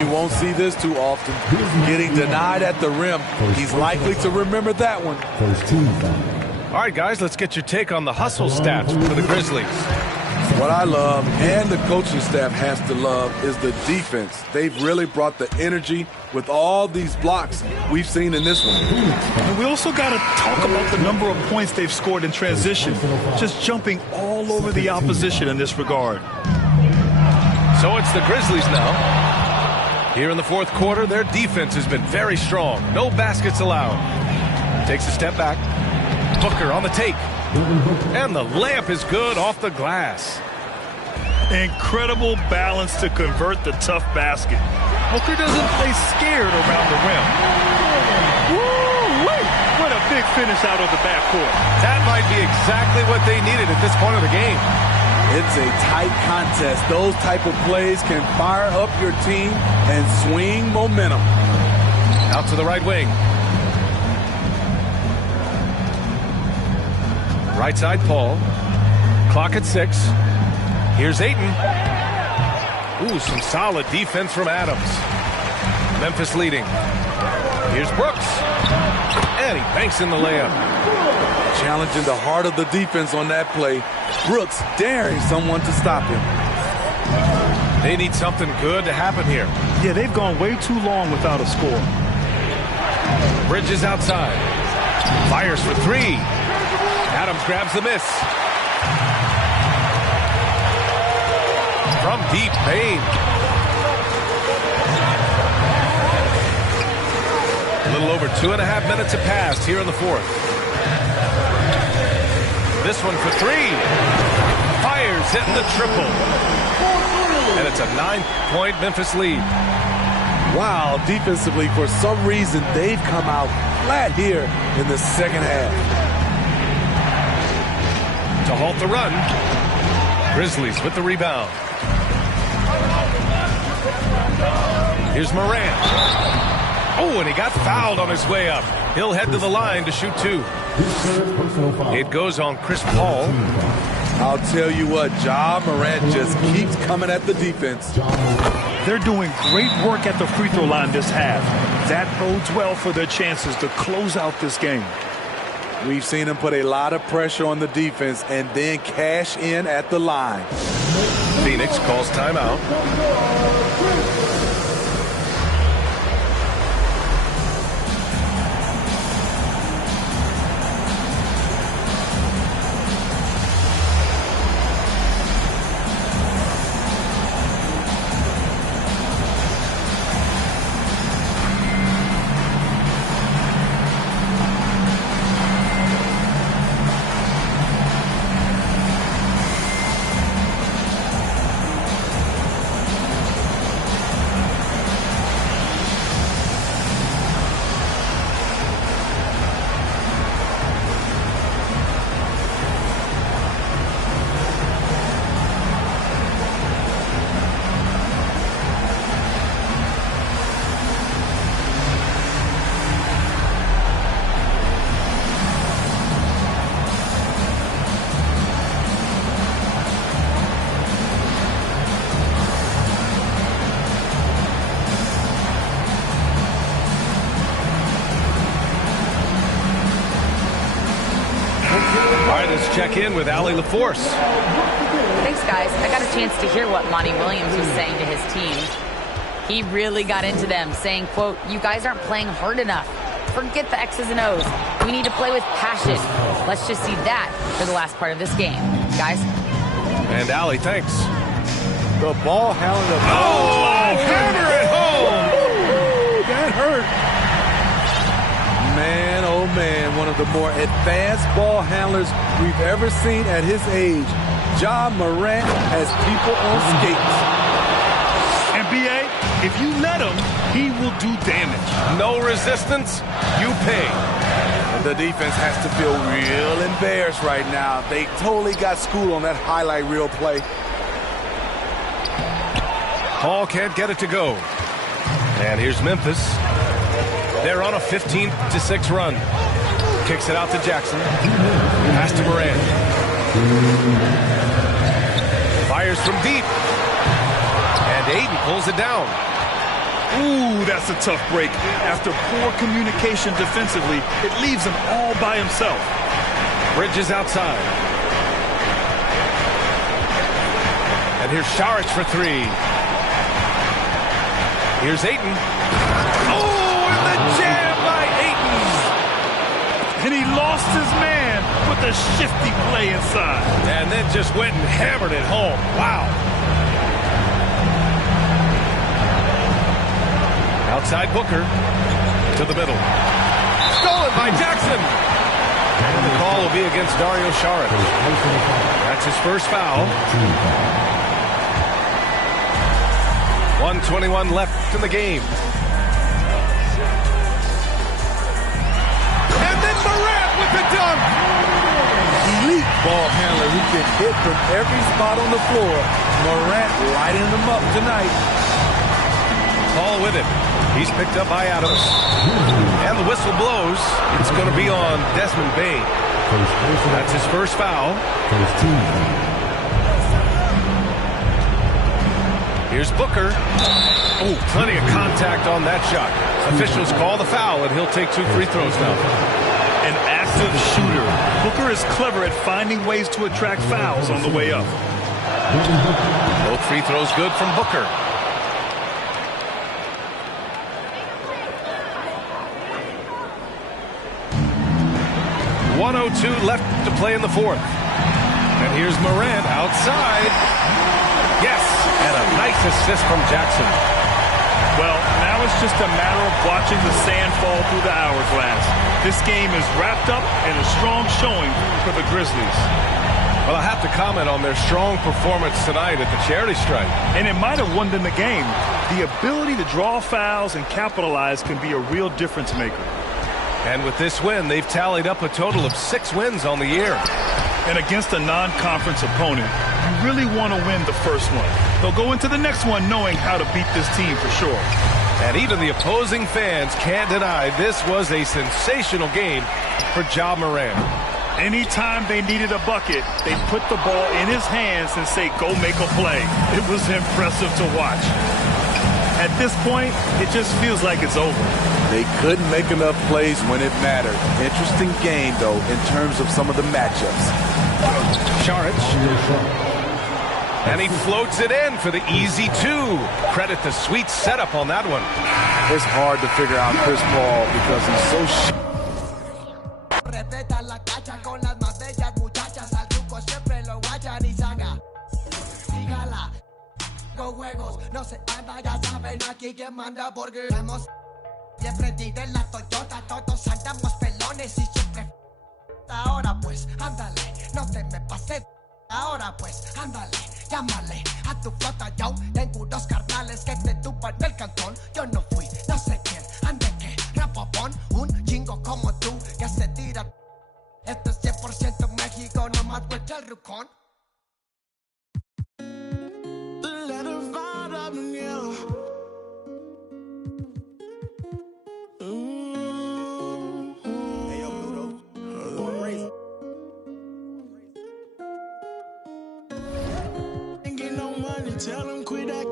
You won't see this too often. Getting denied at the rim. He's likely to remember that one. All right, guys, let's get your take on the hustle stats for the Grizzlies. What I love, and the coaching staff has to love, is the defense. They've really brought the energy with all these blocks we've seen in this one. And we also got to talk about the number of points they've scored in transition, just jumping all over the opposition in this regard. So it's the Grizzlies now. Here in the fourth quarter, their defense has been very strong. No baskets allowed. Takes a step back. Booker on the take. And the layup is good off the glass. Incredible balance to convert the tough basket. Booker doesn't play scared around the rim. Woo-wee! What a big finish out of the backcourt. That might be exactly what they needed at this point of the game. It's a tight contest. Those type of plays can fire up your team and swing momentum. Out to the right wing. Right side, Paul. Clock at 6. Here's Ayton. Ooh, some solid defense from Adams. Memphis leading. Here's Brooks. And he banks in the layup. Challenging the heart of the defense on that play. Brooks daring someone to stop him. They need something good to happen here. Yeah, they've gone way too long without a score. Bridges outside. Fires for 3. Adams grabs the miss. From deep, Payne. A little over 2.5 minutes have passed here in the 4th. This one for 3. Fires, hitting the triple. And it's a 9-point Memphis lead. Wow, defensively, for some reason, they've come out flat here in the second half. To halt the run. Grizzlies with the rebound. Here's Morant. Oh, and he got fouled on his way up. He'll head to the line to shoot 2. It goes on Chris Paul. I'll tell you what, Ja Morant just keeps coming at the defense. They're doing great work at the free throw line this half. That bodes well for their chances to close out this game. We've seen them put a lot of pressure on the defense and then cash in at the line. Phoenix calls timeout. Check in with Allie LaForce. Thanks, guys. I got a chance to hear what Monty Williams was saying to his team. He really got into them, saying, quote, "You guys aren't playing hard enough. Forget the X's and O's. We need to play with passion. Let's just see that for the last part of this game." Guys? And Allie, thanks. The ball handler. Oh, hammer it home! That hurt. Man, oh man, one of the more advanced ball handlers we've ever seen at his age. Ja Morant has people on skates. And B.A., if you let him, he will do damage. No resistance, you pay. The defense has to feel real embarrassed right now. They totally got schooled on that highlight reel play. Paul can't get it to go. And here's Memphis. They're on a 15-6 run. Kicks it out to Jackson. Pass to Morant. Fires from deep. And Ayton pulls it down. Ooh, that's a tough break. After poor communication defensively, it leaves him all by himself. Bridges outside. And here's Saric for 3. Here's Ayton. Oh, and the jam by Ayton. And he lost his man with a shifty play inside. And then just went and hammered it home. Wow. Outside Booker to the middle. Stolen by Jackson. And the call will be against Dario Saric. That's his first foul. 1:21 left in the game. And then Morant with the dunk. He elite ball handler who can hit from every spot on the floor. Morant lighting them up tonight. Ball with it. He's picked up by Adams. And the whistle blows. It's going to be on Desmond Bane. That's his first foul. Here's Booker. Oh, plenty of contact on that shot. Officials call the foul, and he'll take 2 free throws now. An active shooter. Booker is clever at finding ways to attract fouls on the way up. Both free throws good from Booker. .102 left to play in the fourth. And here's Morant outside. Yes, and a nice assist from Jackson. Well, now it's just a matter of watching the sand fall through the hourglass. This game is wrapped up in a strong showing for the Grizzlies. Well, I have to comment on their strong performance tonight at the charity stripe. And it might have won them the game. The ability to draw fouls and capitalize can be a real difference maker. And with this win, they've tallied up a total of 6 wins on the year. And against a non-conference opponent, you really want to win the first one. They'll go into the next one knowing how to beat this team for sure. And even the opposing fans can't deny this was a sensational game for Ja Morant. Anytime they needed a bucket, they put the ball in his hands and say, go make a play. It was impressive to watch. At this point, it just feels like it's over. They couldn't make enough plays when it mattered. Interesting game, though, in terms of some of the matchups. Saric. And he floats it in for the easy 2. Credit the sweet setup on that one. It's hard to figure out Chris Paul because he's so Respeta la cacha con las más bellas muchachas. Al truco siempre lo guachan y saca. Dígala. Con juegos no se anda, ya saben aquí quien manda porque hemos siempre tiré la Toyota, todos andamos pelones y siempre. Ahora pues, ándale, no te me pases. Ahora pues, ándale, llámale a tu flota, yo tengo 2 carnales que te tupan del cantón. Yo no fui, no sé quién, ande que rapopón, un chingo como tú que se tira. Esto es 100% México, nomás vuelta el rucón. Tell them quit that.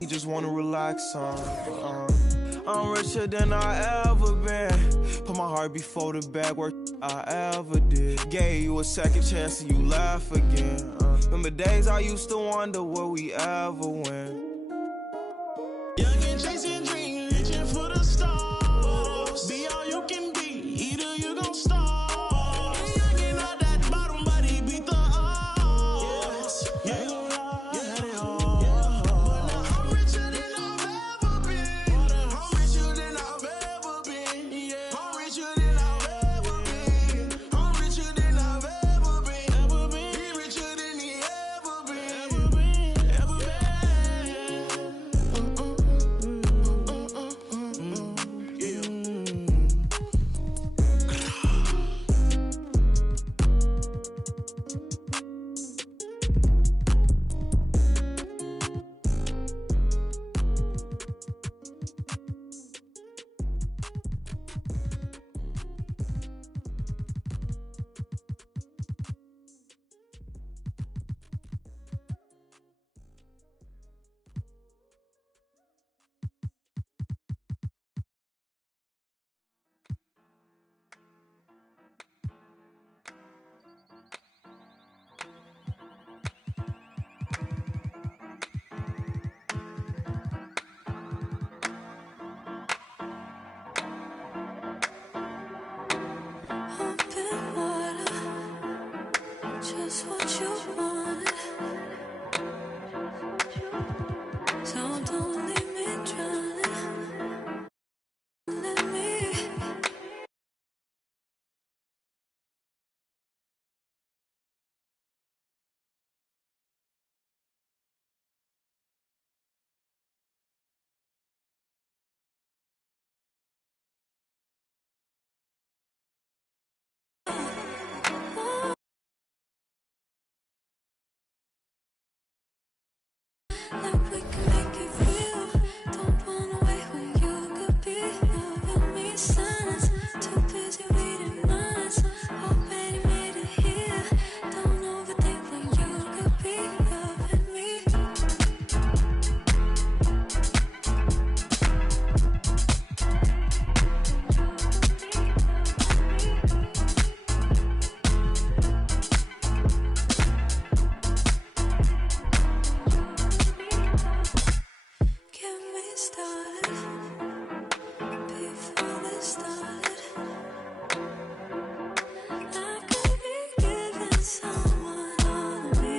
You just wanna relax on. I'm richer than I ever been. Put my heart before the bad work I ever did. Gave you a second chance and you laugh again. Remember days I used to wonder will we ever win. Young and chasing dreams, reaching for the stars. Be all you can be, either you gon' starve. Young and at that bottom, but he beat the odds. Yeah, had it all. But now I'm richer than I've ever been. I'm richer than I've ever been. Yeah, I'm richer than I've ever been. I'm richer than I've ever been. Be richer than he ever been. Ever been. Just what you want. So don't leave me drowning. Let me. Like we can make it real. Don't run away when you could be loving me. Silence, too busy reading minds. Already made it here. Don't overthink when you could be loving me. Get me started before this started. I could be giving someone all of me,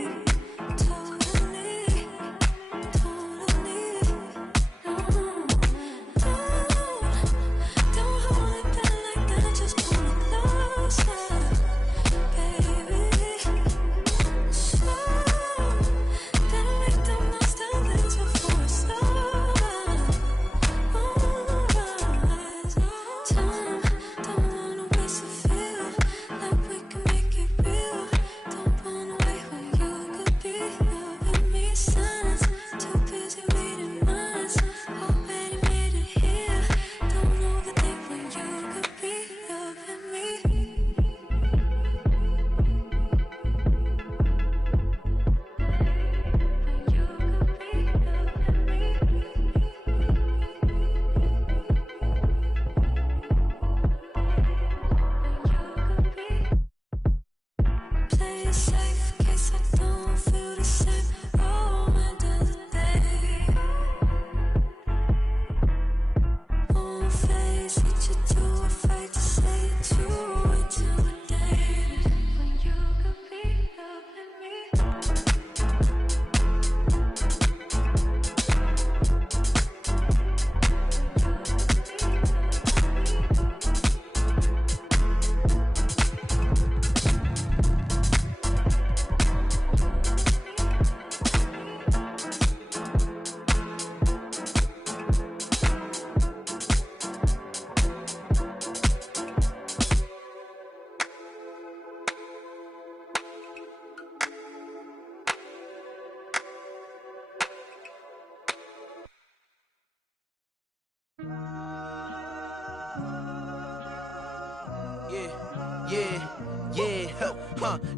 totally. Don't hold it back like that. Just pull it closer, baby. Slow, better make the most of this before it's over. Time, don't wanna waste a feel. Like we can make it real. Don't run away when you could be loving me. Silence, too busy reading minds. Already made it here. Don't overthink when you could be loving me. Play it safe in case I don't feel the same. Oh, end of the day. Won't face what you do, afraid to say it too intimidated. When you could be loving me.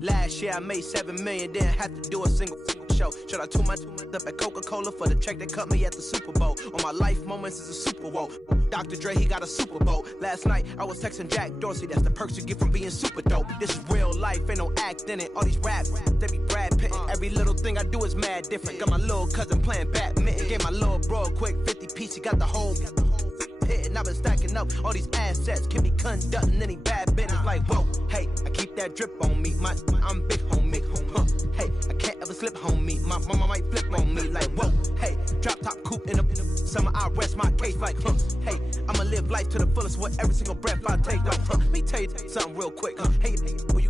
Last year I made 7 million, didn't have to do a single show. Shout out to my up at Coca-Cola for the check that cut me at the Super Bowl. On my life moments is a Super Bowl. Dr. Dre, he got a Super Bowl. Last night, I was texting Jack Dorsey. That's the perks you get from being super dope. This is real life, ain't no act in it. All these raps, they be Brad Pitt. Every little thing I do is mad different. Got my little cousin playing badminton. Gave my little bro a quick 50 piece. He got the whole hit. And I've been stacking up all these assets. Keep me conducting any bad business. Like, whoa, hey, I keep that drip on me. I'm big homie. Hey, I can't ever slip, homie. My mama might flip on me. Like, whoa, hey, drop top coupe in the summer. I rest my case. Like, hey, I'ma live life to the fullest with every single breath I take. Like, let me tell you something real quick. Hey, who you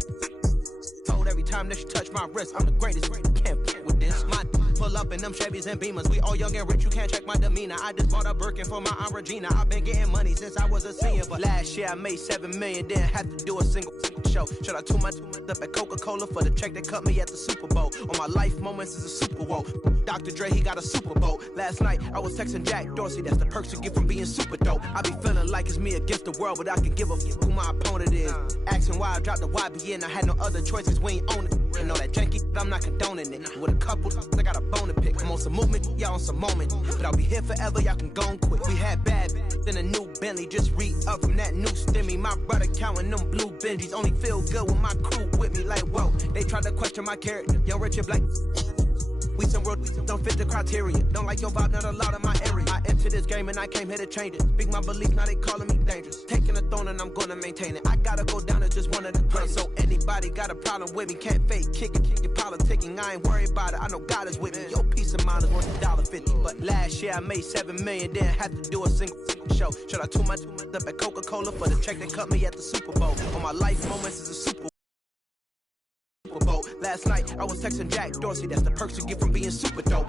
told every time that you touch my wrist, I'm the greatest. Can't f with this. My pull up in them Chevys and Beamers. We all young and rich. You can't check my demeanor. I just bought a Birkin for my Aunt Regina. I've been getting money since I was a senior, but last year I made $7 million. Didn't have to do a single show. Shout out to my up at Coca-Cola for the check that cut me at the Super Bowl. On my life moments is a Super Bowl. Dr. Dre, he got a Super Bowl. Last night I was texting Jack Dorsey. That's the perks you get from being super dope. I be feeling like it's me against the world, but I can give a f who my opponent is. Asking why I dropped the YBN. I had no other choices. We ain't on it. And all that janky, I'm not condoning it. With a couple, I got a bone to pick. I'm on some movement, y'all on some moment. But I'll be here forever, y'all can go on quick. We had bad, then a new Bentley. Just re-up from that new stimmy. My brother counting them blue Benjis. Only feel good with my crew with me. Like, whoa, they tried to question my character. Young, rich, and black. We some real, don't fit the criteria. Don't like your vibe, not allowed in my area. I entered this game and I came here to change it. Speak my belief, now they calling me dangerous. Taking a throne and I'm gonna maintain it. I gotta go down as just one of the greats. So anybody got a problem with me, can't fake kick it, your politicking. I ain't worried about it, I know God is with me. Your peace of mind is worth $1.50. But last year I made $7 million, didn't have to do a single show. Shout out to my up at Coca-Cola for the check that cut me at the Super Bowl. On my life moments is a Super Bowl. Last night I was texting Jack Dorsey. That's the perks you get from being super dope.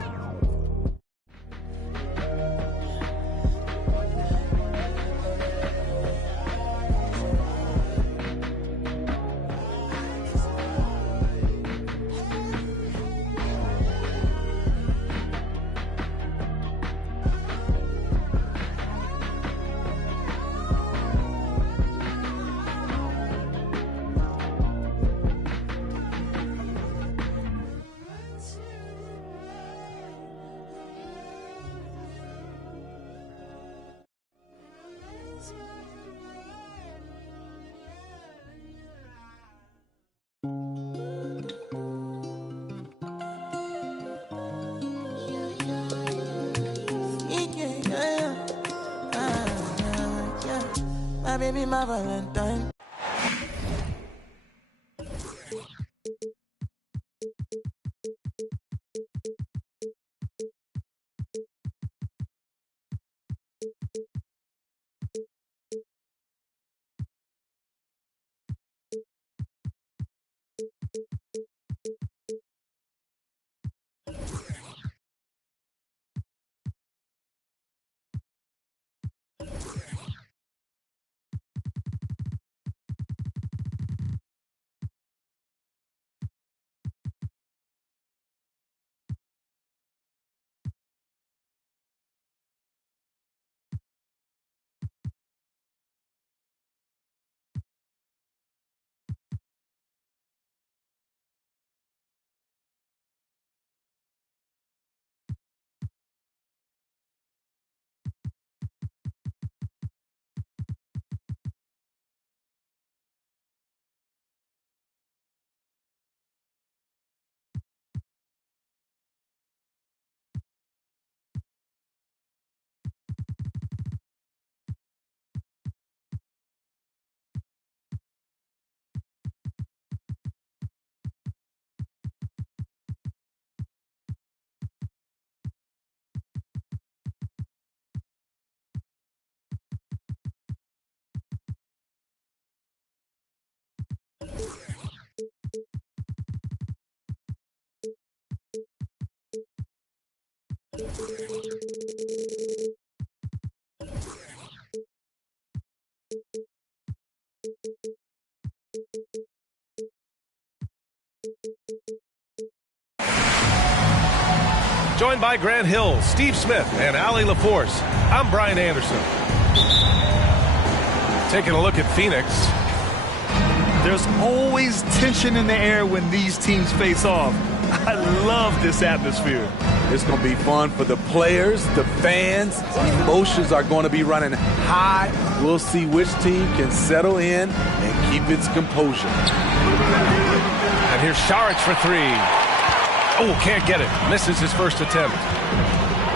My baby, my Valentine. Joined by Grant Hill, Steve Smith, and Allie LaForce, I'm Brian Anderson. Taking a look at Phoenix. There's always tension in the air when these teams face off. I love this atmosphere. It's going to be fun for the players, the fans. Emotions are going to be running high. We'll see which team can settle in and keep its composure. And here's Saric for three. Oh, can't get it. Misses his first attempt.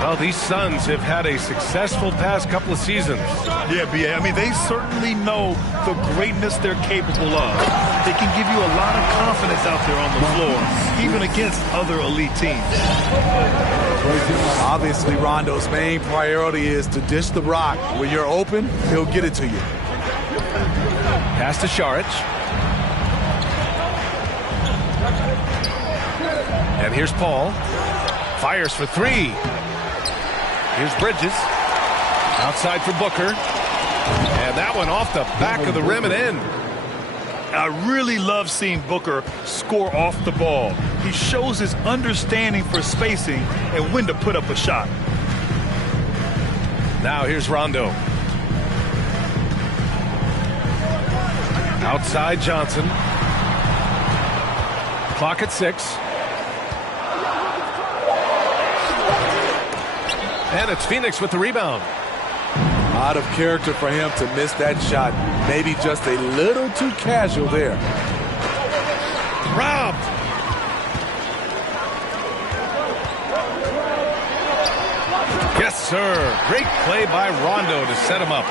Well, these Suns have had a successful past couple of seasons. Yeah, B.A. I mean, they certainly know the greatness they're capable of. They can give you a lot of confidence out there on the floor, even against other elite teams. Obviously, Rondo's main priority is to dish the rock. When you're open, he'll get it to you. Pass to Saric. And here's Paul. Fires for three. Here's Bridges. Outside for Booker. And that one off the back of the rim and in. I really love seeing Booker score off the ball. He shows his understanding for spacing and when to put up a shot. Now here's Rondo. Outside Johnson. Clock at 6. And it's Phoenix with the rebound. Out of character for him to miss that shot. Maybe just a little too casual there. Robbed. Yes, sir. Great play by Rondo to set him up.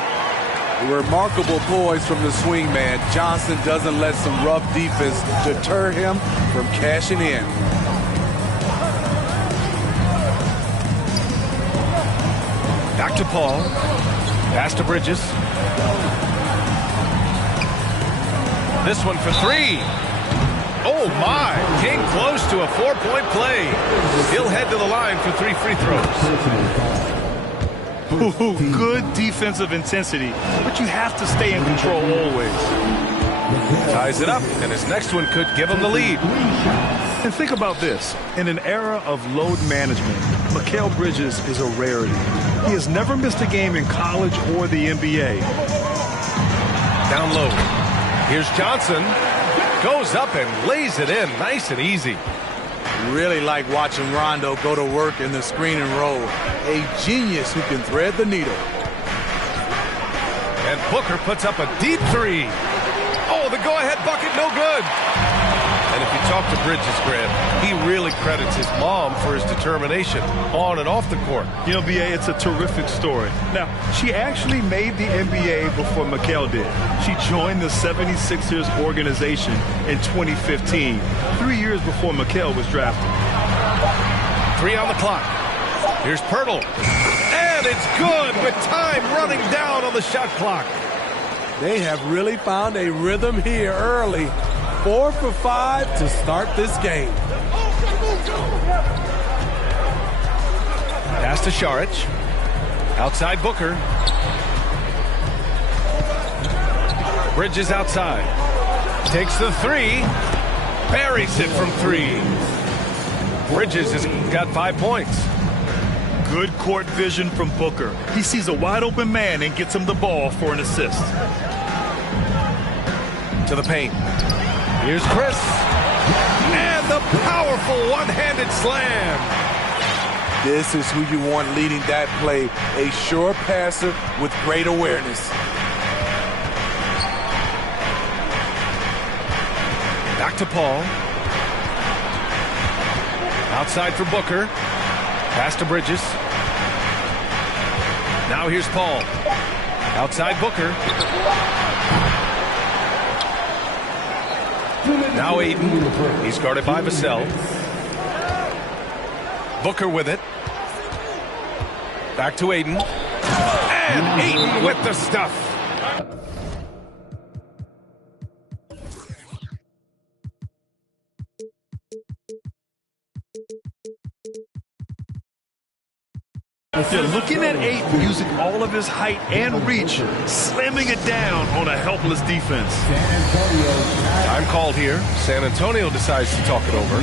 Remarkable poise from the swing man. Johnson doesn't let some rough defense deter him from cashing in. Back to Paul. Pass to Bridges. This one for three. Oh, my. Came close to a 4-point play. He'll head to the line for 3 free throws. Good defensive intensity, but you have to stay in control always. Ties it up, and his next one could give him the lead. And think about this. In an era of load management, Mikal Bridges is a rarity. He has never missed a game in college or the NBA. Down low. Here's Johnson. Goes up and lays it in. Nice and easy. Really like watching Rondo go to work in the screen and roll. A genius who can thread the needle. And Booker puts up a deep three. Oh, the go-ahead bucket, no good. And if you talk to Bridges, Grant, he really credits his mom for his determination on and off the court. You know, B.A., it's a terrific story. Now, she actually made the NBA before Mikal did. She joined the 76ers organization in 2015, 3 years before Mikal was drafted. 3 on the clock. Here's Pirtle. And it's good with time running down on the shot clock. They have really found a rhythm here early. 4 for 5 to start this game. Pass to Saric. Outside Booker. Bridges outside. Takes the three. Buries it from 3. Bridges has got 5 points. Good court vision from Booker. He sees a wide open man and gets him the ball for an assist. To the paint. Here's Chris. And the powerful one-handed slam. This is who you want leading that play. A sure passer with great awareness. Back to Paul. Outside for Booker. Pass to Bridges. Now here's Paul. Outside Booker. Now Aiden. He's guarded by Vassell. Booker with it. Back to Aiden. And Aiden with the stuff. They're looking at Aiden using all of his height and reach, slamming it down on a helpless defense. Time called here. San Antonio decides to talk it over.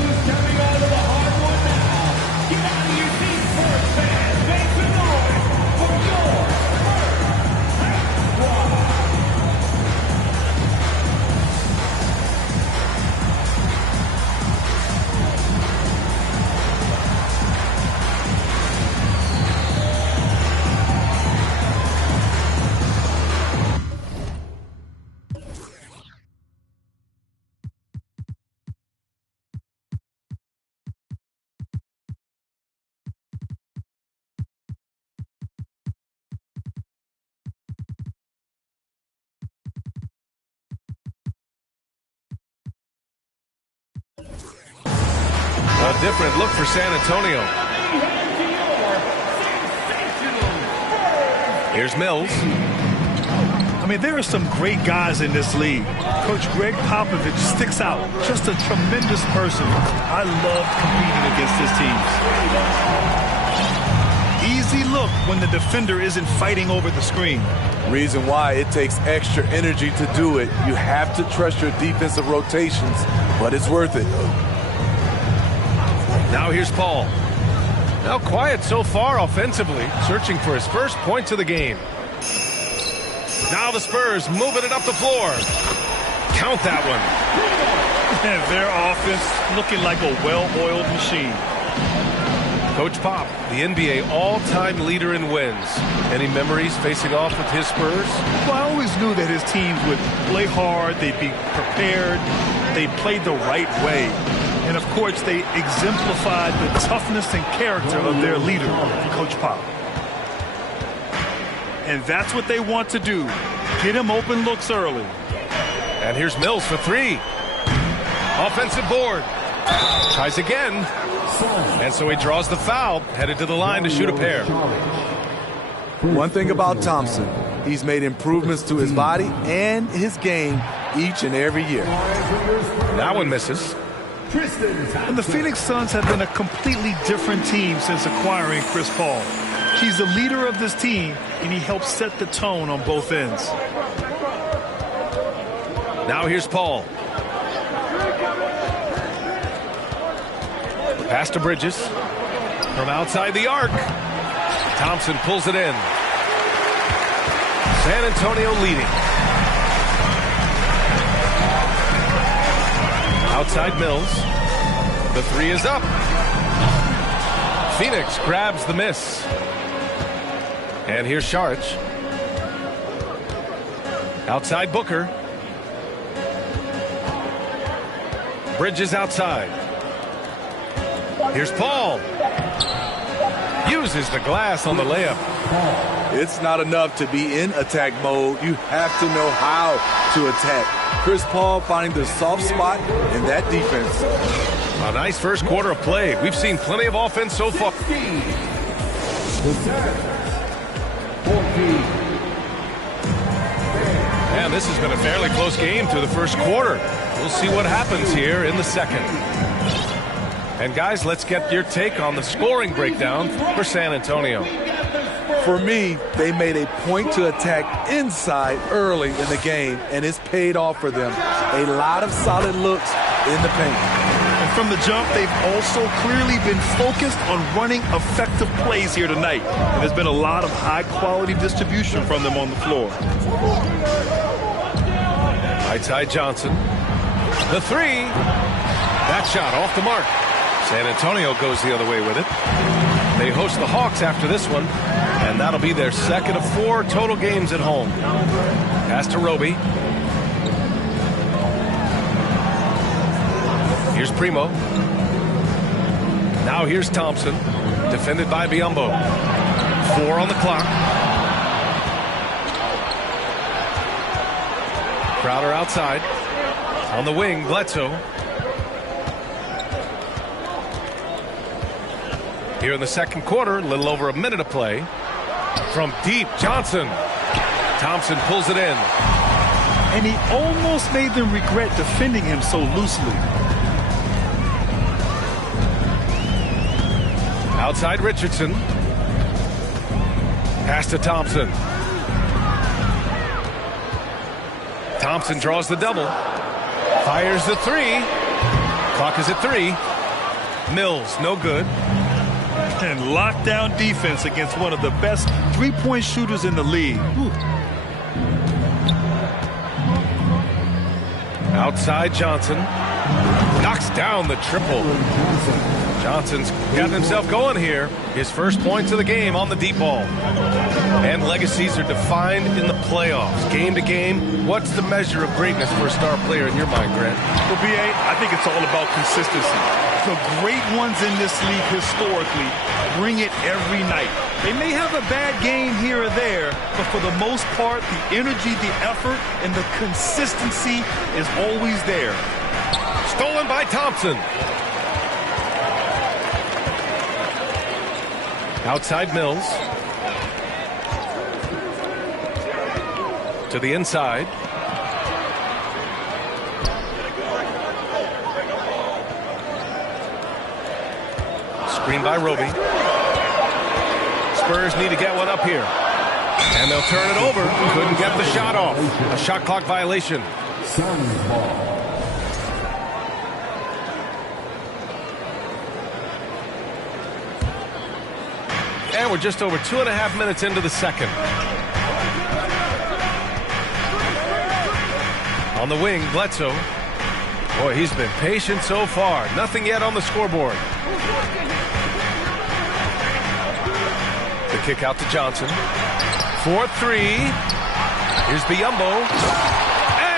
a different look for San Antonio. Here's Mills. I mean, there are some great guys in this league. Coach Greg Popovich sticks out. Just a tremendous person. I love competing against his teams. Easy look when the defender isn't fighting over the screen. Reason why it takes extra energy to do it. You have to trust your defensive rotations, but it's worth it. Now here's Paul. Now quiet so far offensively, searching for his first points of the game. Now the Spurs moving it up the floor. Count that one. And their offense looking like a well-oiled machine. Coach Pop, the NBA all-time leader in wins. Any memories facing off with his Spurs? Well, I always knew that his teams would play hard, they'd be prepared, they played the right way. And, of course, they exemplified the toughness and character of their leader, Coach Pop. And that's what they want to do. Get him open looks early. And here's Mills for three. Offensive board. Tries again. And so he draws the foul, headed to the line to shoot a pair. One thing about Thompson, he's made improvements to his body and his game each and every year. That one misses. And the Phoenix Suns have been a completely different team since acquiring Chris Paul. He's the leader of this team, and he helps set the tone on both ends. Now here's Paul. Pass to Bridges. From outside the arc. Thompson pulls it in. San Antonio leading. Outside Mills. The three is up. Phoenix grabs the miss. And here's Saric. Outside Booker. Bridges outside. Here's Paul. Uses the glass on the layup. It's not enough to be in attack mode. You have to know how to attack. Chris Paul finding the soft spot in that defense. A nice first quarter of play. We've seen plenty of offense so far. And this has been a fairly close game through the first quarter. We'll see what happens here in the second. And guys, let's get your take on the scoring breakdown for San Antonio. For me, they made a point to attack inside early in the game, and it's paid off for them. A lot of solid looks in the paint. And from the jump, they've also clearly been focused on running effective plays here tonight. And there's been a lot of high-quality distribution from them on the floor. Ty Johnson. The three. That shot off the mark. San Antonio goes the other way with it. They host the Hawks after this one, and that'll be their second of 4 total games at home. Pass to Roby. Here's Primo. Now here's Thompson, defended by Biyombo. 4 on the clock. Crowder outside. On the wing, Bledsoe. Here in the second quarter, a little over a minute of play. From deep, Johnson. Thompson pulls it in. And he almost made them regret defending him so loosely. Outside Richardson. Pass to Thompson. Thompson draws the double. Fires the three. Clock is at 3. Mills, no good. And lockdown defense against one of the best three-point shooters in the league. Ooh. Outside Johnson. Knocks down the triple. Johnson's got himself going here. His first points of the game on the deep ball. And legacies are defined in the playoffs. Game to game, what's the measure of greatness for a star player in your mind, Grant? Well, B.A., I think it's all about consistency. The great ones in this league historically bring it every night. They may have a bad game here or there, but for the most part, the energy, the effort, and the consistency is always there. Stolen by Thompson. Outside Mills. To the inside. Screen by Roby. Spurs need to get one up here. And they'll turn it over. Couldn't get the shot off. A shot clock violation. Suns ball. And we're just over 2.5 minutes into the second. On the wing, Bledsoe. Boy, he's been patient so far. Nothing yet on the scoreboard. The kick out to Johnson. 4-3. Here's Biyombo.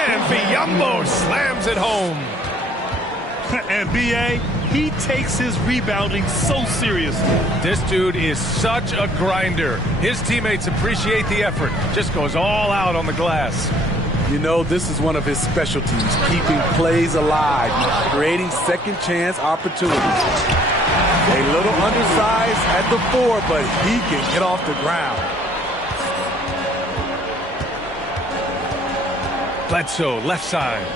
And Biyombo slams it home. And B.A., he takes his rebounding so seriously. This dude is such a grinder. His teammates appreciate the effort. Just goes all out on the glass. You know, this is one of his specialties, keeping plays alive, creating second chance opportunities. A little undersized at the 4, but he can get off the ground. Bledsoe, left side.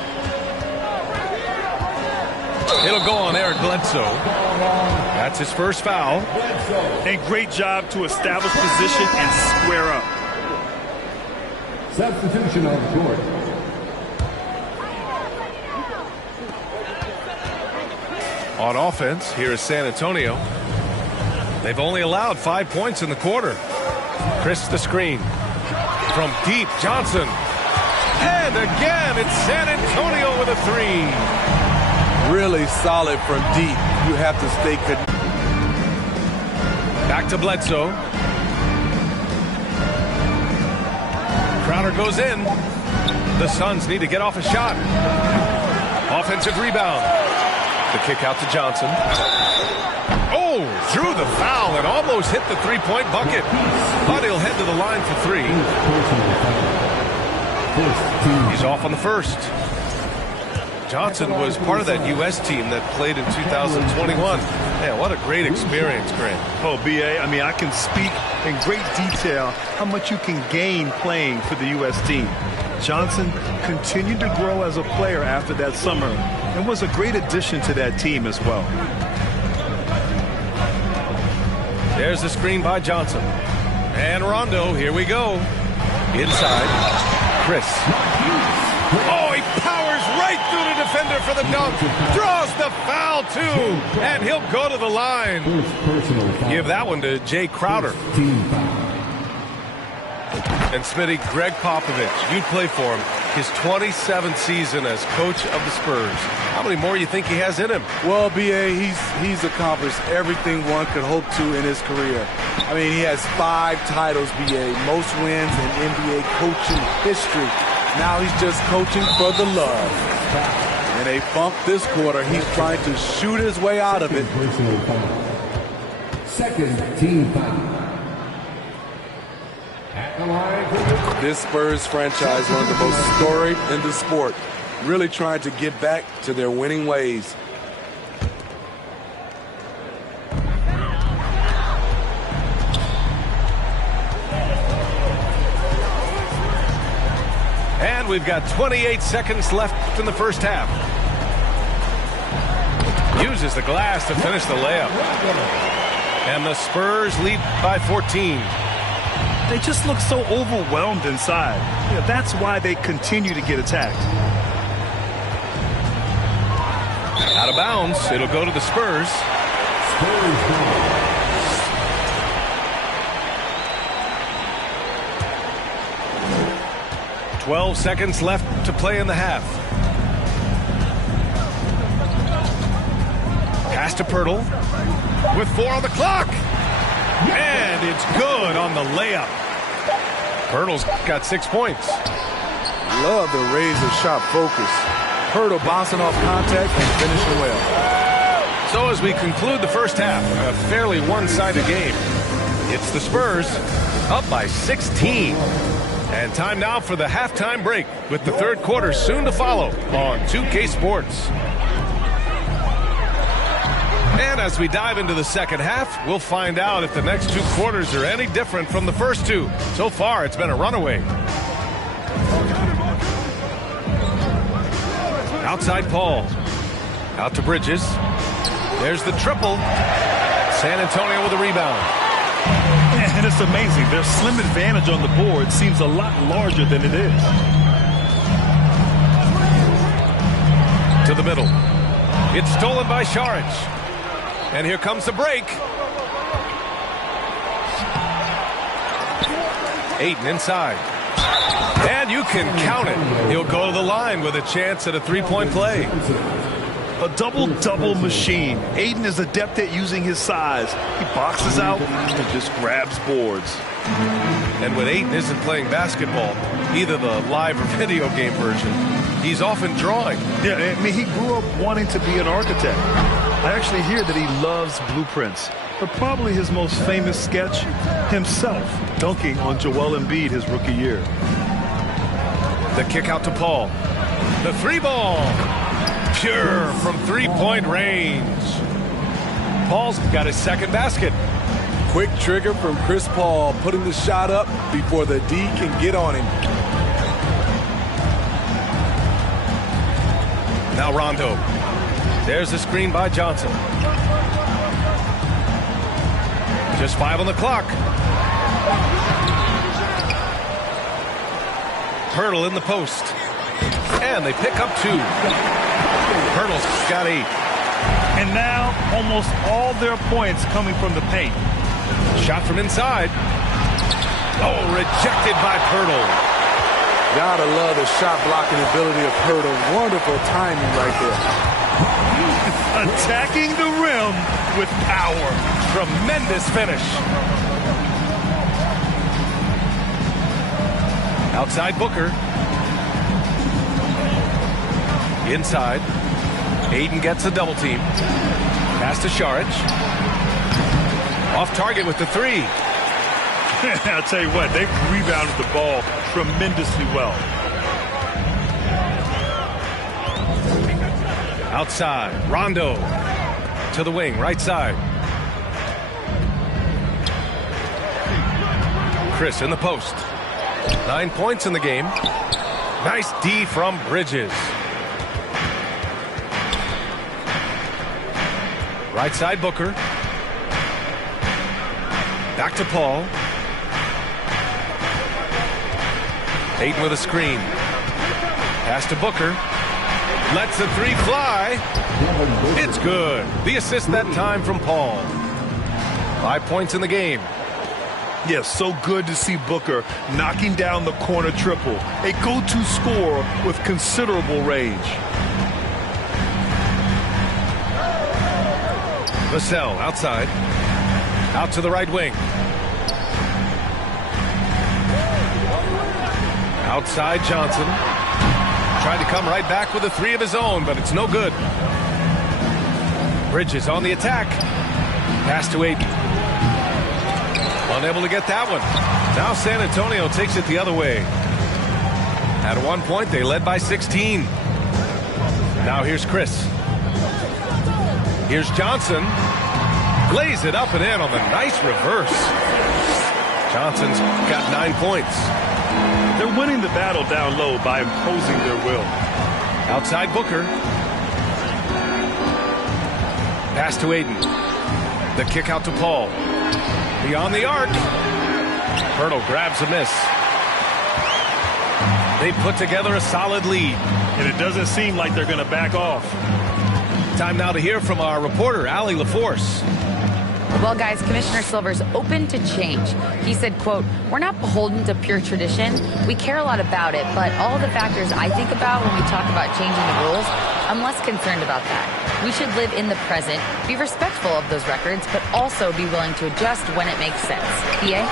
It'll go on Eric Bledsoe. That's his first foul. And great job to establish position and square up. Substitution on the court. On offense, here is San Antonio. They've only allowed 5 points in the quarter. Chris the screen. From deep, Johnson. And again, it's San Antonio with a 3. Really solid from deep. You have to stay connected. Back to Bledsoe. Crowder goes in. The Suns need to get off a shot. Offensive rebound. The kick out to Johnson. Oh, drew the foul and almost hit the three-point bucket. But he'll head to the line for 3. He's off on the first. Johnson was part of that U.S. team that played in 2021. Man, what a great experience, Grant. Oh, B.A., I mean, I can speak in great detail how much you can gain playing for the U.S. team. Johnson continued to grow as a player after that summer and was a great addition to that team as well. There's the screen by Johnson. And Rondo, here we go. Inside, Chris. Oh, he powers right through the defender for the dunk. Draws the foul, too. And he'll go to the line. Give that one to Jay Crowder. And Smitty, Greg Popovich, you play for him. His 27th season as coach of the Spurs. How many more you think he has in him? Well, B.A., he's accomplished everything one could hope to in his career. I mean, he has 5 titles, B.A., most wins in NBA coaching history. Now he's just coaching for the love. And a bump this quarter. He's trying to shoot his way out of it. Second team foul. This Spurs franchise, one of the most storied in the sport, really trying to get back to their winning ways. And we've got 28 seconds left in the first half. Uses the glass to finish the layup. And the Spurs lead by 14. They just look so overwhelmed inside. You know, that's why they continue to get attacked. Out of bounds. It'll go to the Spurs. 12 seconds left to play in the half. Pass to Pirtle with 4 on the clock. And it's good on the layup. Pirtle's got 6 points. Love the razor sharp focus. Pirtle bouncing off contact and finishing well. So as we conclude the first half, a fairly one-sided game. It's the Spurs up by 16. And time now for the halftime break with the third quarter soon to follow on 2K Sports. And as we dive into the second half, we'll find out if the next 2 quarters are any different from the first 2. So far, it's been a runaway. Outside Paul. Out to Bridges. There's the triple. San Antonio with a rebound. And it's amazing. Their slim advantage on the board seems a lot larger than it is. To the middle. It's stolen by Saric. And here comes the break. Ayton inside. And you can count it. He'll go to the line with a chance at a three-point play. A double-double machine. Ayton is adept at using his size. He boxes out and just grabs boards. And when Ayton isn't playing basketball, either the live or video game version, he's often drawing. Yeah, I mean, he grew up wanting to be an architect. I actually hear that he loves blueprints. But probably his most famous sketch, himself dunking on Joel Embiid his rookie year. The kick out to Paul. The 3-ball. Pure from three-point range. Paul's got his second basket. Quick trigger from Chris Paul, putting the shot up before the D can get on him. Now Rondo. There's the screen by Johnson. Just 5 on the clock. Hurdle in the post. And they pick up 2. Hurdle's got 8. And now almost all their points coming from the paint. Shot from inside. Oh, rejected by Hurdle. Gotta love the shot blocking ability of Hurdle. Wonderful timing right there. Attacking the rim with power. Tremendous finish. Outside Booker. Inside. Ayton gets a double team. Pass to Saric. Off target with the 3. I'll tell you what, they've rebounded the ball tremendously well. Outside, Rondo to the wing, right side. Chris in the post. 9 points in the game. Nice D from Bridges. Right side, Booker. Back to Paul. Ayton with a screen. Pass to Booker. Lets the 3 fly. It's good. The assist that time from Paul. 5 points in the game. Yes, so good to see Booker knocking down the corner triple. A go-to scorer with considerable range. Vassell outside. Out to the right wing. Outside Johnson. Tried to come right back with a 3 of his own, but it's no good. Bridges on the attack. Pass to Ayton. Unable to get that one. Now San Antonio takes it the other way. At one point, they led by 16. Now here's Chris. Here's Johnson. Lays it up and in on the nice reverse. Johnson's got 9 points. They're winning the battle down low by imposing their will. Outside Booker. Pass to Ayton. The kick out to Paul. Beyond the arc. Hurdle grabs a miss. They put together a solid lead. And it doesn't seem like they're going to back off. Time now to hear from our reporter, Allie LaForce. Well, guys, Commissioner Silver's open to change. He said, quote, "We're not beholden to pure tradition. We care a lot about it, but all the factors I think about when we talk about changing the rules, I'm less concerned about that. We should live in the present, be respectful of those records, but also be willing to adjust when it makes sense." PA?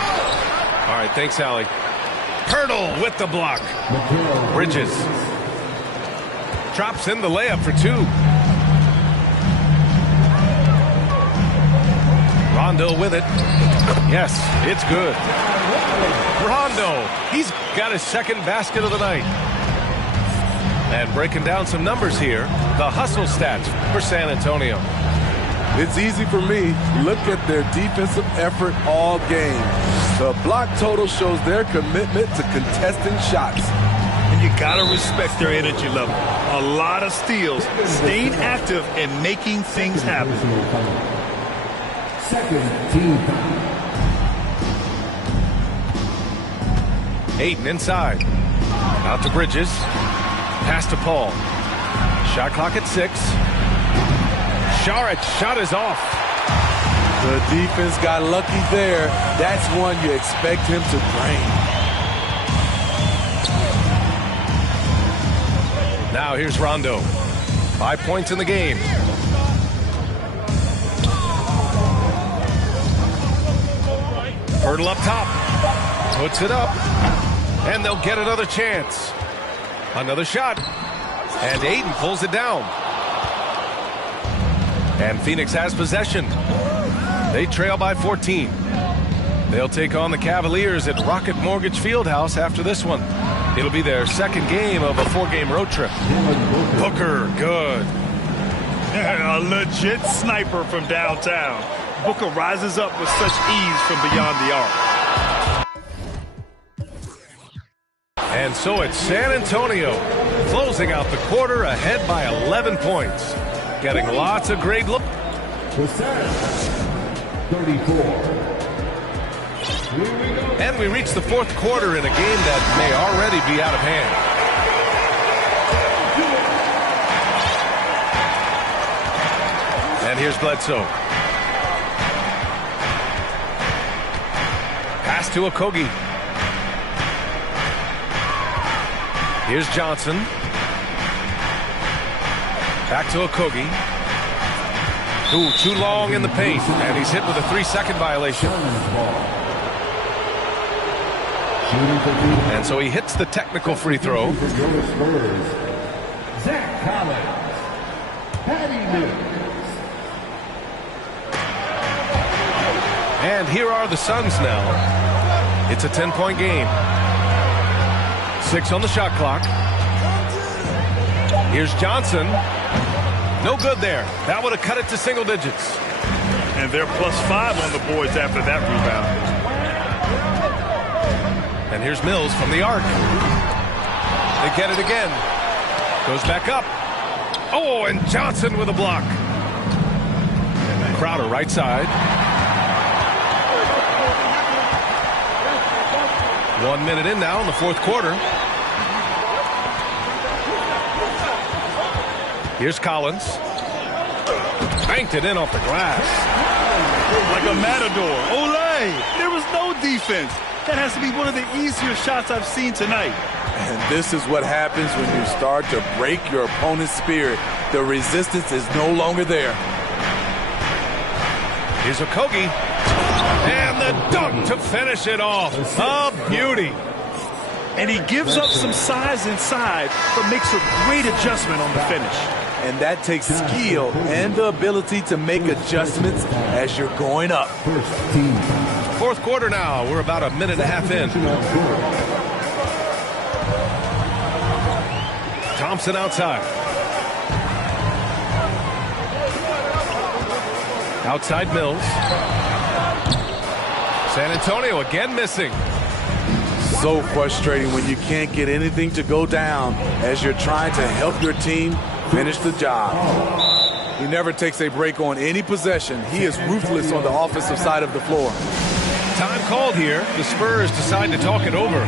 All right, thanks, Allie. Hurdle with the block. Bridges. Drops in the layup for 2. Rondo with it. Yes, it's good. Rondo, he's got his second basket of the night. And breaking down some numbers here, the hustle stats for San Antonio. It's easy for me. Look at their defensive effort all game. The block total shows their commitment to contesting shots. And you got to respect their energy level. A lot of steals, staying active and making things happen. Second team. Ayton inside. Out to Bridges. Pass to Paul. Shot clock at 6. Sharic's shot is off. The defense got lucky there. That's one you expect him to drain. Now here's Rondo. 5 points in the game. Hurdle up top. Puts it up. And they'll get another chance. Another shot. And Ayton pulls it down. And Phoenix has possession. They trail by 14. They'll take on the Cavaliers at Rocket Mortgage Fieldhouse after this one. It'll be their second game of a 4-game road trip. Booker, good. A legit sniper from downtown. Booker rises up with such ease from beyond the arc. And so it's San Antonio closing out the quarter ahead by 11 points. Getting lots of great look. 34. And we reach the fourth quarter in a game that may already be out of hand. And here's Bledsoe. Pass to Okogie. Here's Johnson. Back to Okogie. Ooh, too long in the paint, and he's hit with a 3-second violation. And so he hits the technical free throw. Zach Collins. Patty Mills. And here are the Suns now. It's a 10-point game. 6 on the shot clock. Here's Johnson. No good there. That would have cut it to single digits. And they're +5 on the boards after that rebound. And here's Mills from the arc. They get it again. Goes back up. Oh, and Johnson with a block. Crowder right side. 1 minute in now in the fourth quarter. Here's Collins. Banked it in off the glass. Like a matador. Olay! There was no defense. That has to be one of the easier shots I've seen tonight. And this is what happens when you start to break your opponent's spirit. The resistance is no longer there. Here's Okogie. And the dunk to finish it off. A beauty. And he gives up some size inside, but makes a great adjustment on the finish. And that takes skill and the ability to make adjustments as you're going up. Fourth quarter now. We're about a minute and a half in. Thompson outside. Outside Mills. San Antonio again missing. So frustrating when you can't get anything to go down as you're trying to help your team finish the job. He never takes a break on any possession. He is ruthless on the offensive side of the floor. Time called here. The Spurs decide to talk it over.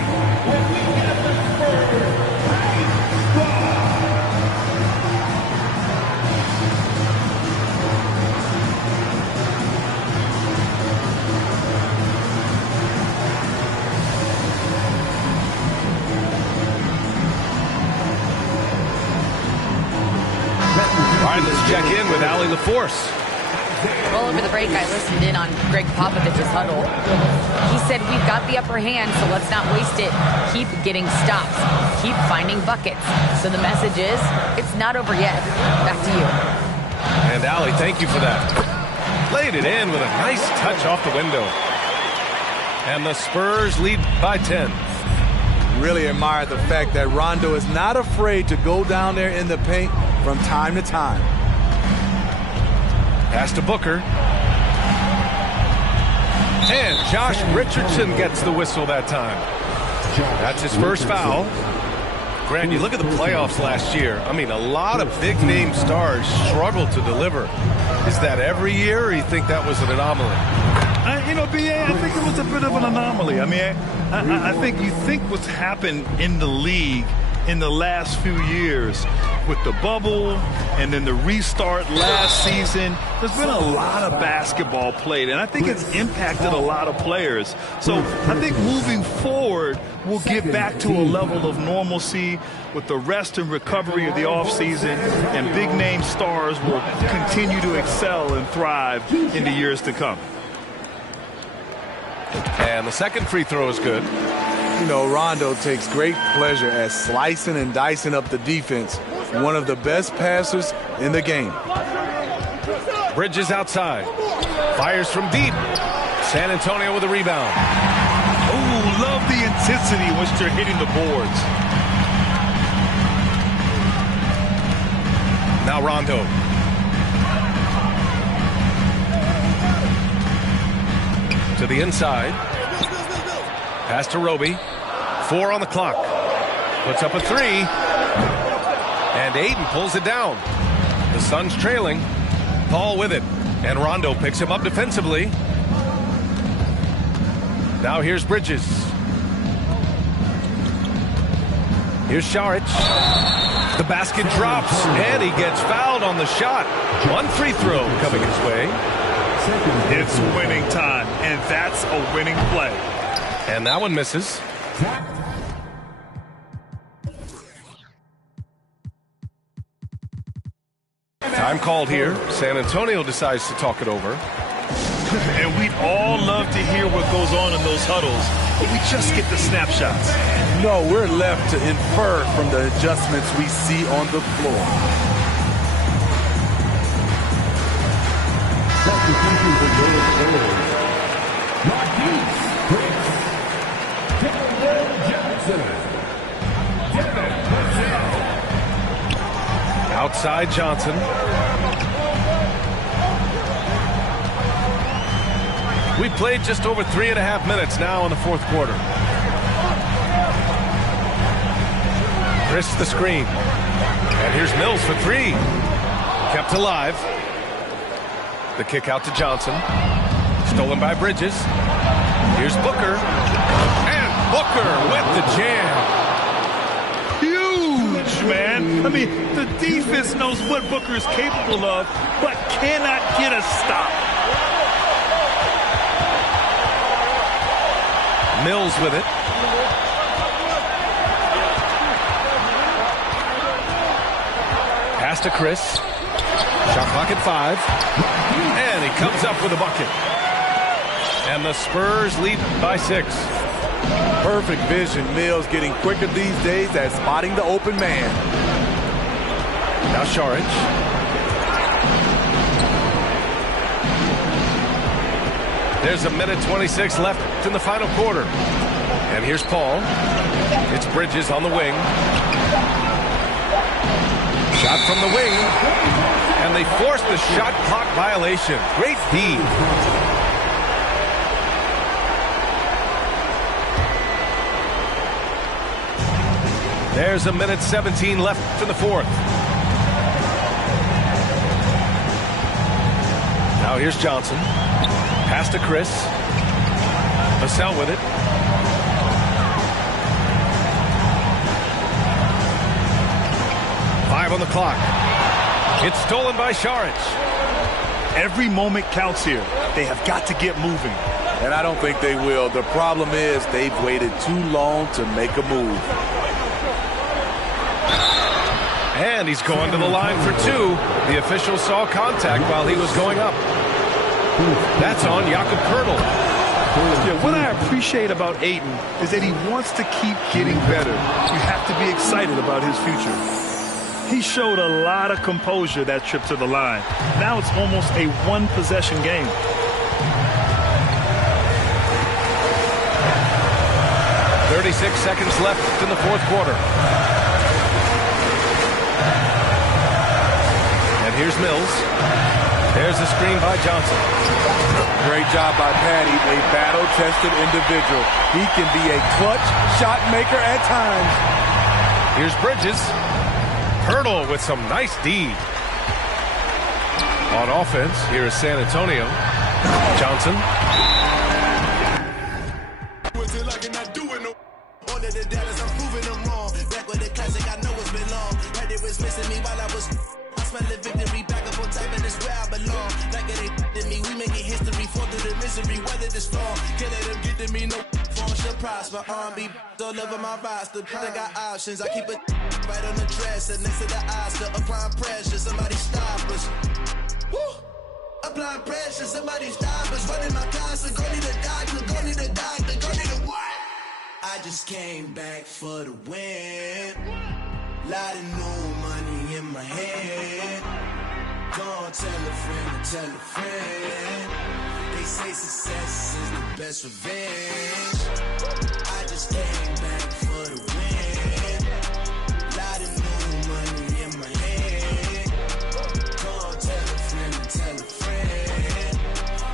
All right, let's check in with Allie LaForce. Well, over the break, I listened in on Greg Popovich's huddle. He said, we've got the upper hand, so let's not waste it. Keep getting stops. Keep finding buckets. So the message is, it's not over yet. Back to you. And Allie, thank you for that. Laid it in with a nice touch off the window. And the Spurs lead by 10. Really admire the fact that Rondo is not afraid to go down there in the paint from time to time. Pass to Booker. And Josh Richardson gets the whistle that time. That's his first foul. Grant, you look at the playoffs last year. I mean, a lot of big-name stars struggled to deliver. Is that every year, or you think that was an anomaly? B.A., I think it was a bit of an anomaly. I mean, I think you think what's happened in the league in the last few years with the bubble and then the restart last season, there's been a lot of basketball played, and I think it's impacted a lot of players. So I think moving forward, we'll get back to a level of normalcy with the rest and recovery of the offseason, and big-name stars will continue to excel and thrive in the years to come. And the second free throw is good. You know, Rondo takes great pleasure at slicing and dicing up the defense. One of the best passers in the game. Bridges outside. Fires from deep. San Antonio with a rebound. Ooh, love the intensity in which they're hitting the boards. Now Rondo. To the inside. Pass to Roby. 4 on the clock. Puts up a 3. And Ayton pulls it down. The Suns trailing. Paul with it. And Rondo picks him up defensively. Now here's Bridges. Here's Šarić. The basket drops. And he gets fouled on the shot. One free throw coming his way. It's winning time. And that's a winning play. And that one misses. Time called here. San Antonio decides to talk it over. And we'd all love to hear what goes on in those huddles, but we just get the snapshots. No, we're left to infer from the adjustments we see on the floor. Outside Johnson. We played just over 3.5 minutes now in the fourth quarter. Chris the screen. And here's Mills for 3. Kept alive. The kick out to Johnson. Stolen by Bridges. Here's Booker. And Booker with the jam. Huge, man. I mean, the defense knows what Booker is capable of, but cannot get a stop. Mills with it. Pass to Chris. Shot clock at 5. And he comes up with a bucket. And the Spurs lead by 6. Perfect vision. Mills getting quicker these days at spotting the open man. Now Šarić. There's 1:26 left in the final quarter. And here's Paul. It's Bridges on the wing. Shot from the wing. And they force the shot clock violation. Great D. There's 1:17 left in the fourth. Now here's Johnson. Pass to Chris. Vassell with it. Five on the clock. It's stolen by Šarić. Every moment counts here. They have got to get moving. And I don't think they will. The problem is they've waited too long to make a move. And he's going to the line for 2. The official saw contact while he was going up. That's on Jakob Poeltl. Yeah, what I appreciate about Ayton is that he wants to keep getting better. You have to be excited about his future. He showed a lot of composure that trip to the line. Now it's almost a one-possession game. .36 seconds left in the fourth quarter. And here's Mills. There's a screen by Johnson. Great job by Patty, a battle-tested individual. He can be a clutch shot maker at times. Here's Bridges. Hurdle with some nice D. On offense, here is San Antonio. Johnson. Prosper, R&B all over my roster. I got options. I keep it right on the dresser next to the Oscar. Applying pressure, somebody stop us. Woo! Applying pressure, somebody stop us. Running my concert, go need a doctor, go need a doctor, go need a what? I just came back for the win. Lot of new money in my head. Go on, tell a friend, tell a friend. They say success is the best revenge. I just came back for the win. Lot of new money in my head. Go on, tell a friend, tell a friend.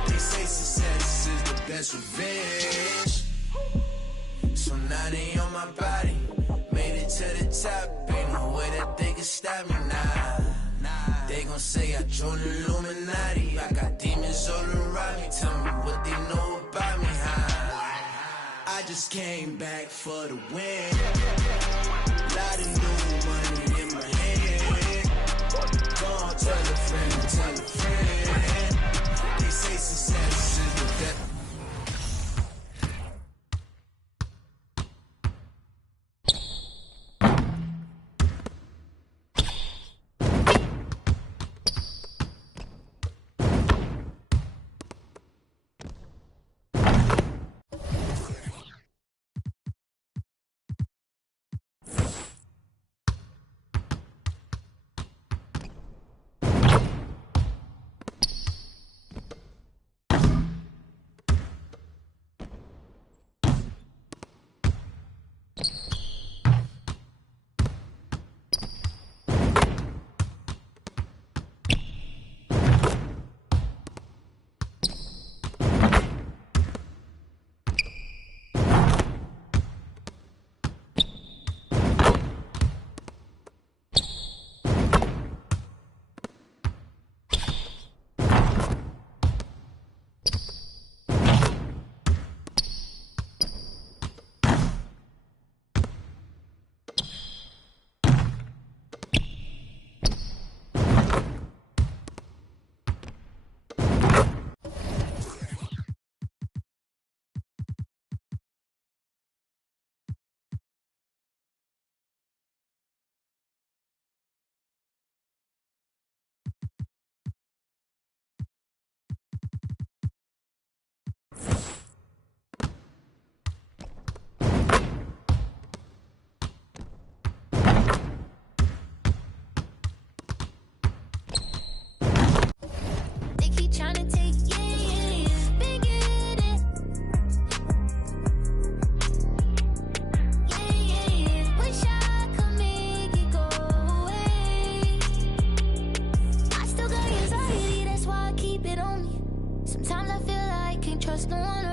They say success is the best revenge. So now they on my body. Made it to the top. Ain't no way that they can stop me now. They gon' say I joined the Illuminati. I got demons all around me. Tell me what they know about me, I just came back for the win. Lot of new money in my head. Go on, tell a friend, tell a friend. They say success is the best. Sometimes I feel like I can't trust no one